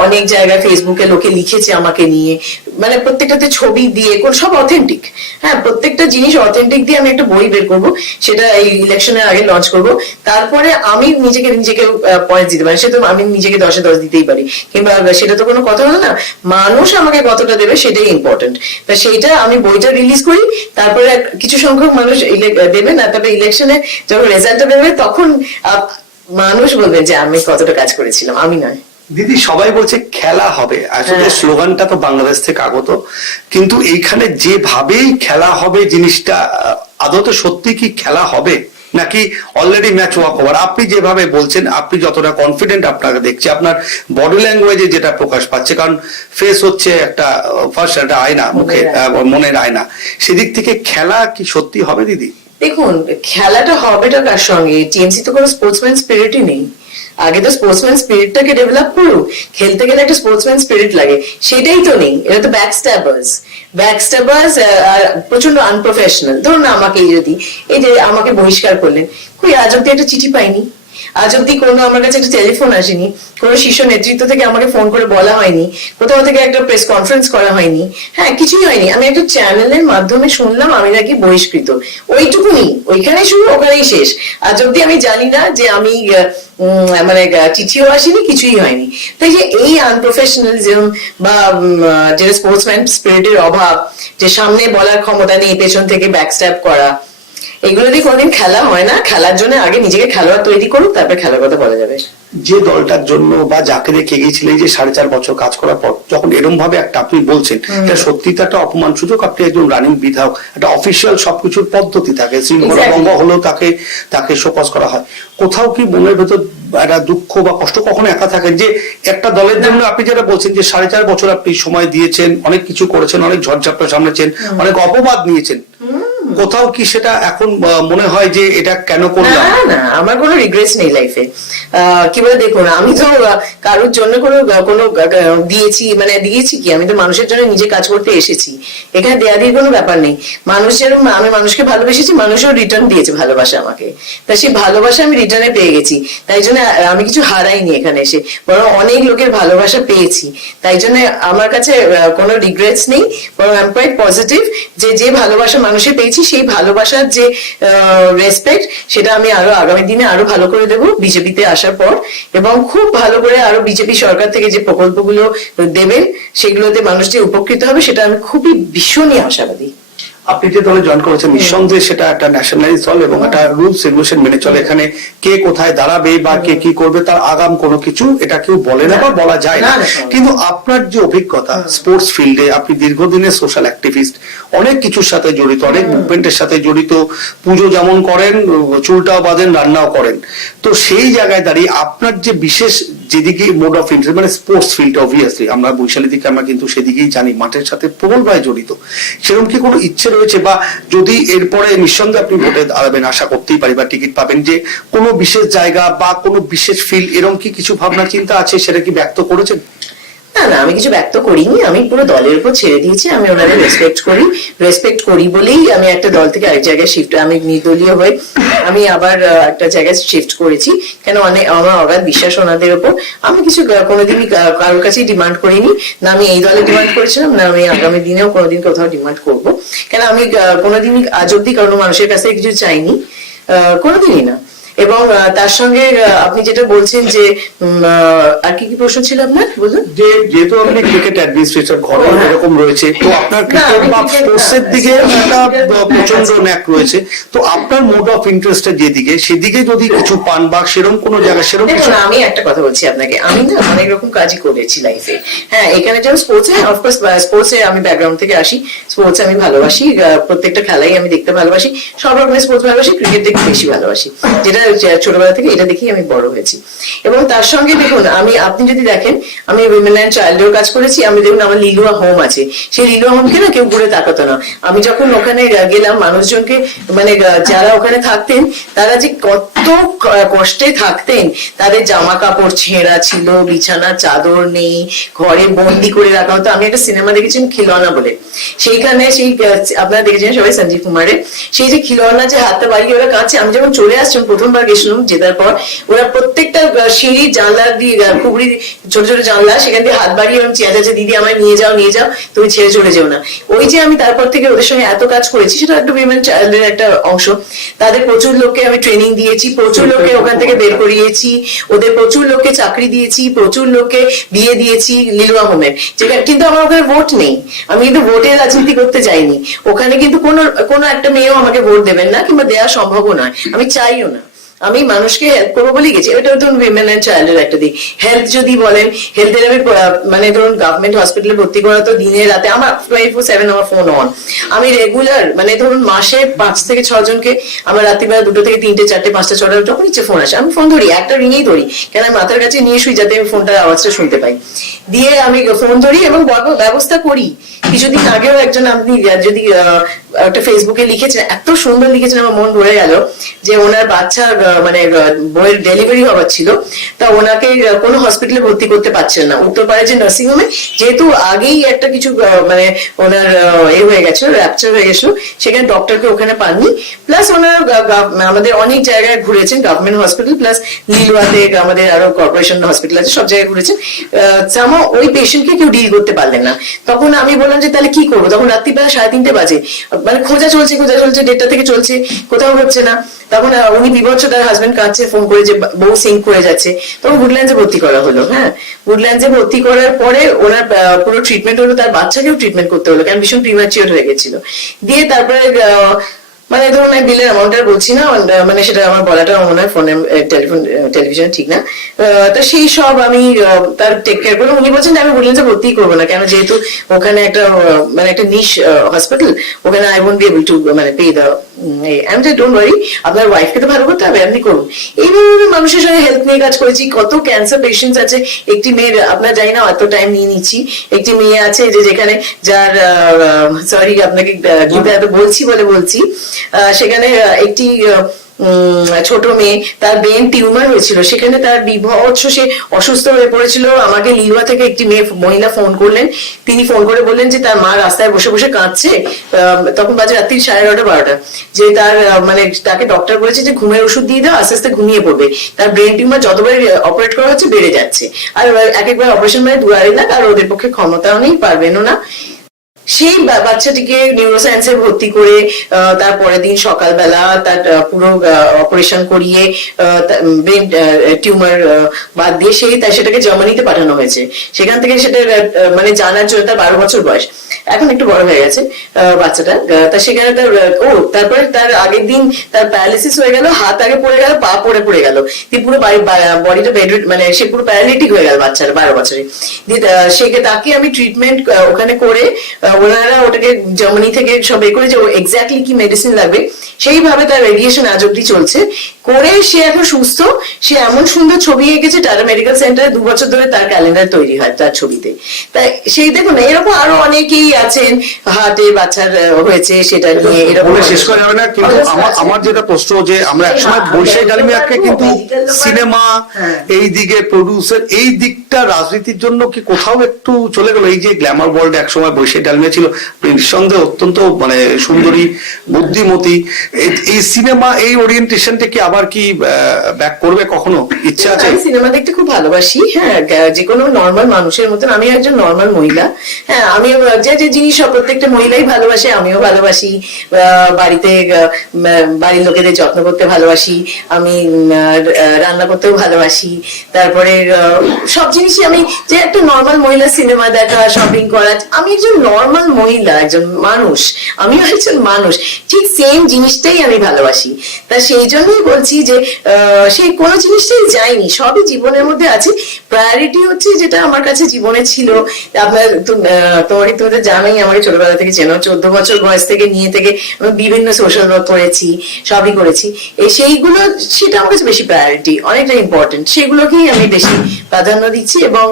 অনেক জায়গায় ফেসবুকে লোকে লিখেছে আমাকে নিয়ে, মানে প্রত্যেকটাতে ছবি দিয়ে সব অথেন্টিক। হ্যাঁ, প্রত্যেকটা জিনিস অথেন্টিক দিয়ে আমি একটা বই বের করবো, সেটা এই ইলেকশনের আগে লঞ্চ করবো। তারপরে আমি নিজেকে পয়েন্ট দিতে পারি, সেটা আমি নিজেকে 10-এ 10 দিতেই পারি, কিংবা সেটা তো কোনো কথা হলো না, মানুষ আমাকে কতটা দেবে সেটাই ইম্পর্টেন্ট। তা সেইটা আমি বইটা রিলিজ করি, তারপরে কিছু সংখ্যক মানুষ দেবে না, তবে ইলেকশনে যখন রেজাল্টটা দেবে তখন মানুষ বলবে যে আমি কতটা কাজ করেছিলাম, আমি নয়। দিদি, সবাই বলছে খেলা হবে, আসলে স্লোগানটা তো বাংলাদেশ থেকে আগত, কিন্তু এইখানে যেভাবেই খেলা হবে জিনিসটা আদতে সত্যি কি খেলা হবে, নাকি অলরেডি ম্যাচ ওয়াক ওভার? আপনি যেভাবে বলছেন, আপনি যতটা কনফিডেন্ট আপনাকে দেখছি, আপনার বডি ল্যাঙ্গুয়েজে যেটা প্রকাশ পাচ্ছে, কারণ ফেস হচ্ছে একটা ফার্স্ট একটা আয়না, মুখে মনের আয়না, সেদিক থেকে খেলা কি সত্যি হবে দিদি? দেখুন, খেলাটা হবেটা কার সঙ্গে? টিএমসি তো কোনো স্পোর্টসম্যান স্পিরিটই নেই। আগে তো স্পোর্টসম্যান স্পিরিটটাকে ডেভেলপ করুক, খেলতে গেলে একটা স্পোর্টসম্যান স্পিরিট লাগে, সেটাই তো নেই। এটা তো ব্যাকস্ট্যাবার্স আর প্রচন্ড আনপ্রফেশনাল। ধরুন আমাকে যদি এই যে আমাকে বহিষ্কার করলেন, কই আজ অব্দি একটা চিঠি পাইনি, আজ অব্দি কোনো আমার কাছে একটা টেলিফোন আসেনি, কোনো শীর্ষ নেতৃত্ব থেকে আমাকে ফোন করে বলা হয়নি, কোথাও থেকে একটা প্রেস কনফারেন্স করা হয়নি, হ্যাঁ কিছুই হয়নি। আমি একটা চ্যানেলের মাধ্যমে শুনলাম আমি নাকি বহিষ্কৃত, ওইটুকুনি, ওইখানেই শুরু ওখানেই শেষ। আজ অব্দি আমি জানি না যে আমি মানে চিঠিও আসেনি, কিছুই হয়নি। তাই যে এই আনপ্রফেশনালিজম বা যেটা স্পোর্টসম্যান স্পিরিটের অভাব, যে সামনে বলার ক্ষমতা নেই, পেছন থেকে ব্যাকস্ট্যাপ করা, এগুলো দিয়ে কোনোদিন খেলা হয় না। খেলার জন্য আগে নিজেকে খেলোয়াড় তৈরি করুক, তারপর খেলার কথা বলা যাবে। যে দলটার জন্য বা যাকে রেখে গিয়েছিলেন যে 4.5 বছর কাজ করার পর যখন এরকম ভাবে একটা আপনি বলছেন, এটা সত্যি তো একটা অপমান সুযোগ। আপনি একজন রানিং বিধায়ক, একটা অফিসিয়াল সবকিছুর পদ্ধতি থাকে, শৃঙ্খলা ভঙ্গ হলেও তাকে শোকজ করা হয়। কোথাও কি মনের ভেতর একটা দুঃখ বা কষ্ট কখনো একা থাকেন যে একটা দলের জন্য আপনি যেটা বলছেন যে 4.5 বছর আপনি সময় দিয়েছেন, অনেক কিছু করেছেন, অনেক ঝড়ঝাপটা সামলেছেন, অনেক অপবাদ নিয়েছেন, কোথাও কি সেটা এখন মনে হয় যে এটা কেন করলাম? না, আমার কোনো রিগ্রেটস নেই লাইফে। কি বলে, দেখুন আমি তো কারোর জন্য কোনো দিয়েছি কি, আমি তো মানুষের জন্য নিজে কাজ করতে এসেছি, এখানে দেয়া দিয়ে কোনো ব্যাপার নেই। মানুষ যেরকম আমি মানুষকে ভালোবেসেছি, মানুষও রিটার্ন দিয়েছে ভালোবাসা আমাকে, তা সেই ভালোবাসা আমি রিটার্নে পেয়ে গেছি। তাই জন্য আমি কিছু হারাইনি এখানে এসে, বরং অনেক লোকের ভালোবাসা পেয়েছি। তাই জন্য আমার কাছে কোনো রিগ্রেটস নেই, বরং আই এম কোয়াইট পজিটিভ যে ভালোবাসা মানুষে পেয়েছি, সেই ভালোবাসার যে রেসপেক্ট, সেটা আমি আরো আগামী দিনে আরো ভালো করে দেবো বিজেপিতে আসার পর, এবং খুব ভালো করে আরো বিজেপি সরকার থেকে যে প্রকল্পগুলো দেবেন সেগুলোতে মানুষ যে উপকৃত হবে, সেটা আমি খুবই ভীষণই আশাবাদী। আপনি যে দলে জয়েন করেছেন, নিঃসন্দেহে সেটা একটা ন্যাশনালাইজ দল এবং একটা রুলস রেগুলেশন মেনে চলে। এখানে কে কোথায় দাঁড়াবে বা কে কি করবে তার আগাম কোনো কিছু এটা কেউ বলে না বা বলা যায় না। কিন্তু আপনার যে অভিজ্ঞতা স্পোর্টস ফিল্ডে, আপনি দীর্ঘদিনের সোশ্যাল অ্যাক্টিভিস্ট, অনেক কিছুর সাথে জড়িত, অনেক মুভমেন্টের সাথে জড়িত, পুজো যেমন করেন, চুলটাও বাঁধেন, রান্নাও করেন, তো সেই জায়গায় দাঁড়িয়ে আপনার যে বিশেষ যেদিকে মোড অফ ইন্টারেস্ট, মানে স্পোর্টস ফিল্ড, অবভিয়াসলি আমরা বৈশালী দিকে আমরা কিন্তু সেদিকেই জানি, মাঠের সাথে প্রবলভাবে জড়িত, সেরকম কি কোনো ইচ্ছে রয়েছে, বা যদি এরপরে নিঃসন্দেহে আপনি ভোটে দাঁড়াবেন, আশা করতেই পারি বা টিকিট পাবেন, যে কোনো বিশেষ জায়গা বা কোনো বিশেষ ফিল্ড, এরকম কি কিছু ভাবনা চিন্তা আছে, সেটা কি ব্যক্ত করেছেন? না, আমি কিছু ব্যক্ত করিনি, আমি পুরো দলের উপর ছেড়ে দিয়েছি। আমি ওনাদের রেসপেক্ট করি বলেই আমি একটা দল থেকে আরেক জায়গায় শিফট, আমি নির্দলীয় হয়ে আমি আবার একটা জায়গায় শিফট করেছি, কেন আমার অগাধ বিশ্বাস ওনাদের উপর। আমি কিছু কোনোদিনই কারোর কাছেই ডিমান্ড করিনি, না আমি এই দলে ডিমান্ড করেছিলাম, না আমি আগামী দিনেও কোনোদিন কোথাও ডিমান্ড করবো, কেন আমি কোনোদিনই আজ অব্দি কোনো মানুষের কাছে কিছু চাইনি, কোনোদিনই না। এবং তার সঙ্গে আপনি যেটা বলছেন যে আর কি প্রশ্ন ছিল আপনার, বলুন। যে যেহেতু আপনি ক্রিকেট অ্যাডমিনিস্ট্রেটর ঘরে এরকম রয়েছে, তো আপনার ক্রিকেট বা স্পোর্টসের দিকে একটা প্রচন্ড ন্যাক রয়েছে, তো আপনার মোড অফ ইন্টারেস্টের যেদিকে, সেদিকে যদি কিছু পান বা সেরকম কোনো জায়গা সেরকম কিছু। আমি একটা কথা বলছি আপনাকে, আমি না অনেক রকম কাজই করেছি লাইফে। হ্যাঁ, এখানে যেমন স্পোর্টসে, অফকোর্স স্পোর্টসে আমি ব্যাকগ্রাউন্ড থেকে আসি, স্পোর্টস আমি ভালোবাসি, প্রত্যেকটা খেলাই আমি দেখতে ভালোবাসি, সব রকমের স্পোর্টস ভালোবাসি, ক্রিকেট দেখতে বেশি ভালোবাসি, যেটা ছোটবেলা থেকে এটা দেখেই আমি বড় হয়েছি। এবং তার সঙ্গে দেখুন, আপনি যদি দেখেন, আমি উইমেন অ্যান্ড চাইল্ডের কাজ করেছি। আমি দেখুন, আমার লিলুয়া হোম আছে, সেই লিলুয়া হোমকে না কেউ ঘুরে তাকাতো না। আমি যখন ওখানে গেলাম, মানুষজনকে মানে যারা ওখানে থাকতেন তারা যে কত কষ্টে থাকতেন, তাদের জামা কাপড় ছেঁড়া ছিল, বিছানা চাদর নেই, ঘরে বন্দি করে রাখা হতো। আমি একটা সিনেমা দেখেছিলাম খিলৌনা বলে, সেইখানে আপনারা দেখেছেন সবাই সঞ্জীব কুমারের, সেই যে খিলৌনা যে হাতটা বাড়িয়ে ওরা কাঁদছে, আমি যখন চলে আসছিলাম প্রথম প্রথমবার গেছিলাম জেতার পর, ওরা প্রত্যেকটা সিঁড়ি জানলা দিয়ে খুবড়ি ছোট ছোট জানলা, সেখান দিয়ে হাত বাড়িয়ে এবং চেয়ে যাচ্ছে দিদি আমায় নিয়ে যাও নিয়ে যাও, তুমি ছেড়ে চলে যেও না। ওই যে আমি তারপর থেকে ওদের সঙ্গে এত কাজ করেছি, সেটা একটা উইমেন চাইল্ডের একটা অংশ। তাদের প্রচুর লোককে আমি ট্রেনিং দিয়েছি, প্রচুর লোককে ওখান থেকে বের করিয়েছি, ওদের প্রচুর লোককে চাকরি দিয়েছি, প্রচুর লোককে বিয়ে দিয়েছি লিলুয়া হোমের। যেটা কিন্তু আমার ওখানে ভোট নেই, আমি কিন্তু ভোটের রাজনীতি করতে যাইনি ওখানে, কিন্তু কোনো একটা মেয়েও আমাকে ভোট দেবেন না, কিংবা দেওয়া সম্ভবও নয়, আমি চাইও না। আমি মানুষকে হেল্প করবো বলে গেছি। এটা ধরুন উইমেন অ্যান্ড চাইল্ডের একটা দিক। হেলথ যদি বলেন, হেলথের আমি মানে ধরুন গভর্নমেন্ট হসপিটালে ভর্তি করা তো দিনে রাতে আমার 24/7 আমার ফোন অন। আমি রেগুলার মানে ধরুন মাসে 5 থেকে 6 জনকে আমার রাত্রিবেলা 2 থেকে 3টে 4টে 5টা 6টা যখন ইচ্ছে ফোন আসে আমি ফোন ধরি, একটা রিঙেই ধরি, কেন আমি মাথার কাছে নিয়ে শুই যাতে আমি ফোনটার আওয়াজটা শুনতে পাই। দিয়ে আমি ফোন ধরি এবং ব্যবস্থা করি। কিছুদিন আগেও একজন, আপনি যদি একটা ফেসবুকে লিখেছেন, এত সুন্দর লিখেছেন, আমার মন ভরে গেল, যে ওনার বাচ্চা মানে বইয়ের ডেলিভারি হওয়ার ছিল, তা ওনাকে কোনো হসপিটালে ভর্তি করতে পারছিলেন না, উত্তরপাড়ায় যে নার্সিং হোমে, যেহেতু আগেই একটা কিছু মানে ওনার হয়ে গেছিল, র্যাপচার হয়ে গেছিল, সেখানে ডক্টরকে ওখানে পাননি। প্লাস ওনারা আমাদের অনেক জায়গায় ঘুরেছেন, গভর্নমেন্ট হসপিটাল প্লাস লিলুয়াতে আমাদের আরো কর্পোরেশন হসপিটাল আছে, সব জায়গায় ঘুরেছেন। ওই পেশেন্টকে কেউ ডিল করতে পারলেন না। তখন আমি বললাম যে তাহলে কি করবো, তখন রাত্রিবেলা 3:30 বাজে, মানে খোঁজা চলছে 1:30 থেকে চলছে, কোথাও হচ্ছে না। তখন উনি বিভৎস, তার হাজবেন্ড কাঁদছে, ফোন করে যে বউ সিঙ্ক করে যাচ্ছে, তখন উডল্যান্ডসে ভর্তি করা হলো। হ্যাঁ, উডল্যান্ডসে ভর্তি করার পরে ওনার পুরো ট্রিটমেন্ট হলো, তার বাচ্চাকেও ট্রিটমেন্ট করতে হলো, কারণ ভীষণ প্রিম্যাচিওর হয়ে গেছিল। দিয়ে তারপরে মানে ধরুন আমি বিলের অ্যামাউন্টটা বলছি না, মানে সেটা আমার বলাটা মনে হয় ফোনে টেলিভিশনে ঠিক না। তো সেই সব আমি তার টেক কেয়ার করলাম। উনি বলছেন যে আমি উডল্যান্ডসে ভর্তি করবো না, কেন যেহেতু ওখানে একটা মানে একটা নিশ হসপিটাল, ওখানে I won't be able to মানে পে দ্য। আমি যে ডোন্ট ওয়ারি, আপনার ওয়াইফকে তো ভালো করতে হবে, আপনি করুন। এইভাবে মানুষের সঙ্গে হেল্প নিয়ে কাজ করেছি। কত ক্যান্সার পেশেন্টস আছে, একটি মেয়ের, আপনার জানি না এত টাইম নিয়ে নিচ্ছি, একটি মেয়ে আছে যে যেখানে যার সরি আপনাকে কিন্তু এত বলছি বলে বলছি, সেখানে একটি ছোট মেয়ে, তার ব্রেন টিউমার হয়েছিল, সেখানে তার বিভৎস, সে অসুস্থ হয়ে পড়েছিল। আমাকে লিলুয়া থেকে একটি মহিলা ফোন করলেন, তিনি ফোন করে বললেন যে তার মা রাস্তায় বসে বসে কাঁদছে, তখন বাজে রাত্রি 11:30 12টা, যে তার মানে তাকে ডক্টর বলেছে যে ঘুমের ওষুধ দিয়ে দাও, আস্তে আস্তে ঘুমিয়ে পড়বে, তার ব্রেন টিউমার যতবার অপারেট করা হচ্ছে বেড়ে যাচ্ছে, আর এক একবার অপারেশন মানে 2-2.5 লাখ, আর ওদের পক্ষে ক্ষমতাও নেই, পারবেনও না। সেই বাচ্চাটিকে নিউরোসায়েন্সে ভর্তি করে তারপরের দিন সকালবেলা তার পুরো অপারেশন করিয়ে ব্রেন টিউমার বাদ দিয়ে সেটাকে জার্মানিতে পাঠানো হয়েছে। সেখান থেকে সেটা মানে জানার জন্য, তার 12 বছর বয়স, এখন একটু বড় হয়ে গেছে বাচ্চাটা। তা সেখানে তারপরে তার আগের দিন তার প্যারালিসিস হয়ে গেল, হাত আগে পড়ে গেল, পা পড়ে গেল, পুরো বডিটা বেড, মানে সে পুরো প্যারালিটিক হয়ে গেল বাচ্চারা 12 বছরে। দিয়ে তাকে আমি ট্রিটমেন্ট ওখানে করে, ওনারা ওটাকে জার্মানি থেকে সব করে যে এক্স্যাক্টলি কি মেডিসিন লাগবে সেইভাবে তার রেডিয়েশন আজ অব্দি চলছে, করে সে এখন সুস্থ। সে এমন সুন্দর ছবি এঁকেছে, টাটা মেডিকেল সেন্টারে 2 বছর ধরে তার ক্যালেন্ডার তৈরি হয় তার ছবিতে। তাই সেই দেখুন, এরকম আরো অনেকেই আছেন, হার্টে বাচ্চার হয়েছে সেটা নিয়ে, এরকম শেষ করা যাবে না। কিন্তু আমার যেটা প্রশ্ন, যে আমরা একসময় বৈশাখ ডালমিয়াকে কিন্তু সিনেমা এই দিকে প্রডিউসার, এই দিকটা রাজনীতির জন্য কি কোথাও একটু চলে গেল? এই যে গ্ল্যামার ওয়ার্ল্ড একসময় বৈশাখ ডালমিয়া ছিল, নিঃসন্দেহে অত্যন্ত মানে সুন্দরী, বুদ্ধিমতী, এই সিনেমা এই ওরিয়েন্টেশনটা কি আবার কি ব্যাক করবে কখনো? ইচ্ছা আছে? আমি সিনেমা দেখতে খুব ভালোবাসি, হ্যাঁ, যে কোনো নর্মাল মানুষের মতন। আমি একজন নর্মাল মহিলা, হ্যাঁ, আমি যে জিনিস প্রত্যেকটা মহিলাই ভালোবাসে, আমিও ভালোবাসি। বাড়িতে বাড়ির লোকেদের যত্ন করতে ভালোবাসি, আমি রান্না করতেও ভালোবাসি, তারপরে সব জিনিসই আমি, যে একটা নর্মাল মহিলা, সিনেমা দেখা, শপিং করা, আমি একজন নর্মাল মহিলা, একজন মানুষ, আমিও একজন মানুষ, ঠিক সেম জিনিসটাই আমি ভালোবাসি। তা সেই জন্যই বলছি যে সেই কোনো জিনিসটাই যায়নি, সবই জীবনের মধ্যে আছে। প্রায়োরিটি হচ্ছে যেটা আমার কাছে জীবনে ছিল। আপনার তোমাদের জানোই, আমাকে ছোটবেলা থেকে চেনো, 14 বছর বয়স থেকে নিয়ে থেকে আমি বিভিন্ন সোশ্যাল ওয়ার্ক করেছি, সবই করেছি। সেইগুলো, সেটা আমার কাছে বেশি প্রায়োরিটি, অনেকটা ইম্পর্টেন্ট, সেগুলোকেই আমি বেশি প্রাধান্য দিচ্ছি এবং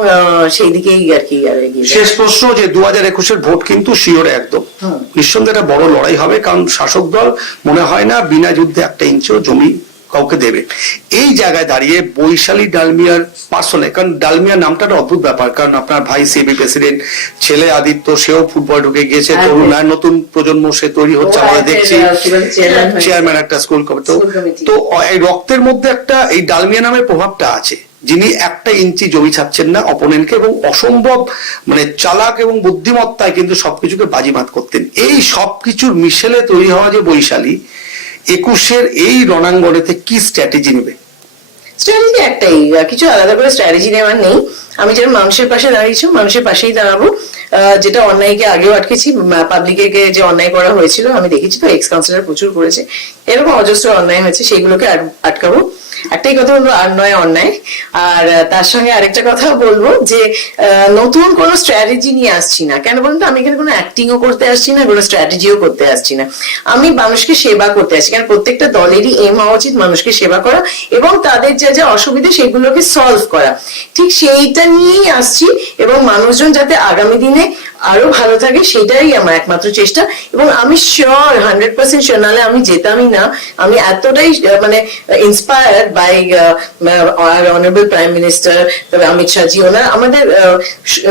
সেই দিকেই আর কি। শেষ প্রশ্ন, যে 2021-এর ভোট কিন্তু শিওরে একদম, নিঃসন্দেহে একটা বড় লড়াই হবে, কারণ শাসক দল মনে হয় না বিনা যুদ্ধে 1 ইঞ্চিও জমি কাউকে দেবে। এই জায়গায় দাঁড়িয়ে বৈশালী ডালমিয়ার পার্সোনাল, কারণ ডালমিয়া নামটা একটা অদ্ভুত ব্যাপার, কারণ আপনার ভাই সিবি প্রেসিডেন্ট, ছেলে আদিত্য সেও ফুটবল ঢুকে গিয়েছে, তরুণ নতুন প্রজন্ম সে তৈরি হচ্ছে, আমরা দেখছি চেয়ারম্যান একটা স্কুল কমিটি। তো এই রক্তের মধ্যে একটা এই ডালমিয়া নামের প্রভাবটা আছে, যিনি 1 ইঞ্চি জমি ছাড়ছেন না অপোনেন্টকে, এবং অসম্ভব মানে চালাক এবং বুদ্ধিমত্তায় কিন্তু সবকিছুকে বাজিমাত করতেন। এই সবকিছুর মিশেলে তৈরি হওয়া যে বৈশালী 21-এর এই রণাঙ্গনেতে কি স্ট্র্যাটেজি নেবে? স্ট্র্যাটেজি একটাই, কিছু আলাদা করে স্ট্র্যাটেজি নেওয়ার নেই। আমি যেন মানুষের পাশে দাঁড়িয়েছি, মানুষের পাশেই দাঁড়াবো। যেটা অন্যায়কে আগেও আটকেছি, পাবলিকে যে অন্যায় করা হয়েছিল আমি দেখেছি, তো এক্স কাউন্সিলর প্রচুর করেছে, এরকম অজস্র অন্যায় হয়েছে, সেইগুলোকে আটকাবো। একটাই কথা বলবো, আর নয় অন্যায়। আর তার সঙ্গে আরেকটা কথা বলবো যে নতুন কোনো স্ট্র্যাটেজি নিয়ে আসছি না। কেন বলুন তো, আমি এখানে কোনো অ্যাক্টিংও করতে আসছি না, কোনো স্ট্র্যাটেজিও করতে আসছি না। আমি মানুষকে সেবা করতে আসছি, কারণ প্রত্যেকটা দলেরই এম হওয়া উচিত মানুষকে সেবা করা এবং তাদের যা যা অসুবিধা সেগুলোকে সলভ করা। ঠিক সেইটা নিয়েই আসছি, এবং মানুষজন যাতে আগামী দিনে আরো ভালো থাকে সেটাই আমার একমাত্র চেষ্টা। এবং আমি শিওর 100% শিওর, নাহলে আমি যেতামই না। আমি এতটাই মানে inspired by our honorable prime minister Amit Shahji, ওনার আমাদের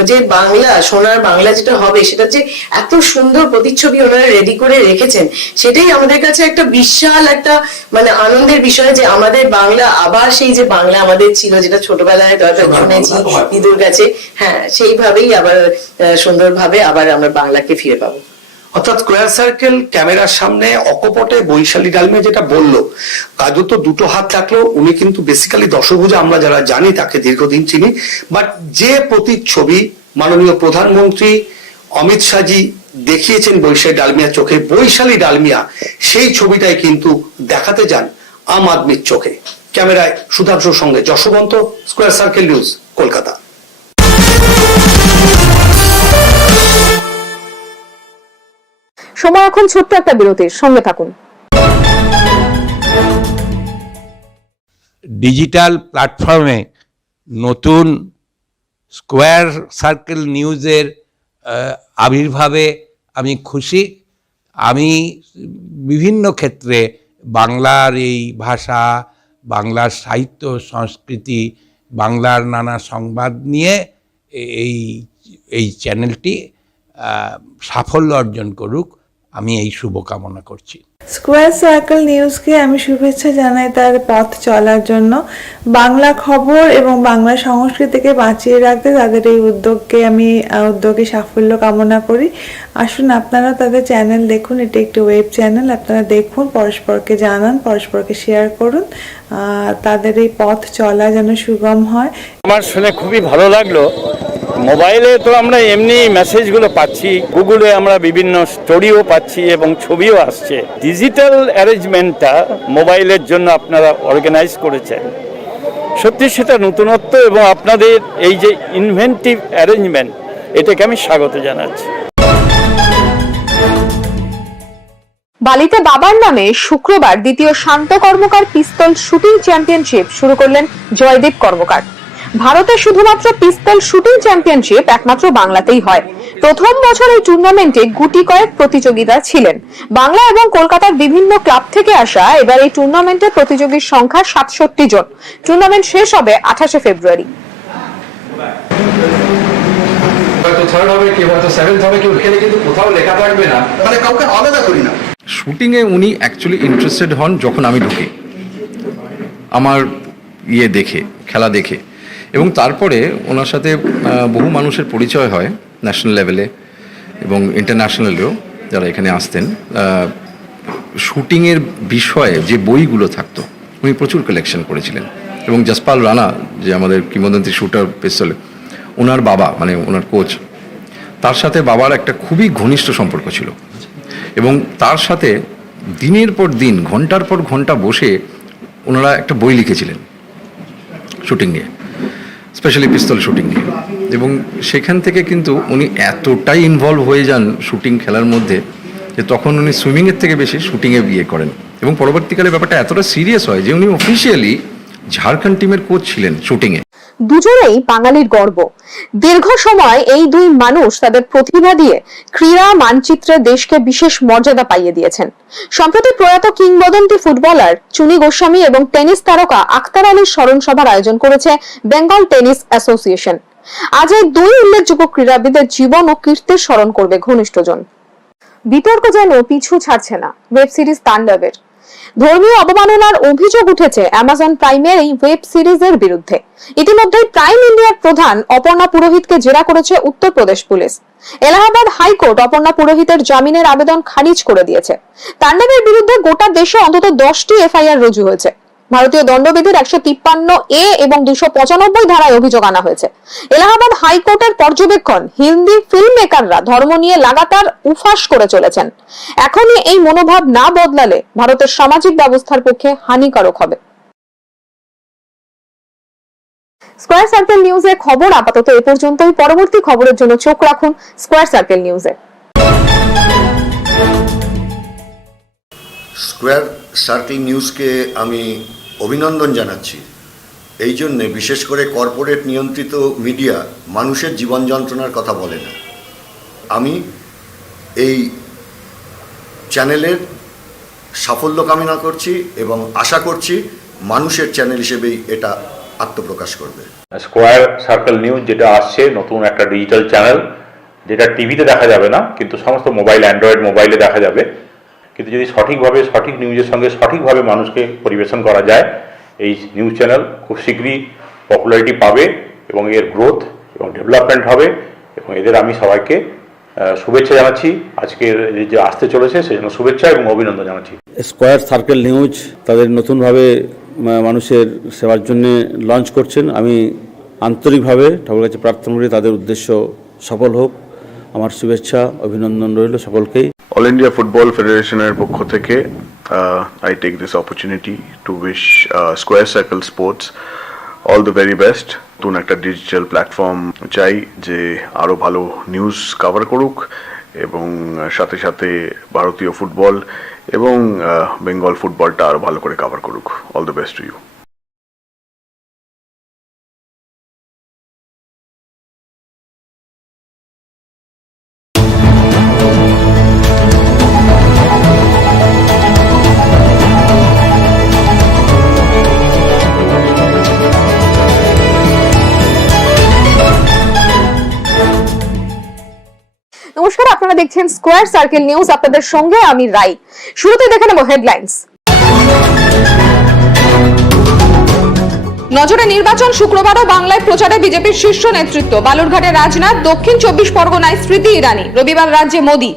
যে বাংলা, সোনার বাংলা যেটা হবে, সেটা যে এত সুন্দর প্রতিচ্ছবি ওনারা রেডি করে রেখেছেন, সেটাই আমাদের কাছে একটা বিশাল একটা মানে আনন্দের বিষয় যে আমাদের বাংলা আবার সেই যে বাংলা আমাদের ছিল, যেটা ছোটবেলায় শুনেছি দিদুর কাছে, হ্যাঁ সেইভাবেই আবার সুন্দরভাবে আবার আমরা বাংলাকে ফিরে পাবো। অর্থাৎ স্কোয়ার সার্কেল ক্যামেরার সামনে অকপটে বৈশালী ডালমিয়া যেটা বললো, কাজু তো দুটো হাত থাকলেও উনি কিন্তু বেসিক্যালি দশভুজা, আমরা যারা জানি তাকে দীর্ঘদিন চিনি। বাট যে প্রতিচ্ছবি মাননীয় প্রধানমন্ত্রী অমিত শাহজি দেখিয়েছেন বৈশালী ডালমিয়ার চোখে, বৈশালী ডালমিয়া সেই ছবিটাই কিন্তু দেখাতে যান আম আদমির চোখে। ক্যামেরায় সুধাংশুর সঙ্গে Yashwant, square circle news, Kolkata. সময় এখন ছোট্ট একটা বিরতির, সঙ্গে থাকুন। ডিজিটাল প্ল্যাটফর্মে নতুন স্কোয়ার সার্কেল নিউজের আবির্ভাবে আমি খুশি। আমি বিভিন্ন ক্ষেত্রে বাংলার এই ভাষা, বাংলার সাহিত্য সংস্কৃতি, বাংলার নানা সংবাদ নিয়ে এই চ্যানেলটি সাফল্য অর্জন করুক, আমি এই শুভকামনা করছি। স্কোয়ার সার্কেল নিউজকে আমি শুভেচ্ছা জানাই তার পথ চলার জন্য। বাংলা খবর এবং বাংলা সংস্কৃতিকে বাঁচিয়ে রাখতে তাদের এই উদ্যোগে সাফল্য কামনা করি। আসুন আপনারা তাদের চ্যানেল দেখুন, এটি একটি ওয়েব চ্যানেল, আপনারা দেখুন, পরস্পরকে জানান, পরস্পরকে শেয়ার করুন, তাদের এই পথ চলা যেন সুগম হয়। আমার শুনে খুবই ভালো লাগলো। মোবাইলে তো আমরা এমনি মেসেজগুলো পাচ্ছি, গুগলে আমরা বিভিন্ন স্টোরিও পাচ্ছি এবং ছবিও আসছে। ডিজিটাল অ্যারেঞ্জমেন্টটা মোবাইলের জন্য আপনারা অর্গানাইজ করেছেন, সত্যি সেটা নতুনত্ব, এবং আপনাদের এই যে ইনভেন্টিভ অ্যারেঞ্জমেন্ট, এটাকে আমি স্বাগত জানাচ্ছি। বালিতে বাবার নামে শুক্রবার দ্বিতীয় শান্ত কর্মকার পিস্তল শুটিং চ্যাম্পিয়নশিপ শুরু করলেন জয়দেব কর্মকার। ভারতে শুধুমাত্র পিস্তল শুটিং চ্যাম্পিয়নশিপ একমাত্র বাংলাতেই হয়। প্রথম বছর এই টুর্নামেন্টে গুটি কয়েক প্রতিযোগিতা ছিলেন। বাংলা এবং কলকাতার বিভিন্ন ক্লাব থেকে আসা এবার এই টুর্নামেন্টে প্রতিযোগীর সংখ্যা 67 জন। টুর্নামেন্ট শেষ হবে 28 ফেব্রুয়ারি। শুটিংয়ে উনি অ্যাকচুয়ালি ইন্টারেস্টেড হন যখন আমি ঢুকি, আমার দেখে, খেলা দেখে, এবং তারপরে ওনার সাথে বহু মানুষের পরিচয় হয় ন্যাশনাল লেভেলে এবং ইন্টারন্যাশনালেও, যারা এখানে আসতেন। শুটিংয়ের বিষয়ে যে বইগুলো থাকতো উনি প্রচুর কালেকশন করেছিলেন, এবং যশপাল রানা যে আমাদের কিংবদন্তি শুটার পিস্তলে, ওনার বাবা মানে ওনার কোচ, তার সাথে বাবার একটা খুবই ঘনিষ্ঠ সম্পর্ক ছিল, এবং তার সাথে দিনের পর দিন, ঘন্টার পর ঘন্টা বসে ওনারা একটা বই লিখেছিলেন শুটিং নিয়ে, স্পেশালি পিস্তল শুটিং নিয়ে। এবং সেখান থেকে কিন্তু উনি এতটাই ইনভলভ হয়ে যান শুটিং খেলার মধ্যে যে তখন উনি সুইমিংয়ের থেকে বেশি শুটিংয়ে বিয়ে করেন, এবং পরবর্তীকালে ব্যাপারটা এতটা সিরিয়াস হয় যে উনি অফিসিয়ালি ঝাড়খণ্ড টিমের কোচ ছিলেন শুটিংয়ে। দুজনেই বাঙালির গর্ব। দীর্ঘ সময় এই দুই মানুষ তাদের প্রতিভা দিয়ে ক্রীড়া মানচিত্রে দেশকে বিশেষ মর্যাদা পাইয়ে দিয়েছেন। সম্প্রতি প্রয়াত কিংবদন্তি ফুটবলার চুনি গোস্বামী এবং টেনিস তারকা আখতার আলীর স্মরণ সভার আয়োজন করেছে বেঙ্গল টেনিস অ্যাসোসিয়েশন। আজ এই দুই উল্লেখযোগ্য ক্রীড়াবিদের জীবন ও কীর্তির স্মরণ করবে ঘনিষ্ঠজন। বিতর্ক যেন পিছু ছাড়ছে না ওয়েব সিরিজ তাণ্ডবের। ধর্মীয় অবমাননার অভিযোগ উঠেছে অ্যামাজন প্রাইমের এই ওয়েব সিরিজের বিরুদ্ধে। ইতিমধ্যে প্রাইম ইন্ডিয়ার প্রধান অপর্ণা পুরোহিতকে জেরা করেছে উত্তরপ্রদেশ পুলিশ। এলাহাবাদ হাইকোর্ট অপর্ণা পুরোহিতের জামিনের আবেদন খারিজ করে দিয়েছে। তাণ্ডবের বিরুদ্ধে গোটা দেশে অন্তত 10টি এফআইআর রুজু হয়েছে। ভারতীয় দণ্ডবিধির 153A এবং 295 ধারায় অভিযোগ আনা হয়েছে। এলাহাবাদ হাইকোর্টের পর্যবেক্ষণ, হিন্দি ফিল্ম মেকাররা ধর্ম নিয়ে লাগাতার উফাস করে চলেছেন। এখনই এই মনোভাব না বদলালে ভারতের সামাজিক ব্যবস্থার পক্ষে হানিকারক হবে। স্কয়ার সার্কেল নিউজে খবর আপাতত এ পর্যন্তই। পরবর্তী খবরের জন্য চোখ রাখুন স্কয়ার সার্কেল নিউজে। স্কয়ার সার্কেল নিউজকে আমি অভিনন্দন জানাচ্ছি। এই জন্যে বিশেষ করে কর্পোরেট নিয়ন্ত্রিত মিডিয়া মানুষের জীবন যন্ত্রণার কথা বলে না। আমি এই চ্যানেলের সাফল্য কামনা করছি এবং আশা করছি মানুষের চ্যানেল হিসেবেই এটা আত্মপ্রকাশ করবে। স্কয়ার সার্কেল নিউজ যেটা আসছে নতুন একটা ডিজিটাল চ্যানেল, যেটা টিভিতে দেখা যাবে না কিন্তু সমস্ত মোবাইল অ্যান্ড্রয়েড মোবাইলে দেখা যাবে। কিন্তু যদি সঠিকভাবে সঠিক নিউজের সঙ্গে সঠিকভাবে মানুষকে পরিবেশন করা যায়, এই নিউজ চ্যানেল খুব শীঘ্রই পপুলারিটি পাবে এবং এর গ্রোথ এবং ডেভেলপমেন্ট হবে। এবং এদের আমি সবাইকে শুভেচ্ছা জানাচ্ছি। আজকের যে আসতে চলেছে সেজন্য শুভেচ্ছা এবং অভিনন্দন জানাচ্ছি। স্কয়ার সার্কেল নিউজ তাদের নতুনভাবে মানুষের সেবার জন্য লঞ্চ করছেন। আমি আন্তরিকভাবে ঠাকুরের কাছে প্রার্থনা করি তাদের উদ্দেশ্য সফল হোক। আমার শুভেচ্ছা অভিনন্দন রইল সকলকেই। অল ইন্ডিয়া ফুটবল ফেডারেশনের পক্ষ থেকে I take this opportunity to wish Square Circle Sports all the very best. নতুন একটা ডিজিটাল প্ল্যাটফর্ম চাই যে আরও ভালো নিউজ কভার করুক এবং সাথে সাথে ভারতীয় ফুটবল এবং বেঙ্গল ফুটবলটা আরও ভালো করে কভার করুক। All the best to you. নমস্কার, আপনারা দেখছেন স্কয়ার সার্কেল নিউজ। আপনাদের সঙ্গে আমি রাই। শুরুতে দেখে নেব হেডলাইন্স। নজরে নির্বাচন, শুক্রবারও বাংলায় প্রচারে বিজেপির শীর্ষ নেতৃত্ব। বালুরঘাটে রাজনাথ, দক্ষিণ 24 পরগনায় স্মৃতি ইরানি, রবিবার রাজ্যে মোদী।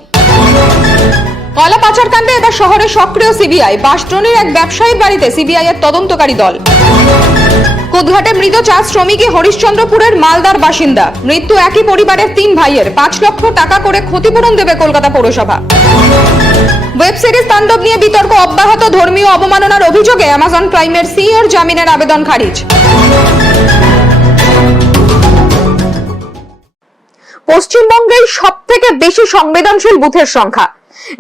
কয়লা পাচার কাণ্ডে এবার শহরে সক্রিয় সিবিআই। বাঁশদ্রোণীর এক ব্যবসায়ীর বাড়িতে সিবিআই এর তদন্তকারী দল। কোদঘাটে মৃত চা শ্রমিকই হরিশ্চন্দ্রপুরের মালদার বাসিন্দা। মৃত্যু একই পরিবারের 3 ভাইয়ের। 5 লক্ষ টাকা করে ক্ষতিপূরণ দেবে কলকাতা পৌরসভা। ওয়েব সিরিজ তাণ্ডব নিয়ে বিতর্ক অব্যাহত। ধর্মীয় অবমাননার অভিযোগে অ্যামাজন প্রাইমের সিইওর জামিনের আবেদন খারিজ। পশ্চিমবঙ্গের সবথেকে বেশি সংবেদনশীল বুথের সংখ্যা।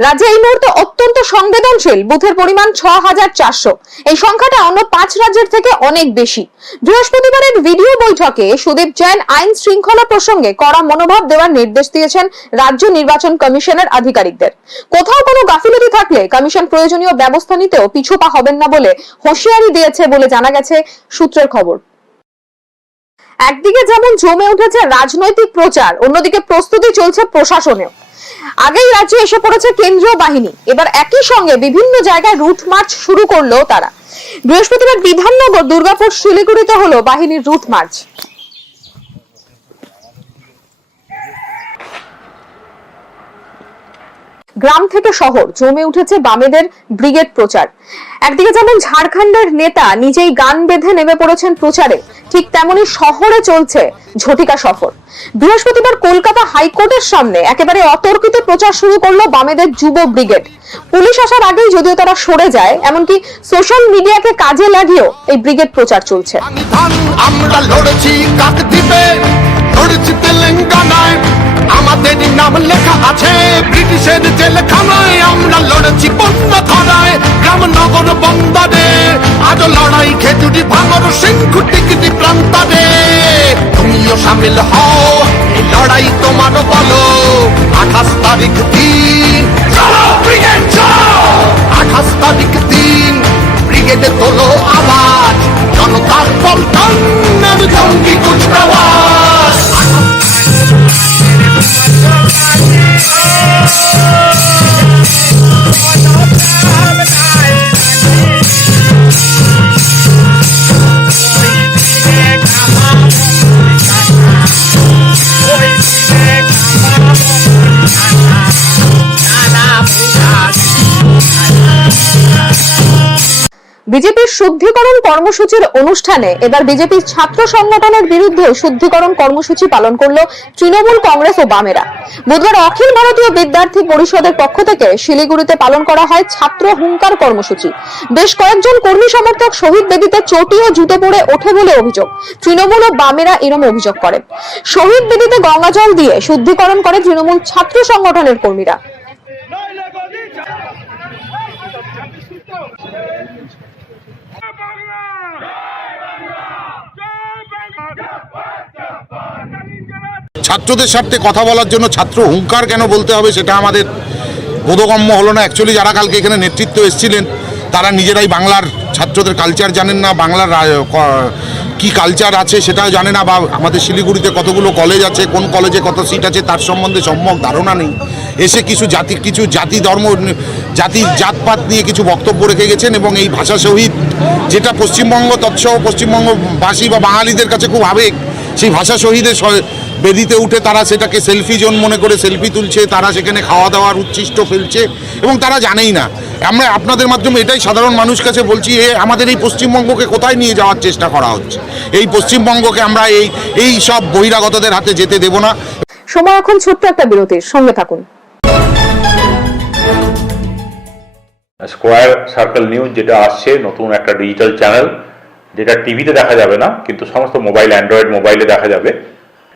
রাজ্যে এই মুহূর্তে অত্যন্ত সংবেদনশীল বুথের পরিমাণ 6400। এই সংখ্যাটা অন্য 5 রাজ্যের থেকে অনেক বেশি। বৃহস্পতিবারের ভিডিও বৈঠকে সুদীপ জৈন আইন শৃঙ্খলা প্রসঙ্গে কড়া মনোভাব দেওয়ার নির্দেশ দিয়েছেন রাজ্য নির্বাচন কমিশনের আধিকারিকদের। কোথাও কোনো গাফিলতি থাকলে কমিশন প্রয়োজনীয় ব্যবস্থা নিতেও পিছুপা হবেন না বলে হুঁশিয়ারি দিয়েছে বলে জানা গেছে সূত্রের খবর। একদিকে যেমন জমে উঠেছে রাজনৈতিক প্রচার, অন্যদিকে প্রস্তুতি চলছে প্রশাসনেও। আগেই রাজ্যে এসে পড়েছে কেন্দ্রীয় বাহিনী। এবার একই সঙ্গে বিভিন্ন জায়গায় রুট মার্চ শুরু করলো তারা। বৃহস্পতিবার বিধাননগর, দুর্গাপুর, শিলিগুড়িতে হলো বাহিনীর রুট মার্চ। গ্রাম থেকে শহর জমে উঠেছে বামেদের ব্রিগেড প্রচার। একদিকে যেমন ঝাড়খণ্ডের নেতা নিজেই গান বেঁধে নেমে পড়েছেন প্রচারে, ঠিক তেমনি শহরে চলছে ঝটিকা সফর। বৃহস্পতিবার কলকাতা হাইকোর্টের সামনে একেবারে অতর্কিত প্রচার শুরু করলো বামেদের যুব ব্রিগেড। পুলিশ আসার আগেই যদিও তারা সরে যায়, এমনকি সোশ্যাল মিডিয়াকে কাজে লাগিয়েও এই ব্রিগেড প্রচার চলছে। আমরা লড়েছি কাকদ্বীপে, লড়েছি তেলেঙ্গানায়, আমাদের নাম লেখা আছে ব্রিটিশের জেলখানায় আমরা লড়েছি বন্য খরায়, গ্রাম নগর বন্দরে আজও লড়াই খেজুরি ভাঙর সিংহু টিকিটি প্রান্তরে। তুমিও সামিল হও এই লড়াই তোমার বলো, 28 তারিখ দিন চলো ব্রিগেড যাও, 28 তারিখ দিন ব্রিগেডে তোলো আওয়াজ, জনতার পল্টনের জঙ্গি কুচকাওয়াজ। বিজেপির শুদ্ধিকরণ কর্মসূচির অনুষ্ঠানে এবার বিজেপির ছাত্র সংগঠনের বিরুদ্ধে শুদ্ধিকরণ কর্মসূচি পালন করলো তৃণমূল কংগ্রেস ও বামেরা। বুধবার অখিল ভারতীয় বিদ্যার্থী পরিষদের পক্ষ থেকে শিলিগুড়িতে পালন করা হয় ছাত্র হুঙ্কার কর্মসূচি। বেশ কয়েকজন কর্মী সমর্থক শহীদ বেদিতে চটি ও জুতো পরে ওঠে বলে অভিযোগ। তৃণমূল ও বামেরা এরম অভিযোগ করেন। শহীদ বেদিতে গঙ্গা জল দিয়ে শুদ্ধিকরণ করে তৃণমূল ছাত্র সংগঠনের কর্মীরা। ছাত্রদের স্বার্থে কথা বলার জন্য ছাত্র হুঙ্কার কেন বলতে হবে সেটা আমাদের বোধগম্য হলো না। অ্যাকচুয়ালি যারা কালকে এখানে নেতৃত্ব এসেছিলেন তারা নিজেরাই বাংলার ছাত্রদের কালচার জানেন না, বাংলার কি কালচার আছে সেটাও জানে না, বা আমাদের শিলিগুড়িতে কতগুলো কলেজ আছে, কোন কলেজে কত সিট আছে তার সম্বন্ধে সম্যক ধারণা নেই। এসে কিছু জাতি ধর্ম জাতপাত নিয়ে কিছু বক্তব্য রেখে গেছেন, এবং এই ভাষা শহীদ যেটা পশ্চিমবঙ্গ তৎসহ পশ্চিমবঙ্গবাসী বা বাঙালিদের কাছে খুব আবেগ, সেই ভাষা শহীদের বেদিতে উঠে তারা সেটাকে সেলফি জোন মনে করে সেলফি তুলছে, তারা সেখানে খাওয়া দাওয়ার উচ্ছিষ্ট ফেলছে এবং তারা জানেই না। আমরা আপনাদের মাধ্যমে এটাই সাধারণ মানুষ কাছে বলছি, আমাদের এই পশ্চিমবঙ্গকে কোথায় নিয়ে যাওয়ার চেষ্টা করা হচ্ছে। এই পশ্চিমবঙ্গকে আমরা এই সব বহিরাগতদের হাতে যেতে দেব না। সময় এখন ছোট্ট একটা বিরতির, সঙ্গে থাকুন। স্কোয়ার সার্কেল নিউজ যেটা আসছে নতুন একটা ডিজিটাল চ্যানেল, যেটা টিভিতে দেখা যাবে না কিন্তু সমস্ত মোবাইল অ্যান্ড্রয়েড মোবাইলে দেখা যাবে।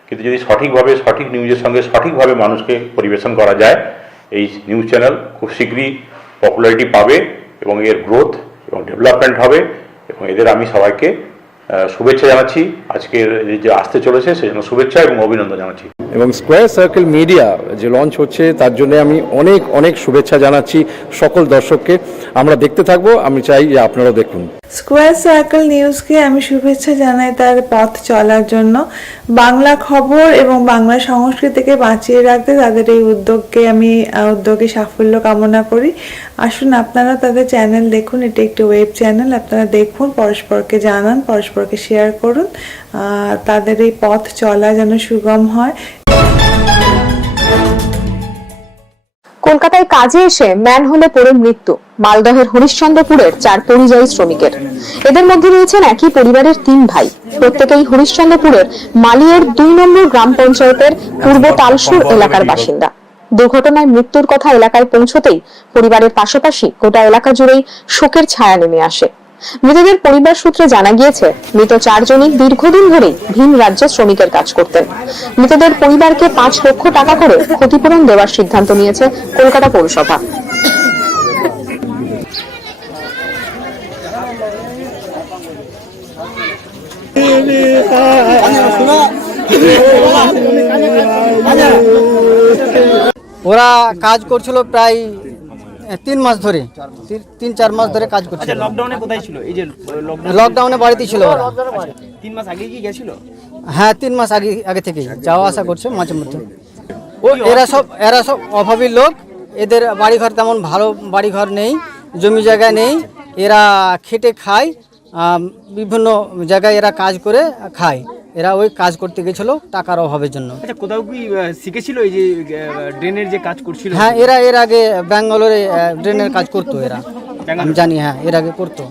কিন্তু যদি সঠিকভাবে সঠিক নিউজের সঙ্গে সঠিকভাবে মানুষকে পরিবেশন করা যায়, এই নিউজ চ্যানেল খুব শীঘ্রই পপুলারিটি পাবে এবং এর গ্রোথ এবং ডেভেলপমেন্ট হবে। এবং এদের আমি সবাইকে শুভেচ্ছা জানাচ্ছি। আজকের যে আসতে চলেছে সেজন্য শুভেচ্ছা এবং অভিনন্দন জানাচ্ছি। এবং স্কোয়ার সার্কেল মিডিয়া যে লঞ্চ হচ্ছে তার জন্য আমি অনেক অনেক শুভেচ্ছা জানাচ্ছি সকল দর্শককে। আমরা দেখতে থাকবো, আমি চাই যে আপনারাও দেখুন। স্কোয়ার সার্কেল নিউজকে আমি শুভেচ্ছা জানাই তার পথ চলার জন্য। বাংলা খবর এবং বাংলা সংস্কৃতিকে বাঁচিয়ে রাখতে তাদের এই উদ্যোগে সাফল্য কামনা করি। আসুন আপনারা তাদের চ্যানেল দেখুন, এটি একটি ওয়েব চ্যানেল। আপনারা দেখুন, পরস্পরকে জানান, পরস্পরকে শেয়ার করুন। তাদের এই পথ চলা যেন সুগম হয়। কলকাতায় কাজে এসে ম্যানহোলে পড়ে মৃত্যু মালদহের হরিশ্চন্দ্রপুরের 4 পরিযায়ী শ্রমিকের। এদের মধ্যে রয়েছেন একই পরিবারের 3 ভাই, প্রত্যেকেই হরিশ্চন্দ্রপুরের মালিয়ের 2 নম্বর গ্রাম পঞ্চায়েতের পূর্ব তালসুর এলাকার বাসিন্দা। দুর্ঘটনায় মৃত্যুর কথা এলাকায় পৌঁছতেই পরিবারের পাশাপাশি গোটা এলাকা জুড়েই শোকের ছায়া নেমে আসে। মৃতদের পরিবার সূত্রে জানা গিয়েছে, মৃত 4 জনই দীর্ঘদিন ধরেই ভিন রাজ্যে শ্রমিকের কাজ করতেন। মৃতদের পরিবারকে 5 লক্ষ টাকা করে ক্ষতিপূরণ দেওয়ার সিদ্ধান্ত নিয়েছে কলকাতা পৌরসভা। ওরা কাজ করছিল প্রায় 3 মাস ধরে, 3-4 মাস ধরে কাজ করছিল। লকডাউনে কোথায় ছিল? এই যে লকডাউনে বাড়িতে ছিল ওরা। 3 মাস আগে কি গেছিল? হ্যাঁ, 3 মাস আগে থেকে যাওয়া আসা করছে মাঝে মধ্যে। এরা সব অভাবী লোক, এদের বাড়িঘর তেমন ভালো বাড়িঘর নেই, জমি জায়গা নেই। এরা খেটে খায়, বিভিন্ন জায়গায় এরা কাজ করে খায়। এরা ওই কাজ করতে গেছিল টাকার অভাবের জন্য। আচ্ছা, কোথাও কি শিখেছিল এই যে ড্রেনের যে কাজ করছিল? হ্যাঁ, এর আগে ব্যাঙ্গালোরে ড্রেনের কাজ করতো এরা, আমি জানি। হ্যাঁ, এর আগে করতো।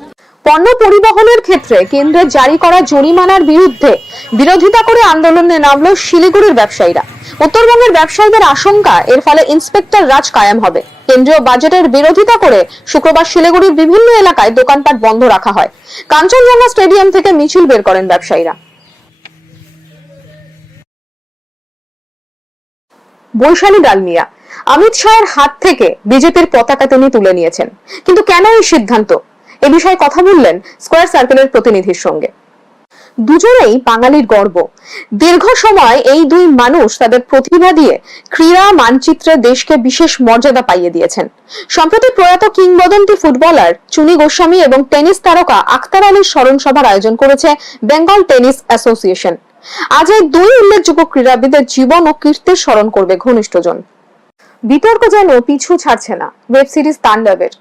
পণ্য পরিবহনের ক্ষেত্রে কেন্দ্রের জারি করা জরিমানার বিরুদ্ধে বিরোধিতা করে আন্দোলনে নামলো শিলিগুড়ির ব্যবসায়ীরা। উত্তরবঙ্গের ব্যবসায়ীদের আশঙ্কা, এর ফলে ইন্সপেক্টর রাজ কায়েম হবে। কেন্দ্রীয় বাজেটের বিরোধিতা করে শুক্রবার শিলিগুড়ির বিভিন্ন এলাকায় দোকানপাট বন্ধ রাখা হয়। কাঞ্চনজঙ্ঘা স্টেডিয়াম থেকে মিছিল বের করেন ব্যবসায়ীরা। বৈশালী ডালমিয়া অমিত শাহের হাত থেকে বিজেপির পতাকা তিনি তুলে নিয়েছেন। কিন্তু কেন এই সিদ্ধান্ত, এ বিষয়ে কথা বললেন স্কয়ার সার্কেলের প্রতিনিধির সঙ্গে। দুজনেই বাঙালির গর্ব। দীর্ঘ সময় এই দুই মানুষ তাদের প্রতিভা দিয়ে ক্রীড়া মানচিত্রে দেশকে বিশেষ মর্যাদা পাইয়ে দিয়েছেন। সম্প্রতি প্রয়াত কিংবদন্তি ফুটবলার চুনি গোস্বামী এবং টেনিস তারকা আখতার আলীর স্মরণ সভার আয়োজন করেছে বেঙ্গল টেনিস অ্যাসোসিয়েশন। আজ এই দুই উল্লেখযোগ্য ক্রীড়াবিদের জীবন ও কীর্তির স্মরণ করবে ঘনিষ্ঠজন। বিতর্ক যেন পিছু ছাড়ছে না ওয়েব সিরিজ তাণ্ডবের।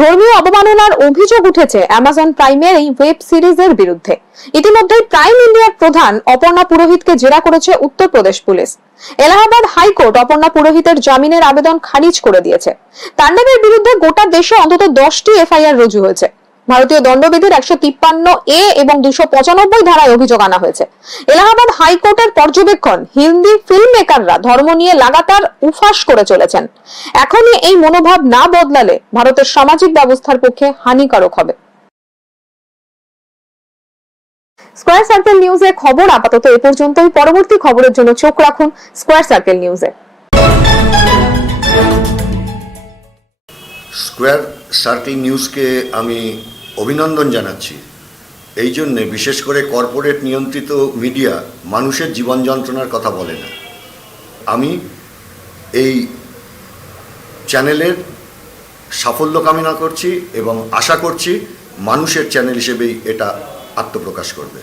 ধর্মীয় অবমাননার অভিযোগ উঠেছে অ্যামাজন প্রাইমের এই ওয়েব সিরিজের বিরুদ্ধে। ইতিমধ্যে প্রাইম ইন্ডিয়ার প্রধান অপর্ণা পুরোহিতকে জেরা করেছে উত্তরপ্রদেশ পুলিশ। এলাহাবাদ হাইকোর্ট অপর্ণা পুরোহিতের জামিনের আবেদন খারিজ করে দিয়েছে। তাণ্ডবের বিরুদ্ধে গোটা দেশে অন্তত 10টি এফআইআর রুজু হয়েছে। ভারতীয় দণ্ডবিধির 153A এবং 295 ধারায় অভিযোগ আনা হয়েছে। এলাহাবাদ হাইকোর্টের পর্যবেক্ষণ, হিন্দি ফিল্ম মেকাররা ধর্ম নিয়ে লাগাতার উফাস করে চলেছেন। এখনই এই মনোভাব না বদলালে ভারতের সামাজিক ব্যবস্থার পক্ষে হানিকারক হবে। স্কয়ার সার্কেল নিউজে খবর আপাতত এ পর্যন্তই। পরবর্তী খবরের জন্য চোখ রাখুন স্কয়ার সার্কেল নিউজে। স্কয়ার সার্কেল নিউজকে আমি অভিনন্দন জানাচ্ছি। এই জন্যে বিশেষ করে কর্পোরেট নিয়ন্ত্রিত মিডিয়া মানুষের জীবন যন্ত্রণার কথা বলে না। আমি এই চ্যানেলের সাফল্য কামনা করছি এবং আশা করছি মানুষের চ্যানেল হিসেবেই এটা আত্মপ্রকাশ করবে।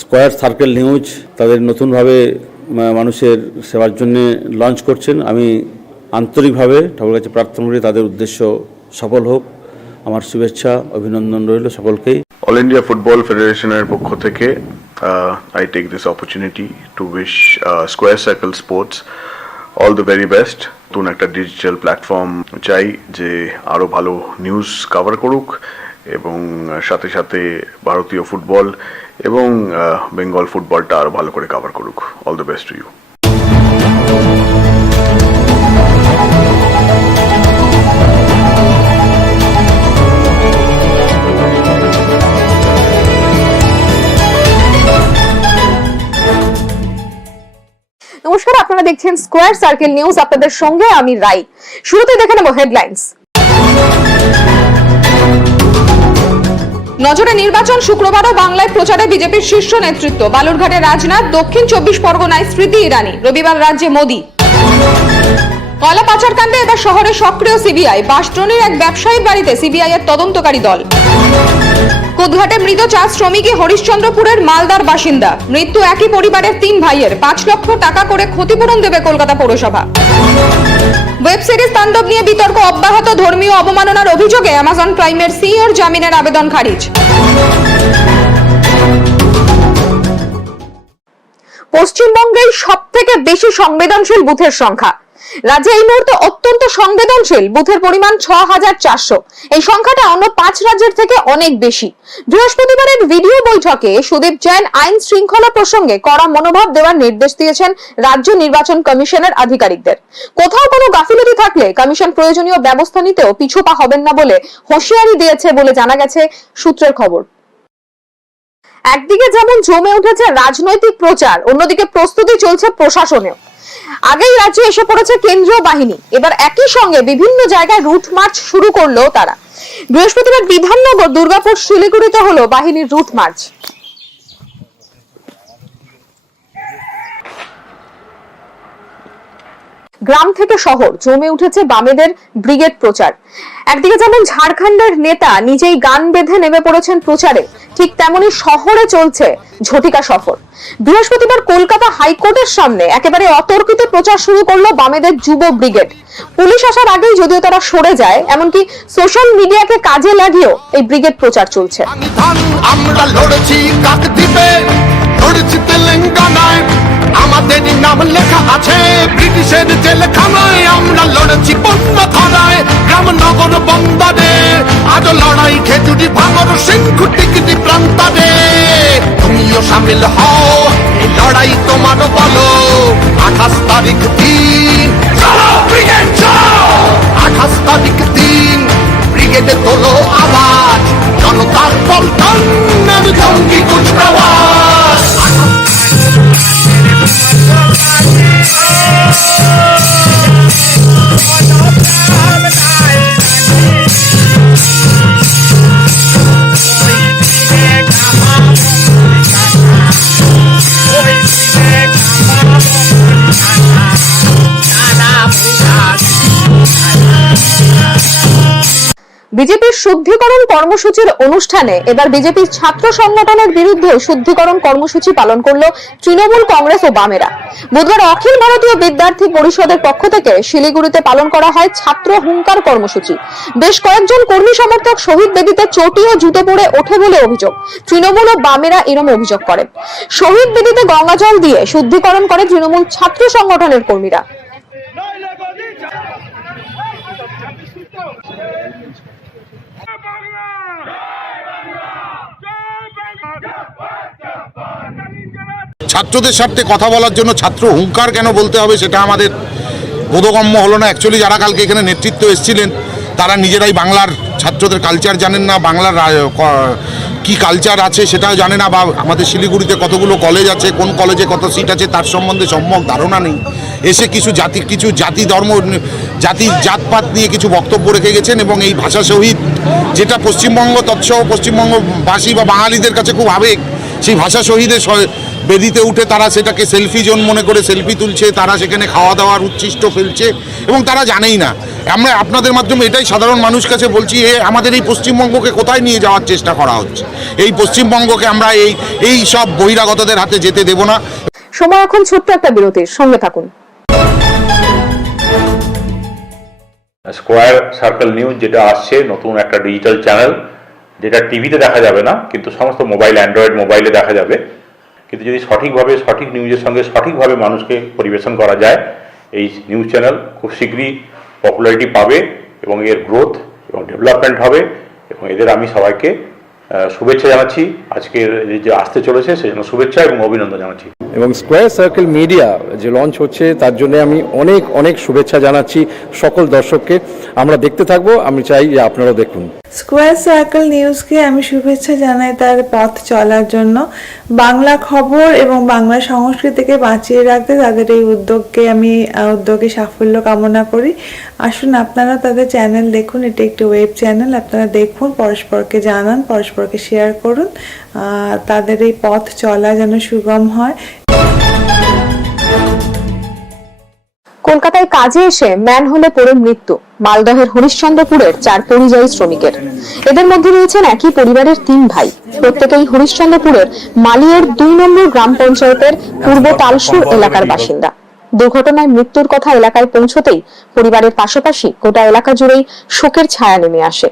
স্কয়ার সার্কেল নিউজ তাদের নতুনভাবে মানুষের সেবার জন্য লঞ্চ করছেন। আমি আন্তরিকভাবে ঠাকুরের কাছে প্রার্থনা করি তাদের উদ্দেশ্য সফল হোক। আমার শুভেচ্ছা অভিনন্দন রইল সকলকেই। অল ইন্ডিয়া ফুটবল ফেডারেশনের পক্ষ থেকে I take this opportunity to wish square circle sports all the very best. নতুন একটা ডিজিটাল প্ল্যাটফর্ম চাই যে আরও ভালো নিউজ কভার করুক এবং সাথে সাথে ভারতীয় ফুটবল এবং বেঙ্গল ফুটবলটা আরও ভালো করে কভার করুক। All the best to you. নমস্কার, আপনারা দেখছেন স্কয়ার সার্কেল নিউজ। আপনাদের সঙ্গে আমি রাই। শুরুতে দেখে নেব হেডলাইন্স। নজরে নির্বাচন, শুক্রবারও বাংলায় প্রচারে বিজেপির শীর্ষ নেতৃত্ব। বালুরঘাটে রাজনাথ, দক্ষিণ 24 পরগনায় স্মৃতি ইরানি, রবিবার রাজ্যে মোদি। কয়লা পাচার কাণ্ডে এবার শহরে সক্রিয় সিবিআই। বাসড্রোনের এক ব্যবসায়ীর বাড়িতে সিবিআই এর তদন্তকারী দল। কোদঘাটে মৃত চা শ্রমিকই হরিশ্চন্দ্রপুরের মালদার বাসিন্দা। মৃত্যু একই পরিবারের 3 ভাইয়ের। 5 লক্ষ টাকা করে ক্ষতিপূরণ দেবে কলকাতা পৌরসভা। ওয়েব সিরিজ তাণ্ডব নিয়ে বিতর্ক অব্যাহত। ধর্মীয় অবমাননার অভিযোগে অ্যামাজন প্রাইমের সিইওর জামিনের আবেদন খারিজ। পশ্চিমবঙ্গেই সবথেকে বেশি সংবেদনশীল বুথের সংখ্যা। রাজ্যে এই মুহূর্তে অত্যন্ত সংবেদনশীল বুথের পরিমাণ 6400। এই সংখ্যাটা অন্য 5 রাজ্যের থেকে অনেক বেশি। বৃহস্পতিবারের ভিডিও বৈঠকে সুদীপ জৈন আইন শৃঙ্খলা প্রসঙ্গে কড়া মনোভাব দেওয়ার নির্দেশ দিয়েছেন রাজ্য নির্বাচন কমিশনের আধিকারিকদের। কোথাও কোনো গাফিলতি থাকলে কমিশন প্রয়োজনীয় ব্যবস্থা নিতেও পিছুপা হবেন না বলে হুঁশিয়ারি দিয়েছে বলে জানা গেছে সূত্রের খবর। একদিকে যেমন জমে উঠেছে রাজনৈতিক প্রচার, অন্যদিকে প্রস্তুতি চলছে প্রশাসনেও। আগেই রাজ্যে এসে পড়েছে কেন্দ্রীয় বাহিনী। এবার একই সঙ্গে বিভিন্ন জায়গায় রুট মার্চ শুরু করলো তারা। বৃহস্পতিবার বিধাননগর, দুর্গাপুর, শিলিগুড়িতে হলো বাহিনীর রুট মার্চ। গ্রাম থেকে শহর জমে উঠেছে বামেদের ব্রিগেড প্রচার। একদিকে যেমন ঝাড়খণ্ডের নেতা নিজেই গান বেঁধে নেমে পড়েছেন প্রচারে, ঠিক তেমনি শহরে চলছে ঝটিকা সফর। বৃহস্পতিবার কলকাতা হাইকোর্টের সামনে একেবারে অতর্কিত প্রচার শুরু করলো বামেদের যুব ব্রিগেড। পুলিশ আসার আগেই যদিও তারা সরে যায়, এমনকি সোশ্যাল মিডিয়াকে কাজে লাগিয়েও এই ব্রিগেড প্রচার চলছে। আমরা লড়েছি কাকদ্বীপে, লড়েছি তেলেঙ্গানায়, আমাদের নাম লেখা আছে ব্রিটিশের জেলখানায়। আমরা লড়েছি বন্য ধারায়, গ্রাম নগর বন্দরে, আজ লড়াই খেজুরি ভাঙর সিংহু টিকিটি প্রান্তরে। তুমিও সামিল হও এই লড়াই তোমার বলো। 28 তারিখ দিন, চলো ব্রিগেড চলো। 28 তারিখ দিন ব্রিগেডে তোলো আওয়াজ, জনতার পল্টন জঙ্গি কুচকাওয়াজ। বিজেপির শুদ্ধিকরণ কর্মসূচির অনুষ্ঠানে এবার বিজেপির ছাত্র সংগঠনের বিরুদ্ধে শুদ্ধিকরণ কর্মসূচি পালন করলো তৃণমূল কংগ্রেস ও বামেরা। বুধবার অখিল ভারতীয় বিদ্যার্থী পরিষদের পক্ষ থেকে শিলিগুড়িতে পালন করা হয় ছাত্র হুঙ্কার কর্মসূচি। বেশ কয়েকজন কর্মী সমর্থক শহীদ বেদিতে চটি ও জুতো পরে ওঠে বলে অভিযোগ। তৃণমূল ও বামেরা এরম অভিযোগ করেন। শহীদ বেদিতে গঙ্গাজল দিয়ে শুদ্ধিকরণ করে তৃণমূল ছাত্র সংগঠনের কর্মীরা। ছাত্রদের স্বার্থে কথা বলার জন্য ছাত্র হুঙ্কার কেন বলতে হবে সেটা আমাদের বোধগম্য হলো না। অ্যাকচুয়ালি যারা কালকে এখানে নেতৃত্ব এসেছিলেন তারা নিজেরাই বাংলার ছাত্রদের কালচার জানেন না, বাংলার কি কালচার আছে সেটাও জানে না, বা আমাদের শিলিগুড়িতে কতগুলো কলেজ আছে, কোন কলেজে কত সিট আছে তার সম্বন্ধে সম্যক ধারণা নেই। এসে কিছু জাতি ধর্ম জাতপাত নিয়ে কিছু বক্তব্য রেখে গেছেন এবং এই ভাষা শহীদ যেটা পশ্চিমবঙ্গ তৎসহ পশ্চিমবঙ্গবাসী বা বাঙালিদের কাছে খুব আবেগ, সেই ভাষা শহীদের বেদিতে উঠে তারা সেটাকে সেলফি জোন মনে করে সেলফি তুলছে, তারা সেখানে খাওয়া দাওয়ার উচ্ছিষ্ট ফেলছে এবং তারা জানেই না। আমরা আপনাদের মাধ্যমে এটাই সাধারণ মানুষ কাছে বলছি, আমাদের এই পশ্চিমবঙ্গকে কোথায় নিয়ে যাওয়ার চেষ্টা করা হচ্ছে। এই পশ্চিমবঙ্গকে আমরা এই সব বহিরাগতদের হাতে যেতে দেব না। সময় এখন ছোট্ট একটা বিরতির, সঙ্গে থাকুন। স্কোয়ার সার্কেল নিউজ যেটা আসছে নতুন একটা ডিজিটাল চ্যানেল, যেটা টিভিতে দেখা যাবে না কিন্তু সমস্ত মোবাইল অ্যান্ড্রয়েড মোবাইলে দেখা যাবে। কিন্তু যদি সঠিকভাবে সঠিক নিউজের সঙ্গে সঠিকভাবে মানুষকে পরিবেশন করা যায়, এই নিউজ চ্যানেল খুব শীঘ্রই পপুলারিটি পাবে এবং এর গ্রোথ এবং ডেভেলপমেন্ট হবে। এবং এদের আমি সবাইকে শুভেচ্ছা জানাচ্ছি। আজকের যে আসতে চলেছে সেজন্য শুভেচ্ছা এবং অভিনন্দন জানাচ্ছি। এবং স্কোয়ার সার্কেল মিডিয়া যে লঞ্চ হচ্ছে তার জন্য আমি অনেক অনেক শুভেচ্ছা জানাচ্ছি সকল দর্শককে। আমরা দেখতে থাকবো, আমি চাই যে আপনারাও দেখুন। স্কোয়ার সার্কেল নিউজকে আমি শুভেচ্ছা জানাই তার পথ চলার জন্য। বাংলা খবর এবং বাংলা সংস্কৃতিকে বাঁচিয়ে রাখতে তাদের এই উদ্যোগে সাফল্য কামনা করি। আসুন আপনারা তাদের চ্যানেল দেখুন, এটি একটি ওয়েব চ্যানেল। আপনারা দেখুন, পরস্পরকে জানান, পরস্পরকে শেয়ার করুন। তাদের এই পথ চলা যেন সুগম হয়। কলকাতায় কাজে এসে ম্যানহোলে পড়ে মৃত্যু মালদহের হরিশ্চন্দ্রপুরের 4 পরিযায়ী শ্রমিকের। এদের মধ্যে রয়েছেন একই পরিবারের 3 ভাই, প্রত্যেকেই হরিশ্চন্দ্রপুরের মালিয়ের 2 নম্বর গ্রাম পঞ্চায়েতের পূর্ব তালসুর এলাকার বাসিন্দা। দুর্ঘটনায় মৃত্যুর কথা এলাকায় পৌঁছতেই পরিবারের পাশাপাশি গোটা এলাকা জুড়েই শোকের ছায়া নেমে আসে।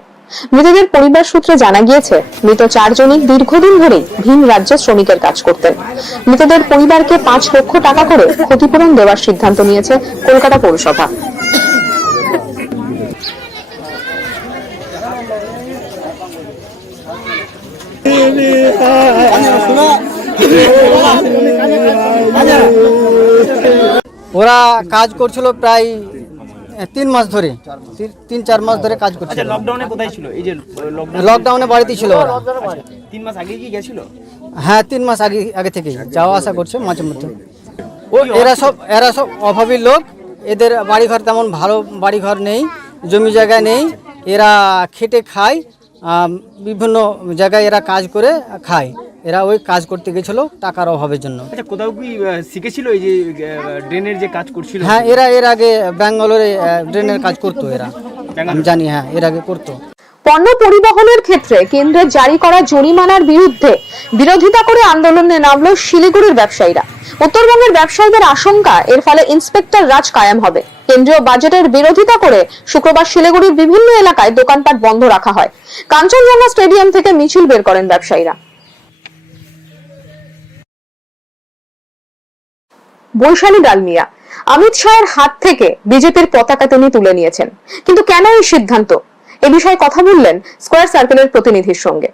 মৃতদের পরিবার সূত্রে জানা গিয়েছে, মৃত 4 জনই দীর্ঘদিন ধরেই ভিন রাজ্যে শ্রমিকের কাজ করতেন। মৃতদের পরিবারকে 5 লক্ষ টাকা করে ক্ষতিপূরণ দেওয়ার সিদ্ধান্ত নিয়েছে কলকাতা পৌরসভা। ওরা কাজ করছিল প্রায় 3 মাস ধরে, 3-4 মাস ধরে কাজ করছিল। লকডাউনে কোথায় ছিল? এই যে লকডাউনে বাড়িতে ছিল ওরা। 3 মাস আগে কি গেছিল? হ্যাঁ, 3 মাস আগে থেকেই যাওয়া আসা করছে মাঝে মধ্যে। এরা সব অভাবী লোক, এদের বাড়িঘর তেমন ভালো বাড়িঘর নেই, জমি জায়গা নেই। এরা খেটে খায়, বিভিন্ন জায়গায় এরা কাজ করে খায়। এরা ওই কাজ করতে গেছিল টাকার অভাবের জন্য। আচ্ছা, কোথাও কি শিখেছিল এই যে ড্রেনের যে কাজ করছিল? হ্যাঁ, এরা এর আগে ব্যাঙ্গালোরে ড্রেনের কাজ করতো, এরা আমি জানি। হ্যাঁ, এর আগে করতো। পণ্য পরিবহনের ক্ষেত্রে কেন্দ্রের জারি করা জরিমানার বিরুদ্ধে বিরোধিতা করে আন্দোলনে নামলো শিলিগুড়ির ব্যবসায়ীরা। উত্তরবঙ্গের ব্যবসায়ীদের আশঙ্কা, এর ফলে ইন্সপেক্টর রাজ কায়েম হবে। কেন্দ্রীয় বাজেটের বিরোধিতা করে শুক্রবার শিলিগুড়ির বিভিন্ন এলাকায় দোকানপাট বন্ধ রাখা হয়। কাঞ্চনজঙ্ঘা স্টেডিয়াম থেকে মিছিল বের করেন ব্যবসায়ীরা। বৈশালী ডালমিয়া অমিত শাহের হাত থেকে বিজেপির পতাকা তিনি তুলে নিয়েছেন, কিন্তু কেন এই সিদ্ধান্ত? এ বিষয়ে কথা বললেন স্কোয়ার সার্কেলের প্রতিনিধির সঙ্গে।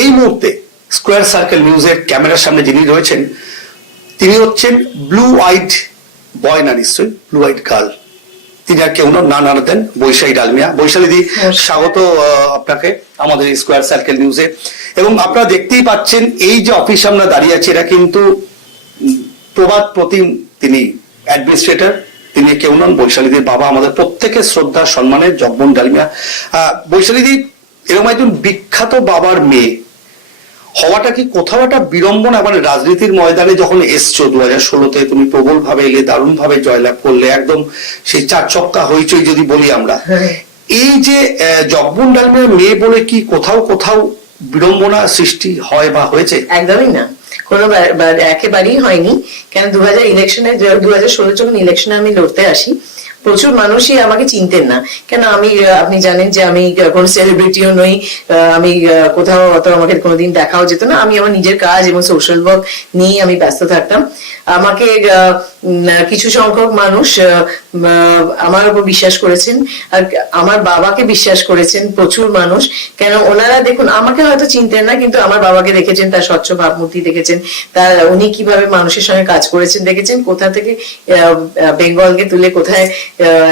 এই মুহূর্তে স্কোয়ার সার্কেল নিউজের ক্যামেরার সামনে যিনি রয়েছেন তিনি হচ্ছেন ব্লু আইড বয়, না নিশ্চয়ই ব্লু আইড গার্ল। তিনি আর কেউ না দেন বৈশালী ডালমিয়া। বৈশালী দি, স্বাগত আপনাকে আমাদের স্কোয়ার সার্কেল নিউজে। এবং আপনারা দেখতেই পাচ্ছেন এই যে অফিসে আমরা দাঁড়িয়ে আছি, এটা কিন্তু প্রবাদ প্রতিম, তিনি অ্যাডমিনিস্ট্রেটর, তিনি কেউ নন বৈশালীদের বাবা, আমাদের প্রত্যেকের শ্রদ্ধা সম্মানের জগমোহন ডালমিয়া। বৈশালীদি এরকম একজন বিখ্যাত বাবার মেয়ে, হওয়াটা কি কোথাও একটা বিড়ম্বনা? মানে রাজনীতির ময়দানে যখন এসছো 2016-তে, তুমি প্রবল ভাবে এলে, দারুণ ভাবে জয়লাভ করলে, একদম সেই 4 চক্কা হইচই যদি বলি আমরা, এই যে জগবুন ডালমিয়ার মেয়ে বলে কি কোথাও কোথাও বিড়ম্বনা সৃষ্টি হয় বা হয়েছে? একদমই না, কোনো একেবারেই হয়নি। কেন 2016 যখন ইলেকশনে আমি লড়তে আসি, প্রচুর মানুষই আমাকে চিনতেন না। কেন আমি, আপনি জানেন যে আমি কোনো সেলিব্রিটিও নই, আমি কোথাও অত আমাকে কোনোদিন দেখাও যেত না। আমি আমার নিজের কাজ এবং সোশ্যাল ওয়ার্ক নিয়ে আমি ব্যস্ত থাকতাম। আমাকে কিছু সংখ্যক মানুষ আমার উপর বিশ্বাস করেছেন, আর আমার বাবাকে বিশ্বাস করেছেন প্রচুর মানুষ। কেন ওনারা দেখুন, আমাকে হয়তো চিনতেন না, কিন্তু আমার বাবাকে দেখেছেন, তার স্বচ্ছ ভাবমূর্তি দেখেছেন, তার উনি কিভাবে মানুষের সঙ্গে কাজ করেছেন দেখেছেন, কোথা থেকে বেঙ্গলকে তুলে কোথায়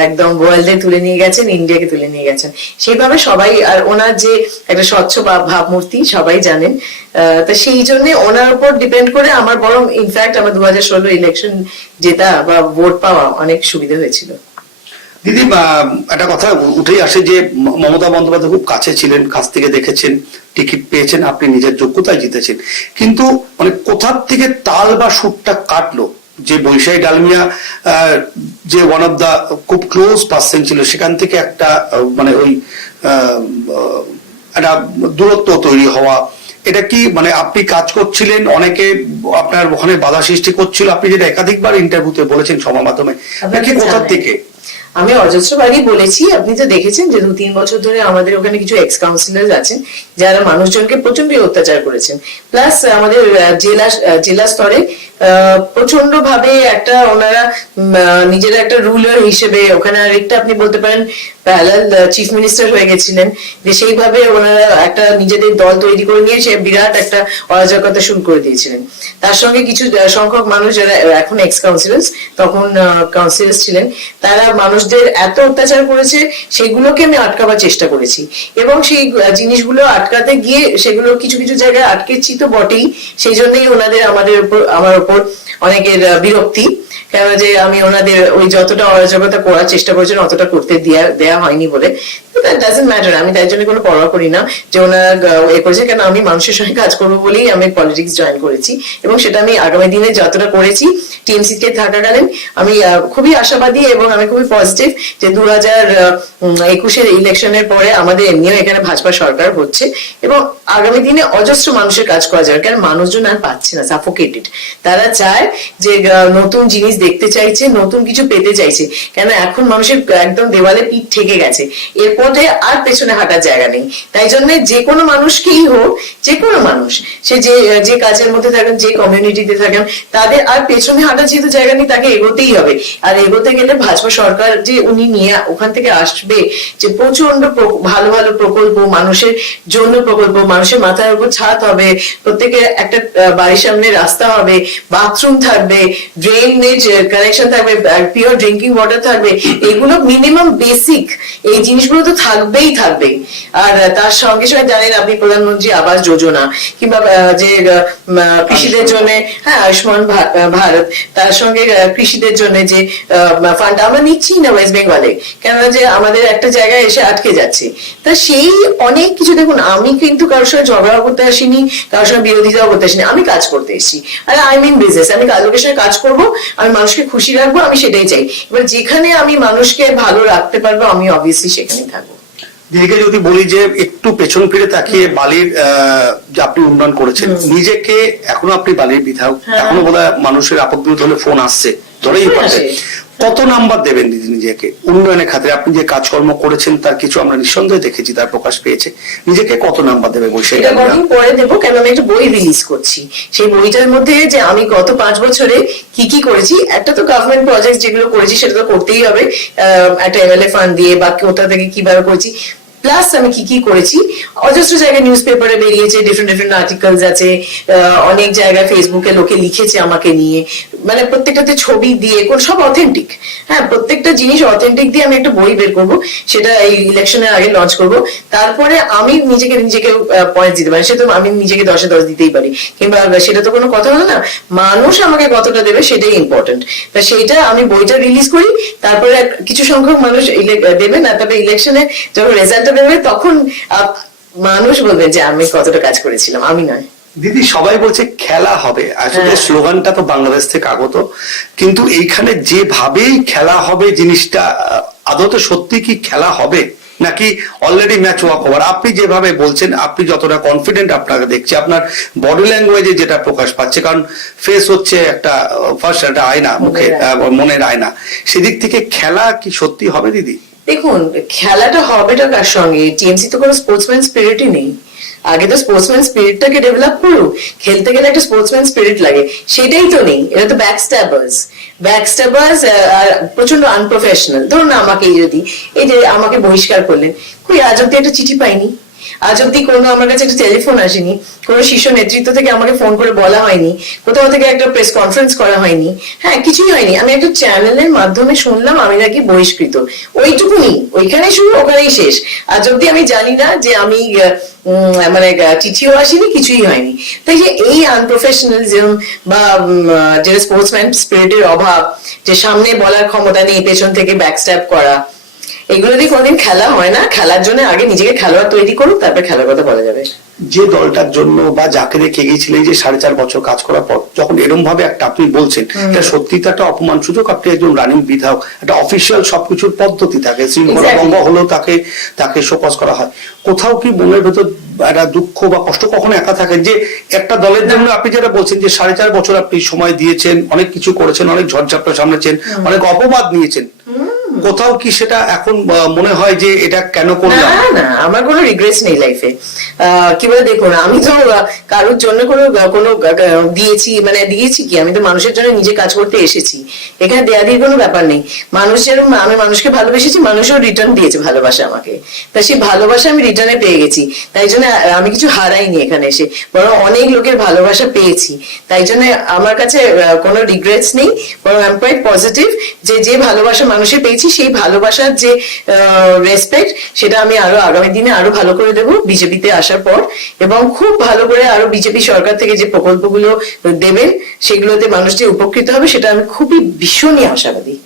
একদম ওয়ার্ল্ডে তুলে নিয়ে গেছেন, ইন্ডিয়াকে তুলে নিয়ে গেছেন। সেইভাবে সবাই, আর ওনার যে একটা স্বচ্ছ ভাবমূর্তি সবাই জানেন। তা সেই জন্য ওনার উপর ডিপেন্ড করে আমার বরং ইনফ্যাক্ট আমার 2016 ইলেকশন জেতা বা ভোট পাওয়া অনেক সুবিধা হয়েছিল। দিদি, একটা কথা উঠেই আসে যে মমতা বন্দ্যোপাধ্যায় খুব কাছে ছিলেন, কাছ থেকে দেখেছেন, টিকিট পেয়েছেন, আপনি নিজের যোগ্যতায় জিতেছেন, কিন্তু মানে কোথার থেকে তাল বা সুরটা কাটলো যে বৈশাখী ডালমিয়া যে ওয়ান অফ দা খুব ক্লোজ পার্সন ছিল, সেখান থেকে একটা মানে ওই একটা দূরত্ব তৈরি হওয়া, এটা কি মানে আপনি কাজ করছিলেন, অনেকে আপনার ওখানে বাধা সৃষ্টি করছিল, আপনি যেটা একাধিকবার ইন্টারভিউতে বলেছেন সমাজ মাধ্যমে, নাকি কোথার থেকে? আমি অজস্রবারই বলেছি, আপনি তো দেখেছেন যে 2-3 বছর ধরে আমাদের ওখানে কিছু এক্স কাউন্সিলর আছেন যারা মানুষজনকে প্রচন্ড অত্যাচার করেছেন। প্লাস আমাদের জেলা স্তরে প্রচন্ড ভাবে একটা ওনারা নিজের একটা রুলার হিসেবে ওখানে, আরেকটা আপনি বলতে পারেন প্যারালাল চিফ মিনিস্টার হয়ে গেছিলেন, যে সেইভাবে ওনারা একটা নিজেদের দল তৈরি করে নিয়ে সে বিরাট একটা অরাজকতা শুরু করে দিয়েছিলেন। তার সঙ্গে কিছু সংখ্যক মানুষ যারা এখন এক্স কাউন্সিলার্স, তখন কাউন্সিলার্স ছিলেন, তারা মানুষদের এত অত্যাচার করেছে, সেগুলোকে আমি আটকাবার চেষ্টা করেছি, এবং সেই জিনিসগুলো আটকাতে গিয়ে সেগুলো কিছু কিছু জায়গায় আটকেছি তো বটেই। সেই জন্যই ওনাদের আমার উপর অনেকের বিরক্তি, কেন যে আমি ওনাদের ওই যতটা অরাজকতা করার চেষ্টা করেছেন অতটা করতে দেয়া হয়নি বলে। ডাজন্ট ম্যাটার, আমি তাই জন্য কোনো পরোয়া করি না যে ওনারা এ করেছে। কেন আমি মানুষের সঙ্গে কাজ করবো বলেই আমি পলিটিক্স জয়েন করেছি, এবং সেটা আমি আগামী দিনে যতটা করেছি টিএমসি তে থাকাকালীন আমি খুবই আশাবাদী, এবং আমি খুবই পজিটিভ যে 2021 ইলেকশনের পরে আমাদের এমনিও এখানে ভাজপা সরকার হচ্ছে, এবং আগামী দিনে অজস্র মানুষের কাজ করা যাবে। কারণ মানুষজন আর পাচ্ছে না, সাফোকেটেড। তারা চায় যে নতুন জিনিস দেখতে চাইছে, নতুন কিছু পেতে চাইছে। কেন এখন মানুষের একদম দেওয়ালে পিঠ ঠেকে গেছে, এরপরে আর পেছনে হাঁটার জায়গা নেই। তাই জন্য যে কোনো মানুষকেই হোক, যে কোনো মানুষ, সে যে কাজের মধ্যে থাকেন, যে কমিউনিটিতে থাকেন, তাদের আর পেছনে হাঁটার যেহেতু জায়গা নেই, তাকে এগোতেই হবে। আর এগোতে গেলে ভাজপা সরকার যে উনি নিয়ে ওখান থেকে আসবে যে প্রচন্ড ভালো ভালো প্রকল্প, মানুষের জন্য প্রকল্প, মানুষের মাথার উপর ছাদ হবে, প্রত্যেকের একটা বাড়ির সামনে রাস্তা হবে, বাথরুম থাকবে, ড্রেনেজ কানেকশন থাকবে, পিওর ড্রিঙ্কিং ওয়াটার থাকবে, এগুলো মিনিমাম বেসিক এই জিনিসগুলো তো থাকবেই থাকবে। আর তার সঙ্গে সঙ্গে জানেন আপনি প্রধানমন্ত্রী আবাস যোজনা, কিংবা যে কৃষিদের জন্য, হ্যাঁ, আয়ুষ্মান ভারত, তার সঙ্গে কৃষিদের জন্য যে ফান্ড আমরা নিচ্ছি না ওয়েস্ট বেঙ্গলে, কেননা যে আমাদের একটা জায়গায় এসে আটকে যাচ্ছে। তা সেই অনেক কিছু, দেখুন আমি কিন্তু কারোর সঙ্গে ঝগড়া করতে আসিনি, কারোর সঙ্গে বিরোধিতাও করতে আসিনি, আমি কাজ করতে এসেছি। আর আই মিন বিজনেস, আমি লোকের সঙ্গে কাজ করবো, আমি মানুষকে খুশি রাখবো, আমি সেটাই চাই। এবার যেখানে আমি মানুষকে ভালো রাখতে পারবো, আমি অবভিয়াসলি সেখানেই থাকবো। দিদিকে যদি বলি যে একটু পেছন ফিরে তাকিয়ে বালির যে আপনি উন্নয়ন করেছেন, নিজেকে এখনো আপনি বালির বিধায়ক, এখনো বোধহয় মানুষের আপদ বিপদ হলে ফোন আসছে, ধরেই পাচ্ছে, কত নাম্বার দেবেন দিদি নিজেকে উন্নয়নের খাতে? আপনি যে কাজকর্ম করেছেন তার কিছু আমরা নিঃসন্দেহে দেখেছি, তার প্রকাশ পেয়েছে, নিজেকে কত নাম্বার দেবে বৈশাখী? কদিন পরে দেবো, কেন আমি একটা বই রিলিজ করছি। সেই বইটার মধ্যে যে আমি গত 5 বছরে কি কি করেছি, একটা তো গভর্নমেন্ট প্রজেক্ট যেগুলো করেছি সেটা তো করতেই হবে, একটা এমএলএ ফান্ড দিয়ে, বা কোথা থেকে কিভাবে করেছি, প্লাস আমি কি কি করেছি। অজস্র জায়গায় নিউজ পেপারে বেরিয়েছে, ডিফারেন্ট আর্টিকেলস আছে, অনেক জায়গায় ফেসবুকে লোকে লিখেছে আমাকে নিয়ে, মানে প্রত্যেকটাতে ছবি দিয়ে, কোন সব অথেন্টিক, হ্যাঁ, প্রত্যেকটা জিনিস অথেন্টিক দিয়ে আমি একটা বই বের করবো, সেটা এই ইলেকশনের আগে লঞ্চ করবো। তারপরে আমি নিজেকে পয়েন্ট দিতে পারি, সেটা আমি নিজেকে 10-এ 10 দিতেই পারি, কিংবা সেটা তো কোনো কথা হলো না, মানুষ আমাকে কতটা দেবে সেটাই ইম্পর্টেন্ট। তা সেইটা আমি বইটা রিলিজ করি, তারপরে কিছু সংখ্যক মানুষ দেবে না, তবে ইলেকশনে যখন রেজাল্ট বেরোবে তখন মানুষ বলবে যে আমি কতটা কাজ করেছিলাম, আমি নয়। দিদি সবাই বলছে খেলা হবে, আসলে স্লোগানটা তো বাংলাদেশ থেকে আগত, কিন্তু এইখানে যেভাবেই খেলা হবে জিনিসটা আদতে সত্যি কি খেলা হবে নাকি অলরেডি ম্যাচ ওয়াক ওভার? আপনি যেভাবে বলছেন, আপনি যতটা কনফিডেন্ট আপনাকে দেখছি, আপনার বডি ল্যাঙ্গুয়েজে যেটা প্রকাশ পাচ্ছে, কারণ ফেস হচ্ছে একটা ফার্স্ট একটা আয়না, মুখে মনের আয়না, সেদিক থেকে খেলা কি সত্যি হবে দিদি? দেখুন, খেলাটা হবেটা কার সঙ্গে? টিএমসি তো কোনো স্পোর্টসম্যান স্পিরিটই নেই। আগে তো স্পোর্টসম্যান স্পিরিটটাকে ডেভেলপ করুক, খেলতে গেলে একটা স্পোর্টসম্যান স্পিরিট লাগে, সেটাই তো নেই। এটা তো ব্যাকস্ট্যাবার্স আর প্রচন্ড আনপ্রফেশনাল। ধরুন আমাকেই যদি এই যে আমাকে বহিষ্কার করলেন, কই আজ অব্দি একটা চিঠি পাইনি, আজ অব্দি কোনো আমার কাছে একটা টেলিফোন আসেনি, কোনো শীর্ষ নেতৃত্ব থেকে আমাকে ফোন করে বলা হয়নি, কোথাও থেকে একটা প্রেস কনফারেন্স করা হয়নি, হ্যাঁ কিছুই হয়নি। আমি একটা চ্যানেলের মাধ্যমে শুনলাম আমি নাকি বহিষ্কৃত, ওইটুকুনি, ওইখানে শুরু ওখানেই শেষ। আজ অব্দি আমি জানি না যে আমি মানে চিঠিও আসেনি, কিছুই হয়নি। তাই যে এই আনপ্রফেশনালিজম বা যেটা স্পোর্টসম্যান স্পিরিটের অভাব, যে সামনে বলার ক্ষমতা নেই, পেছন থেকে ব্যাকস্ট্যাপ করা, এগুলো দিয়ে কোনোদিন খেলা হয় না। খেলার জন্য আগে নিজেকে খেলোয়াড় তৈরি করুক, তারপর খেলার কথা বলা যাবে। যে দলটার জন্য বা যাকে রেখে গিয়েছিলেন যে 4.5 বছর কাজ করার পর যখন এরকম ভাবে একটা আপনি বলছেন, এটা সত্যি তো একটা অপমান সুযোগ। আপনি একজন রানিং বিধায়ক, একটা অফিসিয়াল সবকিছুর পদ্ধতি থাকে, শৃঙ্খলা ভঙ্গ হলেও তাকে শোকজ করা হয়। কোথাও কি মনের ভেতর একটা দুঃখ বা কষ্ট কখনো একা থাকে যে একটা দলের জন্য আপনি যেটা বলছেন যে 4.5 বছর আপনি সময় দিয়েছেন, অনেক কিছু করেছেন, অনেক ঝড়ঝাপটা সামলেছেন, অনেক অপবাদ নিয়েছেন, কোথাও কি সেটা এখন মনে হয় যে এটা কেন করলাম? না, আমার কোনো রিগ্রেটস নেই লাইফে। কি বলে, দেখুন আমি তো কারোর জন্য কোনো দিয়েছি কি, আমি তো মানুষের জন্য নিজে কাজ করতে এসেছি। এখানে দেয়াদির কোনো ব্যাপার নেই। মানুষ যেরকম আমি মানুষকে ভালোবেসেছি, মানুষও রিটার্ন দিয়েছে ভালোবাসা আমাকে, তা সেই ভালোবাসা আমি রিটার্নে পেয়ে গেছি। তাই জন্য আমি কিছু হারাইনি এখানে এসে, বরং অনেক লোকের ভালোবাসা পেয়েছি। তাই জন্য আমার কাছে কোনো রিগ্রেটস নেই, বরং আই এম কোয়াইট পজিটিভ যে ভালোবাসা মানুষের পেয়েছি, সেই ভালোবাসার যে রেসপেক্ট, সেটা আমি আরো আগামী দিনে আরো ভালো করে দেবো বিজেপিতে আসার পর, এবং খুব ভালো করে আরো বিজেপি সরকার থেকে যে প্রকল্পগুলো দেবেন সেগুলোতে মানুষ যে উপকৃত হবে, সেটা আমি খুবই ভীষণই আশাবাদী।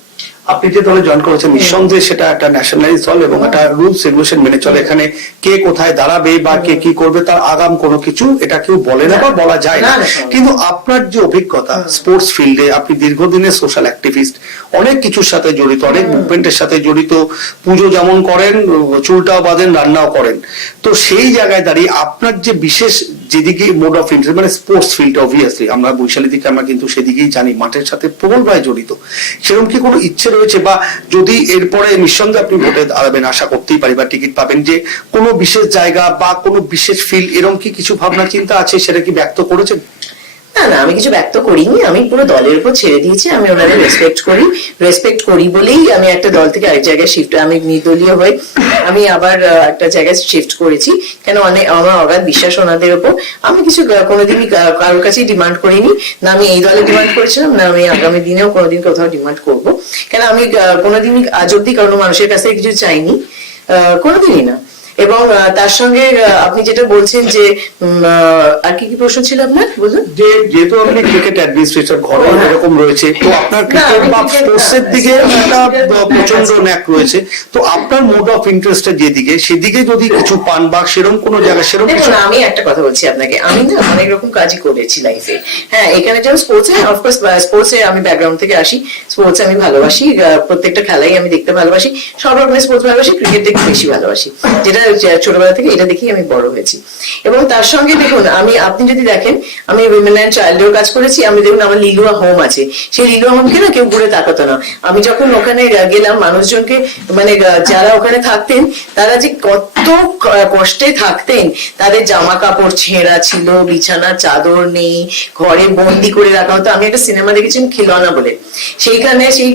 আপনি যে দলে জয়েন করেছেন, নিঃসন্দেহে সেটা একটা ন্যাশনালাইজ দল এবং একটা রুলস রেগুলেশন মেনে চলে। এখানে কে কোথায় দাঁড়াবে বা কে কি করবে তার আগাম কোনো কিছু এটা কেউ বলে না বা বলা যায় না। কিন্তু আপনার যে অভিজ্ঞতা স্পোর্টস ফিল্ডে, আপনি দীর্ঘদিনের সোশ্যাল অ্যাক্টিভিস্ট, অনেক কিছুর সাথে জড়িত, অনেক মুভমেন্টের সাথে জড়িত, পুজো যেমন করেন, চুলটাও বাঁধেন, রান্নাও করেন, তো সেই জায়গায় দাঁড়িয়ে আপনার যে বিশেষ যেদিকে মোড অফ ইন্টারেস্ট, মানে স্পোর্টস ফিল্ড, অবভিয়াসলি আমরা বৈশালী দিকে আমরা কিন্তু সেদিকেই জানি, মাঠের সাথে প্রবলভাবে জড়িত, সেরকম কি কোনো ইচ্ছে রয়েছে, বা যদি এরপরে নিঃসন্দেহে আপনি ভোটে দাঁড়াবেন, আশা করতেই পারি বা টিকিট পাবেন, যে কোনো বিশেষ জায়গা বা কোনো বিশেষ ফিল্ড, এরকম কি কিছু ভাবনা চিন্তা আছে, সেটা কি ব্যক্ত করেছেন? না, আমি কিছু ব্যক্ত করিনি, আমি পুরো দলের উপর ছেড়ে দিয়েছি। আমি ওনাদের রেসপেক্ট করি বলেই আমি একটা দল থেকে আরেক জায়গায় শিফট, আমি নির্দলীয় হয়ে আমি আবার একটা জায়গায় শিফট করেছি। কেন, আমার অগাধ বিশ্বাস ওনাদের উপর। আমি কিছু কোনোদিনই কারোর কাছেই ডিমান্ড করিনি, না আমি এই দলে ডিমান্ড করেছিলাম, না আমি আগামী দিনেও কোনোদিন কোথাও ডিমান্ড করবো। কেন, আমি কোনোদিনই আজ অব্দি কোনো মানুষের কাছে কিছু চাইনি, কোনোদিনই না। এবং তার সঙ্গে আপনি যেটা বলছেন যে আর কি কি প্রশ্ন ছিল আপনার, বলুন। যে যেহেতু আপনি ক্রিকেট অ্যাডমিনিস্ট্রেটর ঘরে এরকম রয়েছে, তো আপনার ক্রিকেট বা স্পোর্টসের দিকে একটা প্রচন্ড ন্যাক রয়েছে, তো আপনার মোড অফ ইন্টারেস্টের যেদিকে, সেদিকে যদি কিছু পান বা সেরকম কোনো জায়গায় সেরকম কিছু। আমি একটা কথা বলছি আপনাকে, আমি না অনেক রকম কাজই করেছি লাইফে। হ্যাঁ, এখানে যেমন স্পোর্টসে, অফকোর্স স্পোর্টসে আমি ব্যাকগ্রাউন্ড থেকে আসি, স্পোর্টস আমি ভালোবাসি, প্রত্যেকটা খেলাই আমি দেখতে ভালোবাসি, সব রকমের স্পোর্টস ভালোবাসি, ক্রিকেট দেখতে বেশি ভালোবাসি, যেটা ছোটবেলা থেকে এটা দেখেই আমি বড় হয়েছি। এবং তার সঙ্গে দেখুন, আপনি যদি দেখেন, আমি উইমেন অ্যান্ড চাইল্ডের কাজ করেছি। আমি দেখুন, আমার লিলুয়া হোম আছে, সেই লিলুয়া হোমকে না কেউ ঘুরে তাকাতো না। আমি যখন ওখানে গেলাম, মানুষজনকে মানে যারা ওখানে থাকতেন, তারা যে কত কষ্টে থাকতেন, তাদের জামা কাপড় ছেঁড়া ছিল, বিছানা চাদর নেই, ঘরে বন্দি করে রাখা হতো। আমি একটা সিনেমা দেখেছি খিলৌনা বলে, সেইখানে সেই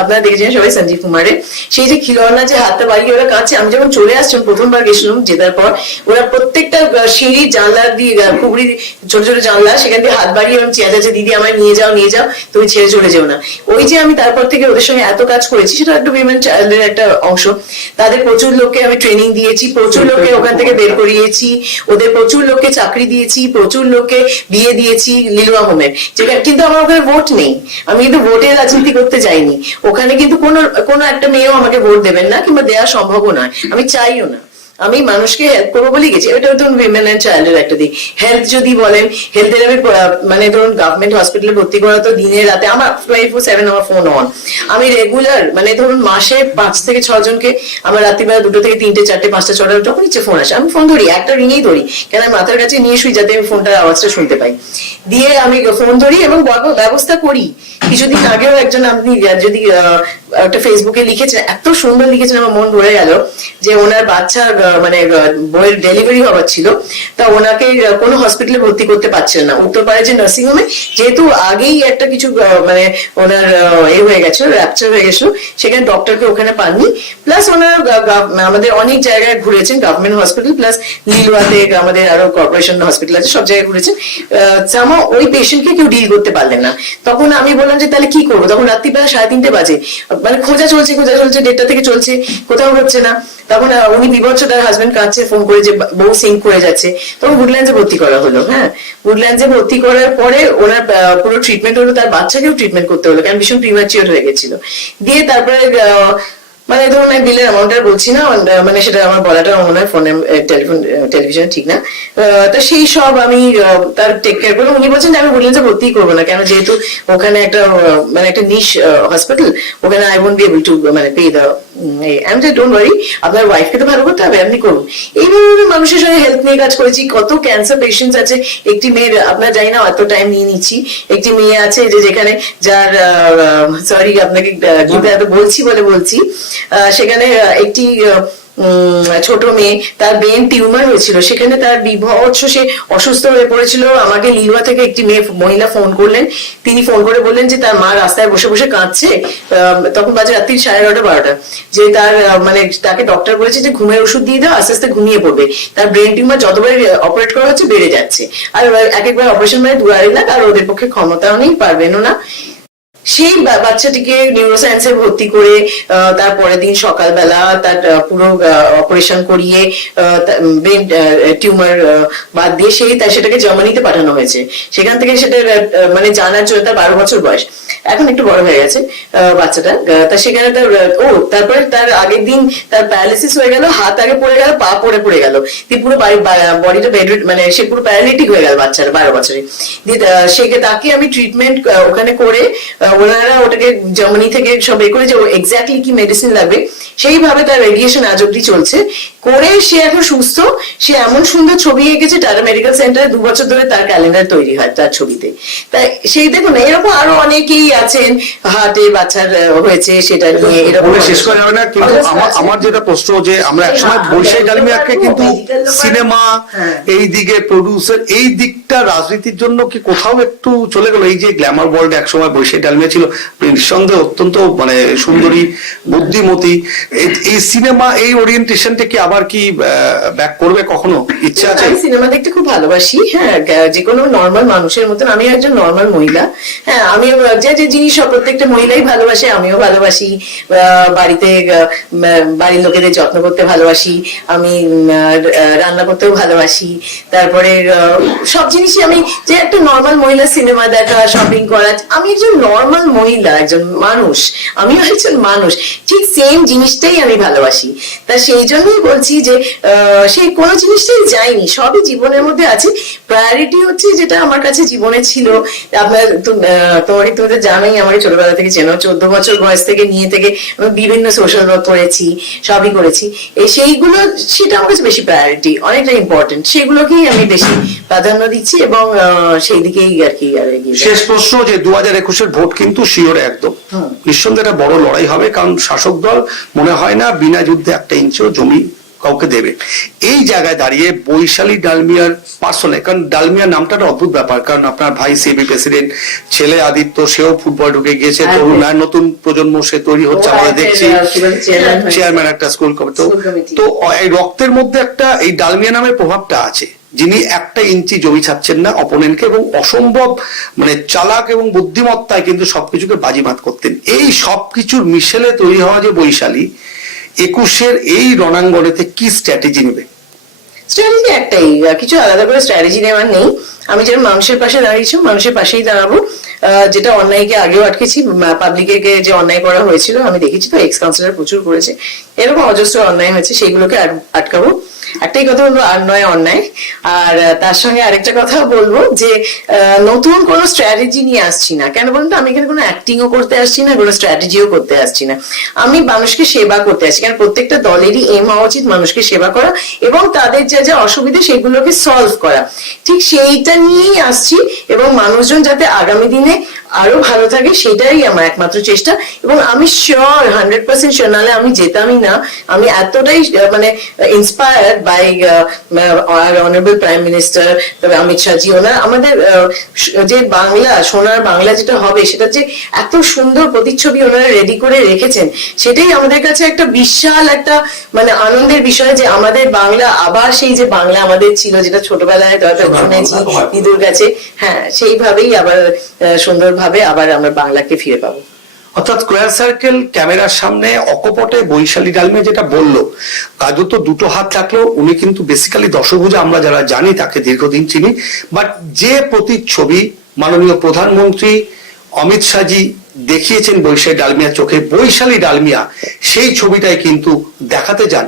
আপনারা দেখেছেন সবাই সঞ্জীব কুমারের, সেই যে খিলৌনা যে হাতটা বাড়িয়ে ওরা কাঁদছে। আমি যখন চলে আসছিলাম, প্রথমবার গেছিলাম জেতার পর, ওরা প্রত্যেকটা সিঁড়ি জানলা দিয়ে, খুবড়ি ছোট ছোট জানলা, সেখান দিয়ে হাত বাড়িয়ে এরকম চেঁচাচ্ছে, দিদি আমায় নিয়ে যাও, তুমি ছেড়ে চলে যেও না। ওই যে আমি তারপর থেকে ওদের সঙ্গে এত কাজ করেছি, সেটা একটা উইমেন চাইল্ডের একটা অংশ। তাদের প্রচুর লোককে আমি ট্রেনিং দিয়েছি, প্রচুর লোককে ওখান থেকে বের করিয়েছি, ওদের প্রচুর লোককে চাকরি দিয়েছি, প্রচুর লোককে বিয়ে দিয়েছি লিলুয়া হোমের, যেটা কিন্তু আমার ওখানে ভোট নেই। আমি কিন্তু ভোটের রাজনীতি করতে যাইনি ওখানে, কিন্তু কোনো একটা মেয়েও আমাকে ভোট দেবেন না, কিংবা দেওয়া সম্ভবও নয়, আমি চাইও না। আমি মানুষকে হেল্প করবো বলে গেছি। এটা ধরুন উইমেন অ্যান্ড চাইল্ডের একটা দিক। হেলথ যদি বলেন, হেলথের আমি মানে ধরুন গভর্নমেন্ট হসপিটালে ভর্তি করা তো দিনে রাতে আমার 24/7 আমার ফোন অন। আমি রেগুলার মানে ধরুন মাসে 5 থেকে 6 জনকে আমার রাত্রিবেলা 2 থেকে 3টে 4টে 5টা 6টা যখন ইচ্ছে ফোন আসে আমি ফোন ধরি, একটা রিঙেই ধরি, কেন আমি মাথার কাছে নিয়ে শুই যাতে আমি ফোনটার আওয়াজটা শুনতে পাই। দিয়ে আমি ফোন ধরি এবং ব্যবস্থা করি। কিছুদিন আগেও একজন, আপনি যদি একটা ফেসবুকে লিখেছেন, এত সুন্দর লিখেছেন, আমার মন ভরে গেল, যে ওনার বাচ্চা মানে বইয়ের ডেলিভারি হওয়ার ছিল, তা ওনাকে কোনো হসপিটালে ভর্তি করতে পারছিলেন না, উত্তরপাড়ায় যে নার্সিং হোমে, যেহেতু আগেই একটা কিছু মানে ওনার হয়ে গেছিল, র্যাপচার হয়ে গেছিল, সেখানে ডক্টরকে ওখানে পাননি। প্লাস ওনার আমাদের অনেক জায়গায় ঘুরেছেন, গভর্নমেন্ট হসপিটাল প্লাস লিলুয়াতে আমাদের আরো কর্পোরেশন হসপিটাল আছে, সব জায়গায় ঘুরেছেন। ওই পেশেন্টকে কেউ ডিল করতে পারলেন না। তখন আমি বললাম যে তাহলে কি করবো, তখন রাত্রিবেলা 3:30 বাজে, মানে খোঁজা চলছে 1:30 থেকে চলছে, কোথাও হচ্ছে না। তখন উনি বিভৎস, তার হাজবেন্ড কাছে ফোন করে যে বউ সিঙ্ক করে যাচ্ছে, তখন উডল্যান্ডসে ভর্তি করা হলো। হ্যাঁ, উডল্যান্ডসে ভর্তি করার পরে ওনার পুরো ট্রিটমেন্ট হলো, তার বাচ্চাকেও ট্রিটমেন্ট করতে হলো, কারণ ভীষণ প্রিম্যাচিওর হয়ে গেছিল। দিয়ে তারপরে মানে ধরুন আমি বিলের অ্যামাউন্টটা বলছি না, মানে সেটা আমার বলাটা মনে হয় ফোনে টেলিভিশন ঠিক না। তো সেই সব আমি তার টেক কেয়ার করলাম। উনি বলছেন যে আমি উডল্যান্ডসে ভর্তি করবো না, কেন যেহেতু ওখানে একটা মানে একটা নিশ হসপিটাল, ওখানে I won't be able to মানে পে দ্য আমি যে ডোন্ট ওয়ারি, আপনার ওয়াইফকে তো ভালো করতে হবে, আপনি করুন। এইভাবে মানুষের সঙ্গে হেলথ নিয়ে কাজ করেছি। কত ক্যান্সার পেশেন্টস আছে, একটি মেয়ের, আপনার জানি না এত টাইম নিয়ে নিচ্ছি, একটি মেয়ে আছে যে যেখানে যার সরি আপনাকে কিন্তু এত বলছি বলে বলছি, সেখানে একটি ছোট মেয়ে, তার ব্রেন টিউমার হয়েছিল, সেখানে তার বিভৎস, সে অসুস্থ হয়ে পড়েছিল। আমাকে লিলুয়া থেকে একটি মহিলা ফোন করলেন, তিনি ফোন করে বললেন যে তার মা রাস্তায় বসে বসে কাঁদছে, তখন বাজে রাত্রি 11:30 12টা, যে তার মানে তাকে ডক্টর বলেছে যে ঘুমের ওষুধ দিয়ে দাও, আস্তে আস্তে ঘুমিয়ে পড়বে, তার ব্রেন টিউমার যতবার অপারেট করা হচ্ছে বেড়ে যাচ্ছে, আর এক একবার অপারেশন মানে 2-2.5 লাখ, আর ওদের পক্ষে ক্ষমতাও নেই, পারবেনও না। সেই বাচ্চাটিকে নিউরোসায়েন্সে ভর্তি করে তারপরের দিন সকালবেলা তার পুরো অপারেশন করিয়ে ব্রেন টিউমার বাদ দিয়ে সেটাকে জার্মানিতে পাঠানো হয়েছে। সেখান থেকে সেটা মানে জানার জন্য, তার 12 বছর বয়স, এখন একটু বড় হয়ে গেছে বাচ্চাটা। তা সেখানে তারপরে তার আগের দিন তার প্যারালিসিস হয়ে গেল, হাত আগে পড়ে গেল, পা পড়ে গেল, দিয়ে পুরো বডিটা মানে সে পুরো প্যারালিটিক হয়ে গেল বাচ্চারা 12 বছরে। দিয়ে তাকে আমি ট্রিটমেন্ট ওখানে করে, ওনারা ওটাকে জার্মানি থেকে সব করে যে এক্স্যাক্টলি কি মেডিসিন লাগবে সেইভাবে তার রেডিয়েশন আজ অব্দি চলছে করে, সে এখন সুস্থ। সে এমন সুন্দর ছবি এঁকেছে, টাটা মেডিকেল সেন্টারে 2 বছর ধরে তার ক্যালেন্ডার তৈরি হয় তার ছবিতে। তাই সেই দেখুন, এরকম আরো অনেকেই আছেন, হার্টে বাচ্চার হয়েছে সেটা নিয়ে এরকম শেষ করা যাবে না। কিন্তু আমার যেটা প্রশ্ন, যে আমরা একসময় বৈশাখী ডালমিয়াকে কিন্তু সিনেমা, এই দিকে প্রডিউসার, এই দিকটা রাজনীতির জন্য কি কোথাও একটু চলে গেল? এই যে গ্ল্যামার ওয়ার্ল্ড একসময় বৈশাখী ডালমিয়া ছিল, নিঃসন্দেহে অত্যন্ত মানে সুন্দরী, বুদ্ধিমতী, এই সিনেমা এই ওরিয়েন্টেশনটা কি আবার কি ব্যাক করবে কখনো? ইচ্ছা আছে? আমি সিনেমা দেখতে খুব ভালোবাসি। হ্যাঁ, যে কোনো নর্মাল মানুষের মতন, আমি একজন নর্মাল মহিলা। হ্যাঁ, আমি যে জিনিস প্রত্যেকটা মহিলাই ভালোবাসে, আমিও ভালোবাসি। বাড়িতে বাড়ির লোকেদের যত্ন করতে ভালোবাসি, আমি রান্না করতেও ভালোবাসি, তারপরে সব জিনিসই আমি, যে একটা নর্মাল মহিলা, সিনেমা দেখা, শপিং করা, আমি একজন নর্মাল মহিলা, একজন মানুষ, আমিও একজন মানুষ, ঠিক সেম জিনিসটাই আমি ভালোবাসি। তা সেই জন্যই বলছি যে সেই কোনো জিনিসটাই যায়নি, সবই জীবনের মধ্যে আছে। প্রায়োরিটি হচ্ছে যেটা আমার কাছে জীবনে ছিল। আপনার তোমাদের জানোই, আমাকে ছোটবেলা থেকে চেনো, 14 বছর বয়স থেকে নিয়ে থেকে আমি বিভিন্ন সোশ্যাল ওয়ার্ক করেছি, সবই করেছি। সেইগুলো, সেটা আমার কাছে বেশি প্রায়োরিটি, অনেকটা ইম্পর্টেন্ট, সেগুলোকেই আমি বেশি প্রাধান্য দিচ্ছি এবং সেই দিকেই আর কি আর এগিয়ে। শেষ প্রশ্ন, যে 2021-এর ভোট কিন্তু শিওরে একদম নিঃসন্দেহে একটা বড় লড়াই হবে, কারণ শাসক দল মনে হয় না বিনা যুদ্ধে 1 ইঞ্চিও জমি কাউকে দেবে। এই জায়গায় দাঁড়িয়ে বৈশালী ডালমিয়ার পার্সোনাল, কারণ ডালমিয়ার নামটা একটা অদ্ভুত ব্যাপার, কারণ আপনার ভাই সিবি প্রেসিডেন্ট, ছেলে আদিত্য সেও ফুটবল ঢুকে গিয়েছে, তরুণ নতুন প্রজন্ম সে তৈরি হচ্ছে, আমরা দেখছি চেয়ারম্যান একটা স্কুল কমিটি। তো এই রক্তের মধ্যে একটা এই ডালমিয়া নামের প্রভাবটা আছে, যিনি 1 ইঞ্চি জমি ছাড়ছেন না অপোনেন্টকে, এবং অসম্ভব মানে চালাক এবং বুদ্ধিমত্তায় কিন্তু সবকিছুকে বাজিমাত করতেন। এই সবকিছুর মিশেলে তৈরি হওয়া যে বৈশালী 21-এর এই রণাঙ্গনেতে কি স্ট্র্যাটেজি নেবে? স্ট্র্যাটেজি একটাই, কিছু আলাদা করে স্ট্র্যাটেজি নেওয়ার নেই। আমি যেরকম মানুষের পাশে দাঁড়িয়েছি, মানুষের পাশেই দাঁড়াবো। যেটা অন্যায়কে আগেও আটকেছি, পাবলিকে যে অন্যায় করা হয়েছিল আমি দেখেছি, তো এক্স কাউন্সিলর প্রচুর করেছে, এরকম অজস্র অন্যায় হয়েছে, সেইগুলোকে আটকাবো। একটাই কথা বলবো, আর নয় অন্যায়। আর তার সঙ্গে আরেকটা কথা বলবো যে নতুন কোনো স্ট্র্যাটেজি নিয়ে আসছি না। কেন বলুন তো, আমি এখানে কোনো অ্যাক্টিংও করতে আসছি না, কোনো স্ট্র্যাটেজিও করতে আসছি না। আমি মানুষকে সেবা করতে আসছি, কারণ প্রত্যেকটা দলেরই এম হওয়া উচিত মানুষকে সেবা করা এবং তাদের যা যা অসুবিধা সেগুলোকে সলভ করা। ঠিক সেইটা নিয়েই আসছি, এবং মানুষজন যাতে আগামী দিনে আরো ভালো থাকে সেটাই আমার একমাত্র চেষ্টা। এবং আমি শিওর 100% শিওর, নাহলে আমি যেতামই না। আমি এতটাই মানে inspired by honourable prime minister, তবে অমিত শাহজি, ওনার আমাদের যে বাংলা, সোনার বাংলা যেটা হবে, সেটা যে এত সুন্দর প্রতিচ্ছবি ওনারা রেডি করে রেখেছেন, সেটাই আমাদের কাছে একটা বিশাল একটা মানে আনন্দের বিষয় যে আমাদের বাংলা আবার সেই যে বাংলা আমাদের ছিল, যেটা ছোটবেলায় শুনেছি দিদুর কাছে, হ্যাঁ সেইভাবেই আবার সুন্দরভাবে আবার আমরা বাংলাকে ফিরে পাবো। অর্থাৎ স্কোয়ার সার্কেল ক্যামেরার সামনে অকপটে বৈশালী ডালমিয়া যেটা বললো, কাজু তো দুটো হাত থাকলেও উনি কিন্তু বেসিক্যালি দশভুজা, আমরা যারা জানি তাকে দীর্ঘদিন চিনি। বাট যে প্রতিচ্ছবি মাননীয় প্রধানমন্ত্রী অমিত শাহজি দেখিয়েছেন বৈশালী ডালমিয়ার চোখে, বৈশালী ডালমিয়া সেই ছবিটাই কিন্তু দেখাতে যান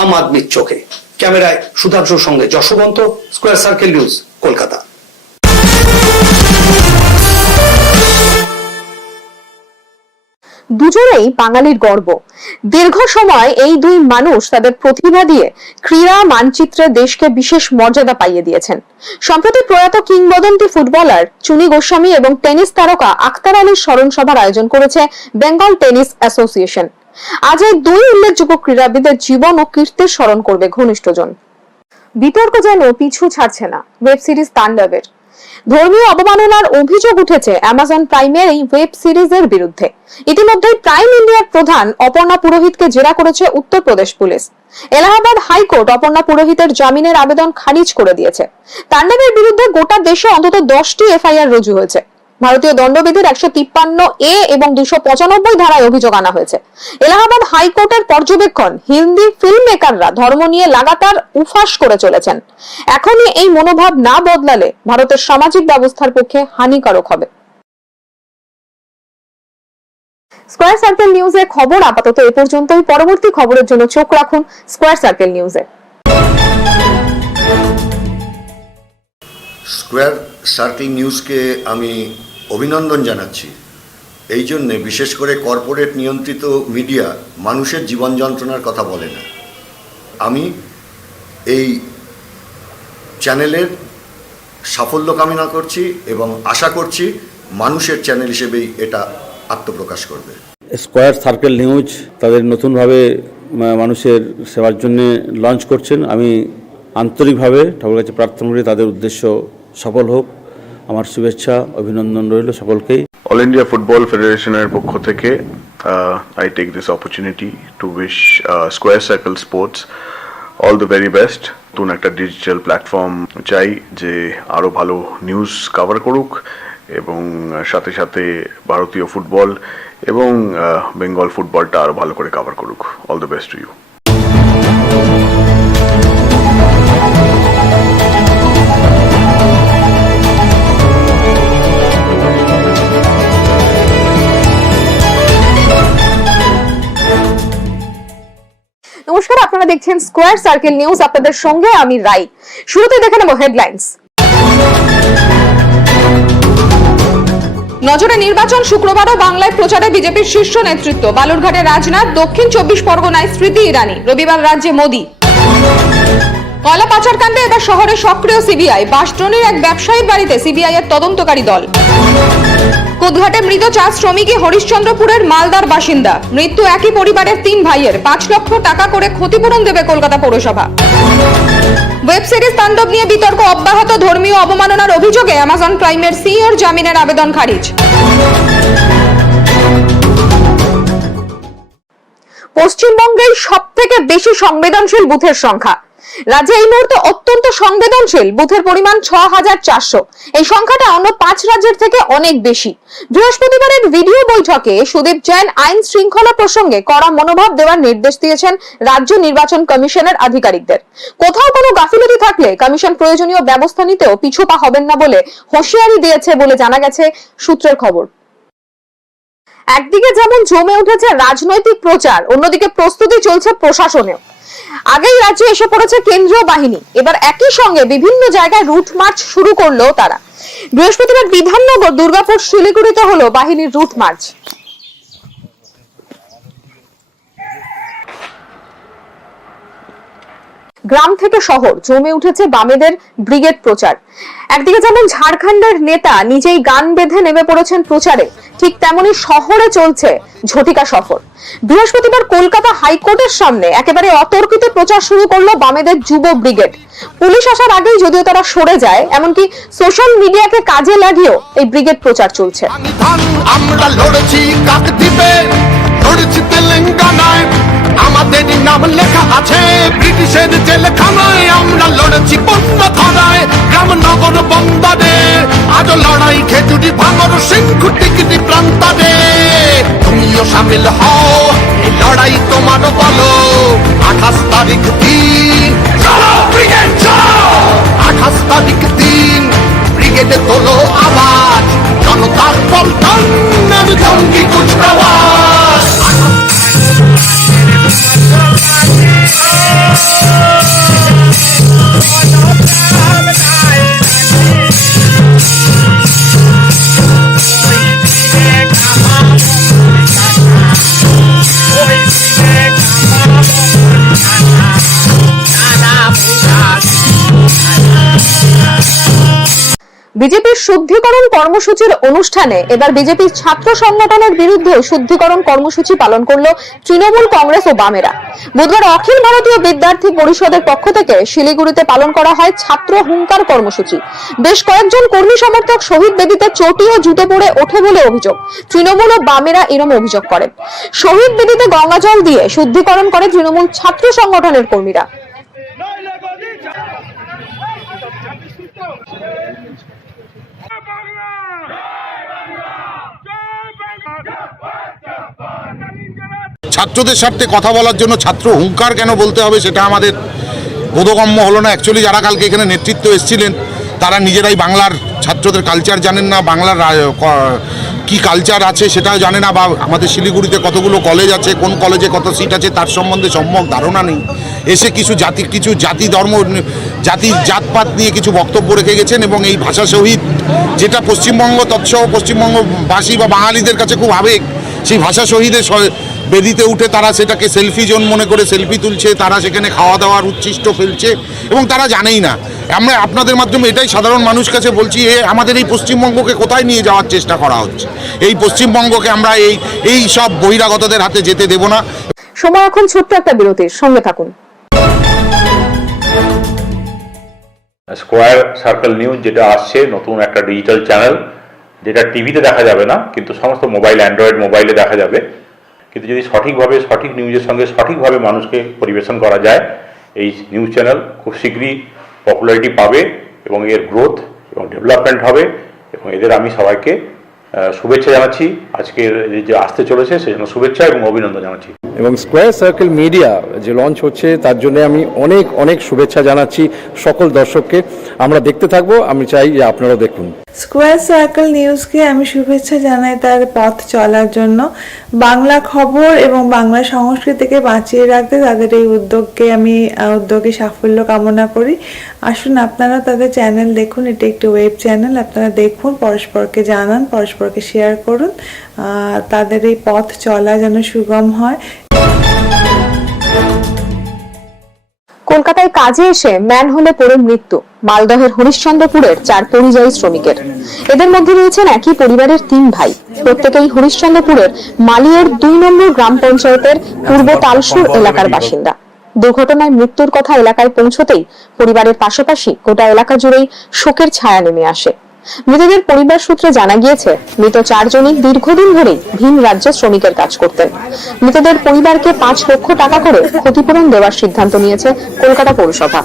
আম আদমির চোখে। ক্যামেরায় সুধাংশুর সঙ্গে Yashwant, square circle news, Kolkata. দুজনেই বাঙালির গর্ব। দীর্ঘ সময় এই দুই মানুষ তাদের প্রতিভা দিয়ে ক্রীড়া মানচিত্রে দেশকে বিশেষ মর্যাদা পাইয়ে দিয়েছেন। সম্প্রতি প্রয়াত কিংবদন্তি ফুটবলার চুনি গোস্বামী এবং টেনিস তারকা আখতার আলীর স্মরণ সভার আয়োজন করেছে বেঙ্গল টেনিস অ্যাসোসিয়েশন। আজ এই দুই উল্লেখযোগ্য ক্রীড়াবিদের জীবন ও কীর্তির স্মরণ করবে ঘনিষ্ঠজন। বিতর্ক যেন পিছু ছাড়ছে না ওয়েব সিরিজ তাণ্ডবের। ধর্মীয় অবমাননার অভিযোগ উঠেছে অ্যামাজন প্রাইমের এই ওয়েব সিরিজের বিরুদ্ধে। ইতিমধ্যে প্রাইম ইন্ডিয়ার প্রধান অপর্ণা পুরোহিতকে জেরা করেছে উত্তরপ্রদেশ পুলিশ। এলাহাবাদ হাইকোর্ট অপর্ণা পুরোহিতের জামিনের আবেদন খারিজ করে দিয়েছে। তাণ্ডবের বিরুদ্ধে গোটা দেশে অন্তত 10টি এফআইআর রুজু হয়েছে। ভারতীয় দণ্ডবিধির 153A এবং 295 ধারায় অভিযোগ আনা হয়েছে। এলাহাবাদ হাইকোর্টের পর্যবেক্ষণ, হিন্দি ফিল্ম মেকাররা ধর্ম নিয়ে লাগাতার উফাস করে চলেছেন। এখনই এই মনোভাব না বদলালে ভারতের সামাজিক ব্যবস্থার পক্ষে হানিকারক হবে। স্কয়ার সার্কেল নিউজে খবর আপাতত এ পর্যন্তই। পরবর্তী খবরের জন্য চোখ রাখুন স্কয়ার সার্কেল নিউজে। স্কোয়ার সার্কেল নিউজকে আমি অভিনন্দন জানাচ্ছি। এই জন্যে বিশেষ করে কর্পোরেট নিয়ন্ত্রিত মিডিয়া মানুষের জীবন যন্ত্রণার কথা বলে না। আমি এই চ্যানেলের সাফল্য কামনা করছি এবং আশা করছি মানুষের চ্যানেল হিসেবেই এটা আত্মপ্রকাশ করবে। স্কয়ার সার্কেল নিউজ তাদের নতুনভাবে মানুষের সেবার জন্য লঞ্চ করছেন। আমি আন্তরিকভাবে ঠাকুরের কাছে প্রার্থনা করি তাদের উদ্দেশ্য সফল হোক। আমার শুভেচ্ছা, অভিনন্দন রইল সকলকেই। অল ইন্ডিয়া ফুটবল ফেডারেশনের পক্ষ থেকে I take this opportunity to wish square circle sports all the very best. নতুন একটা ডিজিটাল প্ল্যাটফর্ম চাই যে আরও ভালো নিউজ কভার করুক এবং সাথে সাথে ভারতীয় ফুটবল এবং বেঙ্গল ফুটবলটা আরও ভালো করে কভার করুক। All the best to you. নমস্কার, আপনারা দেখছেন স্কয়ার সার্কেল নিউজ, আপনাদের সঙ্গে আমি রাই। শুরুতে দেখে নেব হেডলাইন্স। নজরে নির্বাচন, শুক্রবারও বাংলায় প্রচারে বিজেপির শীর্ষ নেতৃত্ব। বালুরঘাটে রাজনাথ, দক্ষিণ 24 পরগনায় স্মৃতি ইরানি, রবিবার রাজ্যে মোদী। কয়লা পাচার কাণ্ডে এবার শহরে সক্রিয় সিবিআই। বাসড্রোনের এক ব্যবসায়ীর বাড়িতে সিবিআই এর তদন্তকারী দল। কোদঘাটে মৃত চা শ্রমিকই হরিশ্চন্দ্রপুরের মালদার বাসিন্দা। মৃত্যু একই পরিবারের 3 ভাইয়ের। 5 লক্ষ টাকা করে ক্ষতিপূরণ দেবে কলকাতা পৌরসভা। ওয়েব সিরিজ তাণ্ডব নিয়ে বিতর্ক অব্যাহত। ধর্মীয় অবমাননার অভিযোগে অ্যামাজন প্রাইমের সিইওর জামিনের আবেদন খারিজ। পশ্চিমবঙ্গের সবথেকে বেশি সংবেদনশীল বুথের সংখ্যা। রাজ্যে এই মুহূর্তে অত্যন্ত সংবেদনশীল বুথের পরিমাণ ৬,৪০০। এই সংখ্যাটা অন্য ৫ রাজ্যের থেকে অনেক বেশি। বৃহস্পতিবারের ভিডিও বৈঠকে সুদীপ জৈন আইন শৃঙ্খলা প্রসঙ্গে কড়া মনোভাব দেওয়ার নির্দেশ দিয়েছেন রাজ্য নির্বাচন কমিশনের আধিকারিকদের। কোথাও কোনো গাফিলতি থাকলে কমিশন প্রয়োজনীয় ব্যবস্থা নিতেও পিছুপা হবেন না বলে হুঁশিয়ারি দিয়েছে বলে জানা গেছে সূত্রের খবর। একদিকে যেমন জমে উঠেছে রাজনৈতিক প্রচার, অন্যদিকে প্রস্তুতি চলছে প্রশাসনেও। আগেই রাজ্যে এসে পড়েছে কেন্দ্রীয় বাহিনী, এবার একই সঙ্গে বিভিন্ন জায়গায় রুট মার্চ শুরু করলো তারা। বৃহস্পতিবার বিধাননগর, দুর্গাপুর, শিলিগুড়িতে হলো বাহিনীর রুট মার্চ। গ্রাম থেকে শহর জমে উঠেছে বামেদের ব্রিগেড প্রচার। একদিকে যেমন ঝাড়খণ্ডের নেতা নিজেই গান বেঁধে নেমে পড়েছেন প্রচারে, ঠিক তেমনি শহরে চলছে ঝটিকা সফর। বৃহস্পতিবার কলকাতা হাইকোর্টের সামনে একেবারে অতর্কিত প্রচার শুরু করলো বামেদের যুব ব্রিগেড। পুলিশ আসার আগেই যদিও তারা সরে যায়, এমনকি সোশ্যাল মিডিয়াকে কাজে লাগিয়েও এই ব্রিগেড প্রচার চলছে। আমরা লড়েছি কাকদ্বীপে, লড়েছি তেলেঙ্গানায়, আমাদের নাম লেখা আছে ব্রিটিশের জেলখানায়। আমরা লড়েছি বন্য ধারায়, রামনগর বন্দরে, আজ লড়াই খেজুরি ভাঙর সিংহু টিকিটি প্রান্তরে। তুমিও সামিল হও এই লড়াই তোমার বলো, 28 তারিখ দিন চলো ব্রিগেড চলো, 28 তারিখ দিন ব্রিগেডে তোলো আওয়াজ, জনতার পল্টন জঙ্গি কুচকাওয়াজ। বিজেপির শুদ্ধিকরণ কর্মসূচির অনুষ্ঠানে এবার বিজেপির ছাত্র সংগঠনের বিরুদ্ধে শুদ্ধিকরণ কর্মসূচি পালন করলো তৃণমূল কংগ্রেস ও বামেরা। বুধবার অখিল ভারতীয় বিদ্যার্থী পরিষদের পক্ষ থেকে শিলিগুড়িতে পালন করা হয় ছাত্র হুঙ্কার কর্মসূচি। বেশ কয়েকজন কর্মী সমর্থক শহীদ বেদিতে চটি ও জুতো পরে ওঠে বলে অভিযোগ। তৃণমূল ও বামেরা এরম অভিযোগ করেন। শহীদ বেদিতে গঙ্গা জল দিয়ে শুদ্ধিকরণ করে তৃণমূল ছাত্র সংগঠনের কর্মীরা। ছাত্রদের স্বার্থে কথা বলার জন্য ছাত্র হুঙ্কার কেন বলতে হবে সেটা আমাদের বোধগম্য হলো না। অ্যাকচুয়ালি যারা কালকে এখানে নেতৃত্ব এসেছিলেন তারা নিজেরাই বাংলার ছাত্রদের কালচার জানেন না, বাংলার কি কালচার আছে সেটাও জানে না, বা আমাদের শিলিগুড়িতে কতগুলো কলেজ আছে, কোন কলেজে কত সিট আছে তার সম্বন্ধে সম্যক ধারণা নেই। এসে কিছু জাতি ধর্ম জাতপাত নিয়ে কিছু বক্তব্য রেখে গেছেন, এবং এই ভাষা শহীদ যেটা পশ্চিমবঙ্গ তৎসহ পশ্চিমবঙ্গবাসী বা বাঙালিদের কাছে খুব আবেগ, সেই ভাষা শহীদের বেদিতে উঠে তারা সেটাকে সেলফি জোন মনে করে সেলফি তুলছে, তারা সেখানে খাওয়া দাওয়ার উচ্ছিষ্ট ফেলছে এবং তারা জানেই না। আমরা আপনাদের মাধ্যমে এটাই সাধারণ মানুষ কাছে বলছি, আমাদের এই পশ্চিমবঙ্গকে কোথায় নিয়ে যাওয়ার চেষ্টা করা হচ্ছে। এই পশ্চিমবঙ্গকে আমরা এই সব বহিরাগতদের হাতে যেতে দেব না। সময় এখন ছোট্ট একটা বিরতির, সঙ্গে থাকুন। স্কোয়ার সার্কেল নিউজ যেটা আসছে নতুন একটা ডিজিটাল চ্যানেল, যেটা টিভিতে দেখা যাবে না কিন্তু সমস্ত মোবাইল অ্যান্ড্রয়েড মোবাইলে দেখা যাবে। কিন্তু যদি সঠিকভাবে সঠিক নিউজের সঙ্গে সঠিকভাবে মানুষকে পরিবেশন করা যায়, এই নিউজ চ্যানেল খুব শীঘ্রই পপুলারিটি পাবে এবং এর গ্রোথ এবং ডেভেলপমেন্ট হবে। এবং এদের আমি সবাইকে শুভেচ্ছা জানাচ্ছি। আজকের যে আসতে চলেছে সেজন্য শুভেচ্ছা এবং অভিনন্দন জানাচ্ছি। এবং স্কোয়ার সার্কেল মিডিয়া যে লঞ্চ হচ্ছে তার জন্য আমি অনেক অনেক শুভেচ্ছা জানাচ্ছি সকল দর্শককে। আমরা দেখতে থাকবো, আমি চাই যে আপনারাও দেখুন। স্কোয়ার সার্কেল নিউজকে আমি শুভেচ্ছা জানাই তার পথ চলার জন্য। বাংলা খবর এবং বাংলা সংস্কৃতিকে বাঁচিয়ে রাখতে তাদের এই উদ্যোগে সাফল্য কামনা করি। আসুন আপনারা তাদের চ্যানেল দেখুন, এটা একটি ওয়েব চ্যানেল, আপনারা দেখুন, পরস্পরকে জানান, পরস্পরকে শেয়ার করুন। তাদের এই পথ চলা যেন সুগম হয়। কলকাতায় কাজে এসে ম্যানহোলে পড়ে মৃত্যু মালদহের হরিশ্চন্দ্রপুরের 4 পরিযায়ী শ্রমিকের। এদের মধ্যে রয়েছেন একই পরিবারের 3 ভাই, প্রত্যেকেই হরিশ্চন্দ্রপুরের মালিয়ের 2 নম্বর গ্রাম পঞ্চায়েতের পূর্ব তালসুর এলাকার বাসিন্দা। দুর্ঘটনায় মৃত্যুর কথা এলাকায় পৌঁছতেই পরিবারের পাশাপাশি গোটা এলাকা জুড়েই শোকের ছায়া নেমে আসে। মৃতদের পরিবার সূত্রে জানা গিয়েছে, মৃত 4 জনই দীর্ঘদিন ধরেই ভিন রাজ্যে শ্রমিকের কাজ করতেন। মৃতদের পরিবারকে 5 লক্ষ টাকা করে ক্ষতিপূরণ দেওয়ার সিদ্ধান্ত নিয়েছে কলকাতা পৌরসভা।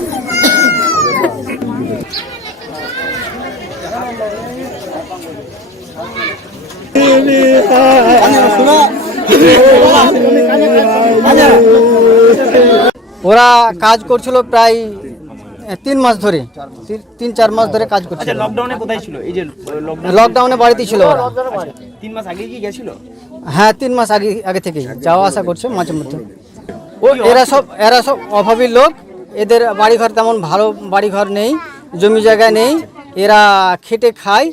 ওরা কাজ করছিল প্রায় 3 মাস ধরে, 3-4 মাস ধরে কাজ করছিল। আচ্ছা, লকডাউনে কোথায় ছিল? এই যে লকডাউনে বাড়িতে ছিল ওরা। 3 মাস আগে কি গেছিল? হ্যাঁ, 3 মাস আগে থেকেই যাওয়া আসা করছে মাঝে মধ্যে। এরা সব অভাবী লোক, এদের বাড়িঘর তেমন ভালো বাড়িঘর নেই, জমি জায়গা নেই, এরা খেটে খায়,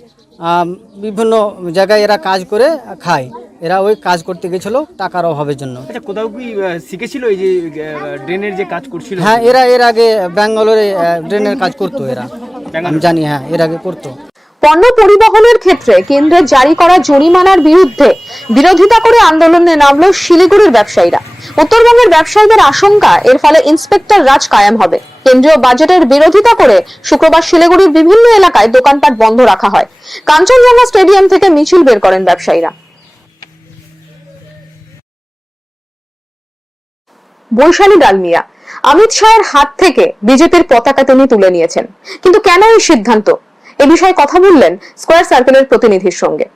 বিভিন্ন জায়গায় এরা কাজ করে খায়। এরা ওই কাজ করতে গেছিল টাকার অভাবের জন্য। আচ্ছা, কোথাও কি শিখেছিল এই যে ড্রেনের যে কাজ করছিল? হ্যাঁ, এর আগে ব্যাঙ্গালোরে ড্রেনের কাজ করতো এরা, আমি জানি। হ্যাঁ, এর আগে করতো। পণ্য পরিবহনের ক্ষেত্রে কেন্দ্রের জারি করা জরিমানার বিরুদ্ধে বিরোধিতা করে আন্দোলনে নামল শিলিগুড়ির ব্যবসায়ীরা। উত্তরবঙ্গের ব্যবসায়ীদের আশঙ্কা, এর ফলে ইন্সপেক্টর রাজ কায়েম হবে। কেন্দ্রীয় বাজেটের বিরোধিতা করে শুক্রবার শিলিগুড়ির বিভিন্ন এলাকায় দোকানপাট বন্ধ রাখা হয়। কাঞ্চনজঙ্ঘা স্টেডিয়াম থেকে মিছিল বের করেন ব্যবসায়ীরা। বৈশালী ডালমিয়া অমিত শাহের হাত থেকে বিজেপির পতাকা তিনি তুলে নিয়েছেন, কিন্তু কেন এই সিদ্ধান্ত? এ বিষয়ে কথা বললেন স্কয়ার সার্কেলের প্রতিনিধির সঙ্গে।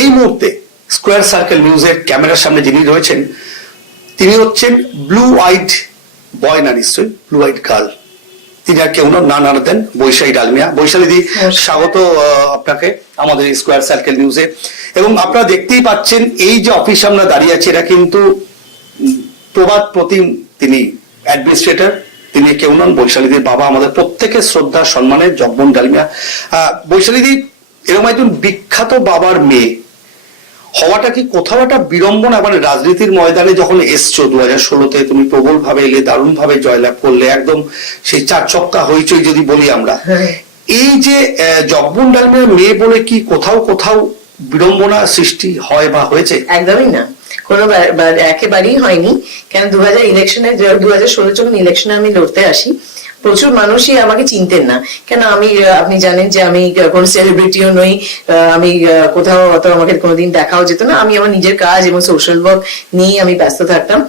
এই মুহূর্তে স্কয়ার সার্কেল নিউজের ক্যামেরার সামনে যিনি রয়েছেন তিনি হচ্ছেন ব্লু আইড বয়, না নিশ্চয়ই ব্লু আইড গার্ল। তিনি আর কেউ না দেন বৈশালী ডালমিয়া। বৈশালী দি, স্বাগত আপনাকে আমাদের স্কয়ার সার্কেল নিউজে। এবং আপনারা দেখতেই পাচ্ছেন এই যে অফিস আমরা দাঁড়িয়ে আছি, এটা কিন্তু প্রবাদ প্রতিম তিনি অ্যাডমিনিস্ট্রেটর, তিনি কেউ নন বৈশালীদির বাবা, আমাদের প্রত্যেকের শ্রদ্ধা সম্মানের জগমোহন ডালমিয়া। বৈশালীদি, এরকম একজন বিখ্যাত বাবার মেয়ে হওয়াটা কি কোথাও একটা বিড়ম্বনা? মানে রাজনীতির ময়দানে যখন এসছো 2016-তে, তুমি প্রবল ভাবে এলে, দারুণ ভাবে জয়লাভ করলে, একদম সেই 4 চক্কা হইচই যদি বলি আমরা। এই যে জগমোহন ডালমিয়ার মেয়ে বলে কি কোথাও বিড়ম্বনা সৃষ্টি হয় বা হয়েছে? একদমই না, কোনো একেবারেই হয়নি। কেন 2016 যখন ইলেকশনে আমি লড়তে আসি, প্রচুর মানুষই আমাকে চিনতেন না। কেন আপনি জানেন যে আমি কোনো সেলিব্রিটিও নই, আমি কোথাও অত আমাকে কোনোদিন দেখাও যেত না। আমি আমার নিজের কাজ এবং সোশ্যাল ওয়ার্ক নিয়ে আমি ব্যস্ত থাকতাম।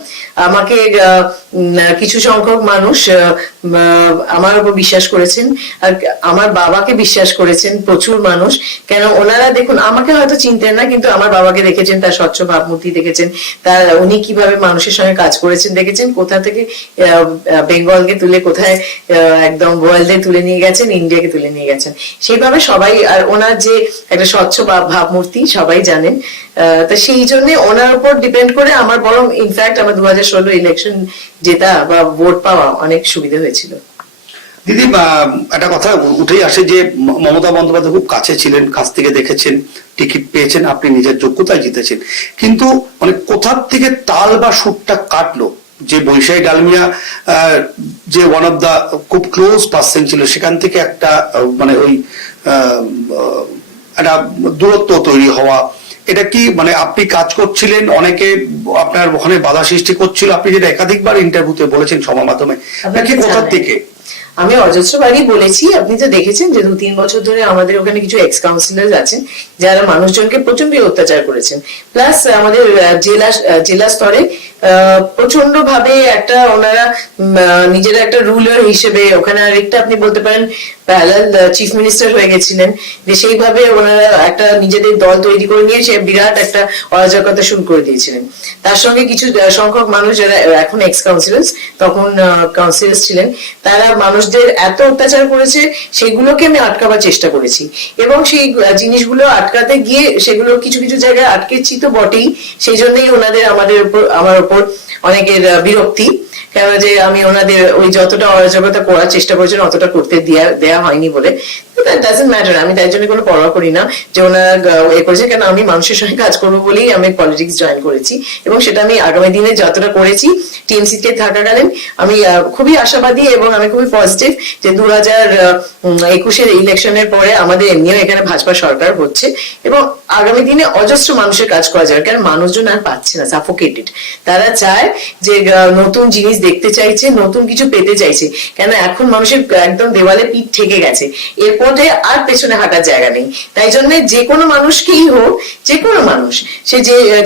আমাকে কিছু সংখ্যক মানুষ আমার উপর বিশ্বাস করেছেন, আর আমার বাবাকে বিশ্বাস করেছেন প্রচুর মানুষ। কেন ওনারা দেখুন, আমাকে হয়তো চিনতেন না, কিন্তু আমার বাবাকে দেখেছেন, তার স্বচ্ছ ভাবমূর্তি দেখেছেন, তার উনি কিভাবে মানুষের সঙ্গে কাজ করেছেন দেখেছেন, কোথা থেকে বেঙ্গলকে তুলে কোথায় একদম ওয়ার্ল্ডে তুলে নিয়ে গেছেন, ইন্ডিয়াকে তুলে নিয়ে গেছেন। সেইভাবে সবাই, আর ওনার যে একটা স্বচ্ছ ভাবমূর্তি সবাই জানেন। তা সেই জন্য ওনার উপর ডিপেন্ড করে আমার বরং ইনফ্যাক্ট আমার 2016 ইলেকশন জেতা বা ভোট পাওয়া অনেক সুবিধা হয়েছিল। দিদি, একটা কথা উঠেই আসে যে মমতা বন্দ্যোপাধ্যায় খুব কাছে ছিলেন, কাছ থেকে দেখেছেন, টিকিট পেয়েছেন, আপনি নিজের যোগ্যতায় জিতেছেন, কিন্তু মানে কোথার থেকে তাল বা সুরটা কাটলো যে বৈশালী ডালমিয়া যে ওয়ান অফ দা খুব ক্লোজ পার্সন ছিল, সেখান থেকে একটা মানে ওই একটা দূরত্ব তৈরি হওয়া? এটা কি মানে আপনি কাজ করছিলেন, অনেকে আপনার ওখানে বাধা সৃষ্টি করছিল, আপনি যেটা একাধিকবার ইন্টারভিউতে বলেছেন সমাজ মাধ্যমে, নাকি কোথার থেকে? আমি অজস্রবারই বলেছি, আপনি তো দেখেছেন যে 2-3 বছর ধরে আমাদের ওখানে কিছু এক্স কাউন্সিলর আছেন যারা মানুষজনকে প্রচন্ড অত্যাচার করেছেন। প্লাস আমাদের জেলা স্তরে প্রচন্ড ভাবে একটা ওনারা নিজেরা একটা রুলার হিসেবে ওখানে, আরেকটা আপনি বলতে পারেন প্যারালাল চিফ মিনিস্টার হয়ে গেছিলেন, যে সেইভাবে ওনারা একটা নিজেদের দল তৈরি করে নিয়ে সে বিরাট একটা অরাজকতা শুরু করে দিয়েছিলেন। তার সঙ্গে কিছু সংখ্যক মানুষ যারা এখন এক্স কাউন্সিলার্স, তখন কাউন্সিলার্স ছিলেন, তারা মানুষদের এত অত্যাচার করেছে, সেগুলোকে আমি আটকাবার চেষ্টা করেছি। এবং সেই জিনিসগুলো আটকাতে গিয়ে সেগুলো কিছু কিছু জায়গায় আটকেছি তো বটেই, সেই জন্যই ওনাদের আমার উপর অনেকের বিরক্তি। কেন যে আমি ওনাদের ওই যতটা অরাজকতা করার চেষ্টা করেছেন অতটা করতে দেয়া হয়নি বলে। দ্যাট ডাজন্ট ম্যাটার, আমি তাই জন্য কোনো পরোয়া করি না যে ওনারা এ করেছেন, কেন আমি মানুষের সঙ্গে কাজ করবো বলেই আমি পলিটিক্স জয়েন করেছি, এবং সেটা আমি আগামী দিনে যতটা করেছি টিএমসি তে থাকাকালীন আমি খুবই আশাবাদী এবং আমি খুবই পজিটিভ যে 2021-এর ইলেকশনের পরে আমাদের এমনিও এখানে ভাজপা সরকার হচ্ছে এবং আগামী দিনে অজস্র মানুষের কাজ করা যাবে, কারণ মানুষজন আর পাচ্ছে না, সাফোকেটেড। তারা চায় যে নতুন জিনিস দেখতে চাইছে, নতুন কিছু পেতে চাইছে, কেন এখন মানুষের একদম দেওয়ালে পিঠ ঠেকে গেছে, এরপরে আর পেছনে হাঁটার জায়গা নেই। তাই জন্য যে কোনো মানুষকেই হোক, যে কোনো মানুষ সে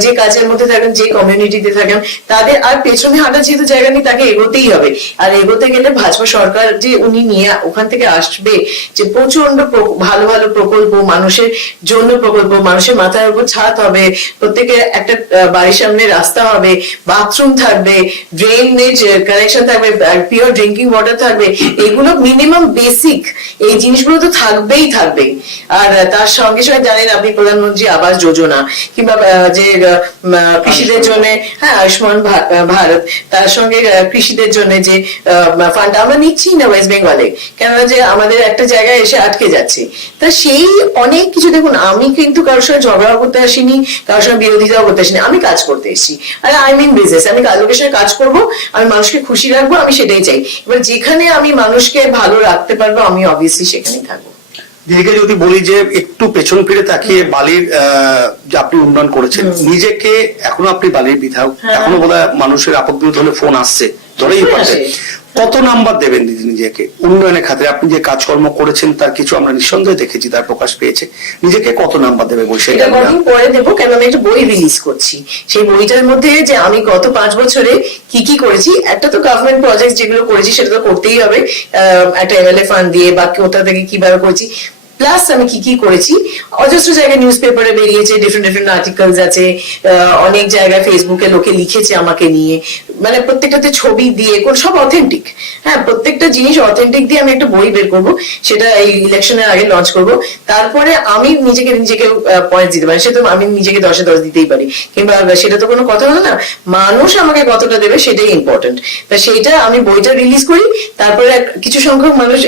যে কাজের মধ্যে থাকেন, যে কমিউনিটিতে থাকেন, তাদের আর পেছনে হাঁটার যেহেতু জায়গা নেই, তাকে এগোতেই হবে। আর এগোতে গেলে ভাজপা সরকার যে উনি নিয়ে ওখান থেকে আসবে যে প্রচন্ড ভালো ভালো প্রকল্প, মানুষের জন্য প্রকল্প, মানুষের মাথার উপর ছাদ হবে, প্রত্যেকের একটা বাড়ির সামনে রাস্তা হবে, বাথরুম থাকবে, ড্রেনেজ কানেকশন থাকবে, পিওর ড্রিঙ্কিং ওয়াটার থাকবে, এগুলো মিনিমাম বেসিক এই জিনিসগুলো তো থাকবেই থাকবে। আর তার সঙ্গে সঙ্গে জানেন আপনি প্রধানমন্ত্রী আবাস যোজনা কিংবা যে কৃষিদের জন্য, হ্যাঁ, আয়ুষ্মান ভারত, তার সঙ্গে কৃষিদের জন্য যে ফান্ড আমরা নিচ্ছি না ওয়েস্ট বেঙ্গলে, কেননা যে আমাদের একটা জায়গায় এসে আটকে যাচ্ছে। তা সেই অনেক কিছু দেখুন, আমি কিন্তু কারোর সঙ্গে ঝগড়া করতে আসিনি, কারোর সঙ্গে বিরোধিতাও করতে আসিনি, আমি কাজ করতে এসেছি। আর আই মিন বিজনেস, আমি লোকের সঙ্গে কাজ করবো, আমি মানুষকে খুশি রাখবো, আমি সেটাই চাই। এবার যেখানে আমি মানুষকে ভালো রাখতে পারবো আমি অবভিয়াসলি সেখানেই থাকবো। দিদিকে যদি বলি যে একটু পেছন ফিরে তাকিয়ে বালির যে আপনি উন্নয়ন করেছেন, নিজেকে এখনো আপনি বালির বিধায়ক, এখনো বোধহয় মানুষের আপদ বিরোধ হলে ফোন আসছে, ধরেই পাচ্ছে, কত নাম্বার দেবেন দিদি নিজেকে উন্নয়নের খাতে? আপনি যে কাজকর্ম করেছেন তার কিছু আমরা নিঃসন্দেহে দেখেছি, তার প্রকাশ পেয়েছে, নিজেকে কত নাম্বার দেবে বসে? এটা কদিন পরে দেবো, কেন আমি একটা বই রিলিজ করছি, সেই বইটার মধ্যে যে আমি গত 5 বছরে কি কি করেছি, একটা তো গভর্নমেন্ট প্রজেক্ট যেগুলো করেছি সেটা তো করতেই হবে, একটা এমএলএ ফান্ড দিয়ে বা কোথা থেকে কিভাবে করেছি, প্লাস আমি কি কি করেছি। অজস্র জায়গায় নিউজ পেপারে বেরিয়েছে, ডিফারেন্ট আর্টিকেলস আছে, অনেক জায়গায় ফেসবুকে লোকে লিখেছে আমাকে নিয়ে, মানে প্রত্যেকটাতে ছবি দিয়ে, সব অথেন্টিক, হ্যাঁ, প্রত্যেকটা জিনিস অথেন্টিক দিয়ে আমি একটা বই বের করবো, সেটা এই ইলেকশনের আগে লঞ্চ করবো। তারপরে আমি নিজেকে পয়েন্ট দিতে পারি, সে তো আমি নিজেকে 10-এ 10 দিতেই পারি, কিংবা সেটা তো কোনো কথা হলো না, মানুষ আমাকে কতটা দেবে সেটাই ইম্পর্টেন্ট। তা সেইটা আমি বইটা রিলিজ করি, তারপরে কিছু সংখ্যক মানুষ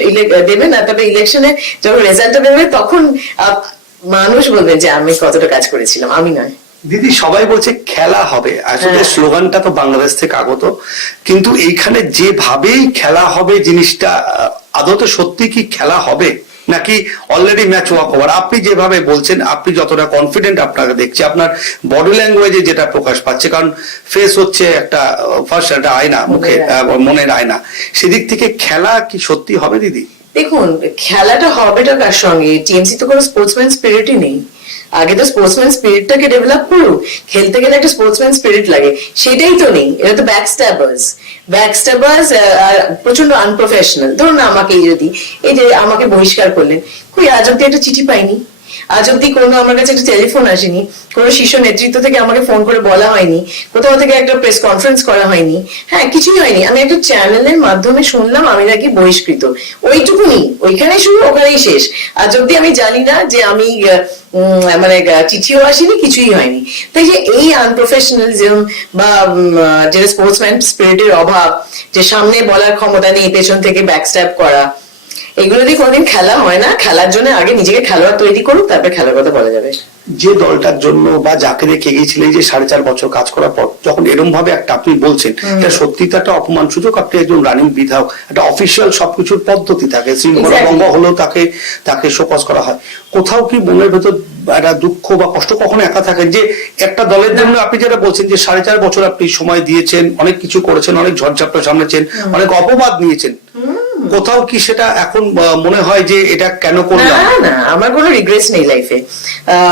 দেবে না, তবে ইলেকশনে যখন রেজাল্ট দেবে তখন মানুষ বলবে যে আমি কতটা কাজ করেছিলাম, আমি নয়। দিদি সবাই বলছে খেলা হবে, আসলে স্লোগানটা তো বাংলাদেশ থেকে আগত, কিন্তু এইখানে যেভাবেই খেলা হবে জিনিসটা আদতে সত্যি কি খেলা হবে নাকি অলরেডি ম্যাচ ওয়াক ওভার? আপনি যেভাবে বলছেন, আপনি যতটা কনফিডেন্ট আপনাকে দেখছি, আপনার বডি ল্যাঙ্গুয়েজে যেটা প্রকাশ পাচ্ছে, কারণ ফেস হচ্ছে একটা ফার্স্ট একটা আয়না, মুখে মনের আয়না, সেদিক থেকে খেলা কি সত্যি হবে দিদি? দেখুন, খেলাটা হবেটা কার সঙ্গে? টিএমসি তো কোনো স্পোর্টসম্যান স্পিরিটই নেই। আগে তো স্পোর্টসম্যান স্পিরিটটাকে ডেভেলপ করুক, খেলতে গেলে একটা স্পোর্টসম্যান স্পিরিট লাগে, সেটাই তো নেই। এটা তো ব্যাকস্ট্যাবার্স আর প্রচন্ড আনপ্রফেশনাল। ধরুন আমাকে যদি এই যে আমাকে বহিষ্কার করলেন, কই আজ অব্দি একটা চিঠি পাইনি, আজ অব্দি কোনো আমার কাছে একটা টেলিফোন আসেনি, কোনো শীর্ষ নেতৃত্ব থেকে আমাকে ফোন করে বলা হয়নি, কোথাও থেকে একটা প্রেস কনফারেন্স করা হয়নি, হ্যাঁ, কিছুই হয়নি। আমি একটা চ্যানেলের মাধ্যমে শুনলাম আমি নাকি বহিষ্কৃত, ওইটুকুনি, ওইখানেই শুরু ওখানেই শেষ। আজ অব্দি আমি জানি না যে আমি মানে চিঠিও আসেনি, কিছুই হয়নি। তাই যে এই আনপ্রফেশনালিজম বা যেটা স্পোর্টসম্যান স্পিরিটের অভাব, যে সামনে বলার ক্ষমতা নেই, পেছন থেকে ব্যাকস্ট্যাপ করা, এগুলো দিয়ে কোনদিন খেলা হয় না। খেলার জন্য আগে নিজেকে খেলোয়াড় তৈরি করুক, তারপর খেলার কথা বলা যাবে। যে দলটার জন্য বা যাকে রেখে গিয়েছিলেন যে 4.5 বছর কাজ করার পর যখন এরকম ভাবে একটা আপনি বলছেন, এটা সত্যি তো একটা অপমান সুযোগ। আপনি একজন রানিং বিধায়ক, একটা অফিসিয়াল সবকিছুর পদ্ধতি থাকে, শৃঙ্খলা ভঙ্গ হলেও তাকে শোকজ করা হয়। কোথাও কি মনের ভেতর একটা দুঃখ বা কষ্ট কখনো একা থাকেন যে একটা দলের জন্য আপনি যেটা বলছেন যে 4.5 বছর আপনি সময় দিয়েছেন, অনেক কিছু করেছেন, অনেক ঝড়ঝাপটা সামলেছেন, অনেক অপবাদ নিয়েছেন, কোথাও কি সেটা এখন মনে হয় যে এটা কেন করলাম? না, আমার কোনো রিগ্রেটস নেই লাইফে।